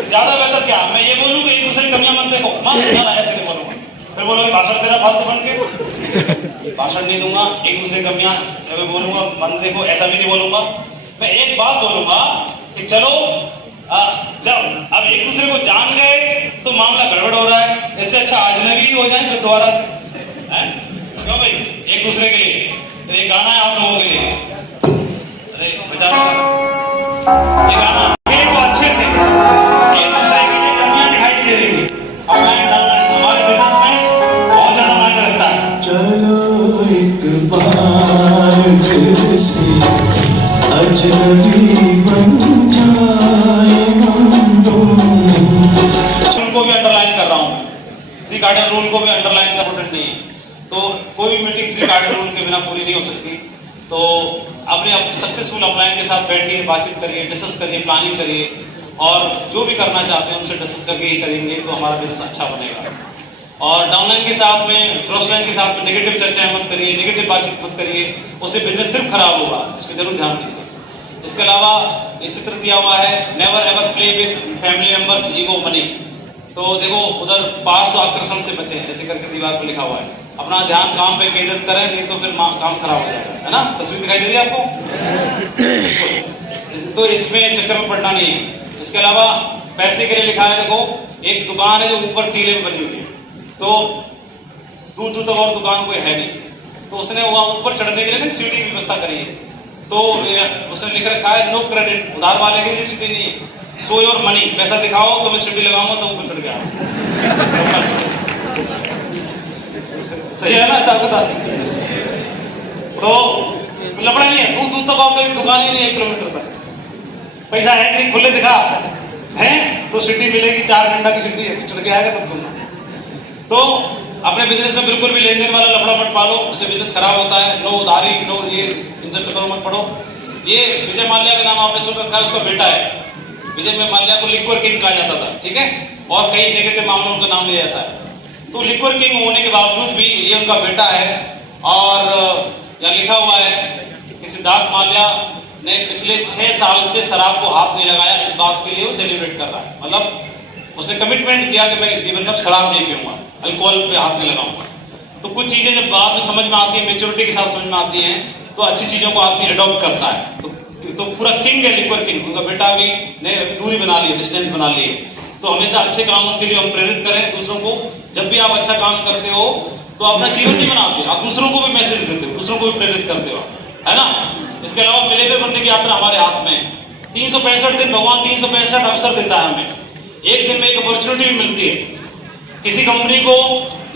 ज्यादा बेहतर क्या, मैं ये बोलूं कि एक दूसरे की कमियां मत देखो, मत ना, ऐसे नहीं बोलूंगा, फिर बोलोगे भाषण तेरा फालतू बन के, भाषण नहीं दूंगा, एक दूसरे की कमियां जब बोलूंगा मत देखो, ऐसा भी नहीं बोलूंगा। मैं एक बात बोलूंगा कि चलो जब अब एक दूसरे को जान गए तो मामला गड़बड़ हो रहा है, इससे अच्छा अजनबी हो जाए फिर दोबारा से, क्यों भाई, एक दूसरे के लिए तो एक गाना है आप लोगों के लिए। अरे बजा ये गाना तो अच्छे थे, एक दूसरे के लिए कमियां दिखाई नहीं दे रही थी। अब लाइन डालना है हमारे बिजनेस में बहुत ज्यादा मायने रखता है। चलो एक बार फिर से अजनबी बन जाए हम दोनों। उनको भी अंडरलाइन कर रहा हूँ, थ्री कार्डन रूल को भी अंडरलाइन करना इम्पोर्टेंट नहीं है। तो कोई भी मीटिंग थ्री कार्डन रूल के बिना पूरी नहीं हो सकती। तो अपने सक्सेसफुल अपलाइन के साथ बैठिए, बातचीत करिए, डिस्कस करिए, प्लानिंग करिए और जो भी करना चाहते हैं उनसे डिस्कस करके ही करेंगे तो हमारा बिजनेस अच्छा बनेगा। और डाउनलाइन के साथ में, क्रॉस लाइन के साथ में नेगेटिव चर्चाएं मत करिए, नेगेटिव बातचीत मत करिए, उससे बिजनेस सिर्फ खराब होगा। इस पर जरूर ध्यान दीजिए। इसके अलावा ये चित्र दिया हुआ है, never ever play with family members ego money. तो देखो उधर पार्श्व आकर्षण से बचें, ऐसे करके दीवार पर लिखा हुआ है। अपना ध्यान काम पे केंद्रित करें, नहीं तो फिर काम खराब हो जाएगा, है ना। तस्वीर दिखाई दे रही है आपको? तो इसमें चक्कर में पड़ना नहीं है। इसके अलावा पैसे के लिए लिखा है, देखो एक दुकान है जो ऊपर टीले में बनी हुई है, तो दूर दूर तक और दुकान कोई है नहीं, तो उसने वहां ऊपर चढ़ने के लिए ना सीढ़ी की व्यवस्था करी है। तो उसने लिख रखा है नो क्रेडिट, उधार वाले के लिए सीढ़ी नहीं है, शो योर मनी, पैसा दिखाओ तो मैं सीढ़ी लगाऊंगा तो ऊपर चढ़ गया। सही है ना साहब बता। तो लफड़ा नहीं है, दूर दूर तक आओ तो दुकान ही नहीं है 1 किलोमीटर पर। पैसा है कि नहीं खुले दिखा है तो सीढ़ी मिलेगी, 4 घंटा की सीढ़ी है, चढ़ के आएगा तब तुम। तो अपने बिजनेस में बिल्कुल भी लेन देन वाला लफड़ा मत पालो, उससे बिजनेस खराब होता है। नो उधारी, नो ये इन सब चक्करों मत पड़ो। ये विजय माल्या का नाम आपने सुन रखा है, उसका बेटा है विजय माल्या को लिक्वर किंग कहा जाता था, ठीक है, और कई नेगेटिव मामलों का नाम लिया जाता है। तो लिक्वर किंग होने के बावजूद भी ये उनका बेटा है। और यहाँ लिखा हुआ है कि सिद्धार्थ माल्या ने पिछले 6 साल से शराब को हाथ नहीं लगाया, इस बात के लिए वो सेलिब्रेट कर रहा है। मतलब उसने कमिटमेंट किया कि मैं जीवन में शराब नहीं पीऊंगा, अल्कोहल पे हाथ नहीं लगाऊंगा। तो कुछ चीजें जब बाद में समझ में आती है, मेच्योरिटी के साथ समझ में आती हैं, तो अच्छी चीजों को आदमी अडॉप्ट करता है। तो पूरा किंग है लिक्वर किंग, उनका बेटा भी ने दूरी बना ली, डिस्टेंस बना ली। तो हमेशा अच्छे कामों के लिए हम प्रेरित करें दूसरों को। जब भी आप अच्छा काम करते हो तो अपना जीवन नहीं बनाते, आप दूसरों को भी मैसेज देते हो, दूसरों को भी प्रेरित करते हो, है ना। इसके अलावा मिलेनियर बनने की यात्रा हमारे हाथ में है। 365 दिन भगवान 365 अवसर देता है हमें। एक दिन में एक अपॉर्चुनिटी भी मिलती है। किसी कंपनी को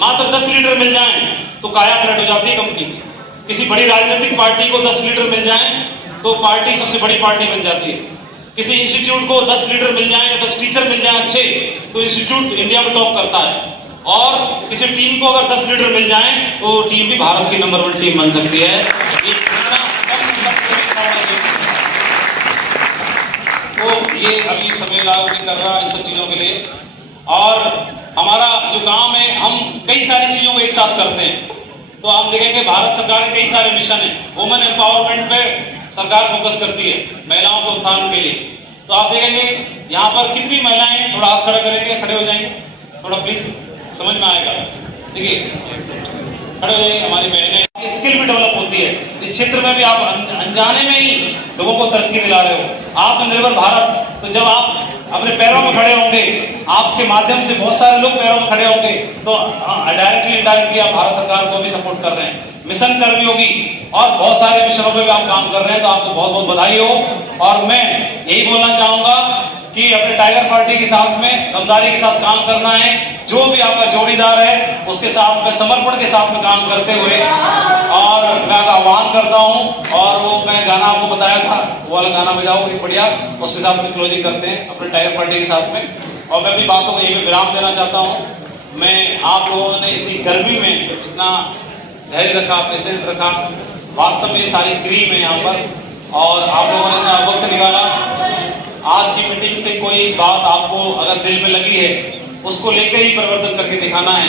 मात्र 10 लीटर मिल जाए तो काया पलट हो जाती है कंपनी। किसी बड़ी राजनीतिक पार्टी को 10 लीटर मिल जाए तो पार्टी सबसे बड़ी पार्टी बन जाती है। किसी इंस्टीट्यूट को 10 लीटर मिल जाए या 10 टीचर मिल जाए अच्छे, तो इंस्टीट्यूट इंडिया में टॉप करता है। और किसी टीम को अगर 10 लीटर मिल जाए तो टीम भी भारत की नंबर 1 टीम बन सकती है। तो ये अभी समय लागू नहीं कर रहा इन सब चीजों के लिए। और हमारा जो काम है, हम कई सारी चीजों को एक साथ करते हैं। तो आप देखेंगे भारत सरकार के कई सारे मिशन है। वुमेन एम्पावरमेंट पे सरकार फोकस करती है, महिलाओं के उत्थान के लिए। तो आप देखेंगे यहाँ पर कितनी महिलाएं, थोड़ा हाथ खड़ा करेंगे, खड़े हो जाएंगे थोड़ा प्लीज, समझ में आएगा। देखिए खड़े हो जाइए, हमारी बहनें स्किल भी डेवलप होती है। इस क्षेत्र में भी आप अनजाने में ही लोगों को तरक्की दिला रहे हो। आत्मनिर्भर भारत, तो जब आप अपने पैरों में खड़े होंगे, आपके माध्यम से बहुत सारे लोग पैरों में खड़े होंगे, तो डायरेक्टली इनडायरेक्टली आप भारत सरकार को भी सपोर्ट कर रहे हैं। मिशन कर्मयोगी और बहुत सारे मिशनों पे भी आप काम कर रहे हैं, तो आपको बहुत बहुत बधाई हो। और मैं यही बोलना चाहूंगा कि अपने टाइगर पार्टी के साथ में ईमानदारी के साथ काम करना है। जो भी आपका जोड़ीदार है उसके साथ में समर्पण के साथ में काम करते हुए, और मैं आह्वान करता हूं। और वो मैं गाना आपको बताया था, वो वाला गाना बजाओ एक बढ़िया, उसके साथ में क्लोजिंग करते हैं अपने टाइगर पार्टी के साथ में। और मैं अपनी बातों को यही पे विराम देना चाहता हूँ। मैं आप लोगों ने इतनी गर्मी में इतना धैर्य रखा, पेशेंस रखा, वास्तव में सारी क्रीम है यहाँ पर, और आप लोगों ने वक्त निकाला। आज की मीटिंग से कोई बात आपको अगर दिल में लगी है, उसको लेके ही परिवर्तन करके दिखाना है।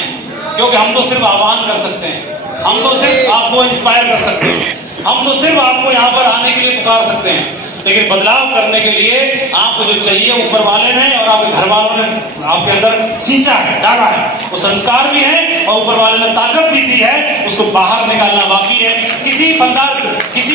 क्योंकि हम तो सिर्फ आह्वान कर सकते हैं, हम तो सिर्फ आपको इंस्पायर कर सकते हैं, हम तो सिर्फ आपको यहाँ पर आने के लिए पुकार सकते हैं। लेकिन बदलाव करने के लिए आपको जो चाहिए ऊपर वाले ने और आपके घर वालों ने आपके अंदर सींचा है, डाला है। वो संस्कार भी है और ऊपर वाले ने ताकत भी दी है, उसको बाहर निकालना बाकी है। किसी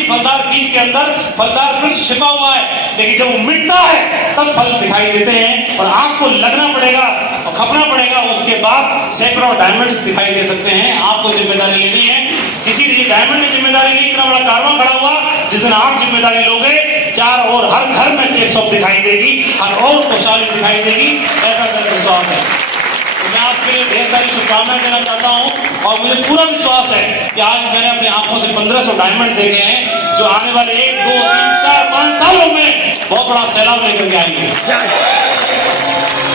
फलदार बीज के अंदर फलदार वृक्ष छिपा हुआ है, लेकिन जब वो मिटता है तब फल दिखाई देते हैं। और आपको लगना पड़ेगा और खपना पड़ेगा, उसके बाद सैकड़ों डायमंड्स दिखाई दे सकते हैं। आपको जिम्मेदारी लेनी है। किसी ने डायमंड ने जिम्मेदारी ली, इतना बड़ा कारवां खड़ा हुआ। जिस दिन आप जिम्मेदारी लोगे, चार और हर घर में सेफ शॉप दिखाई देगी, हर और खुशहाली दिखाई देगी, ऐसा मेरा विश्वास है। तो मैं आपके लिए ढेर सारी शुभकामनाएं देना चाहता हूं और मुझे पूरा विश्वास है कि आज मैंने अपनी आंखों से 1500 डायमंड देखे हैं, जो आने वाले 1, 2, 3, 4, 5 सालों में बहुत बड़ा सैलाब लेकर के आएंगे।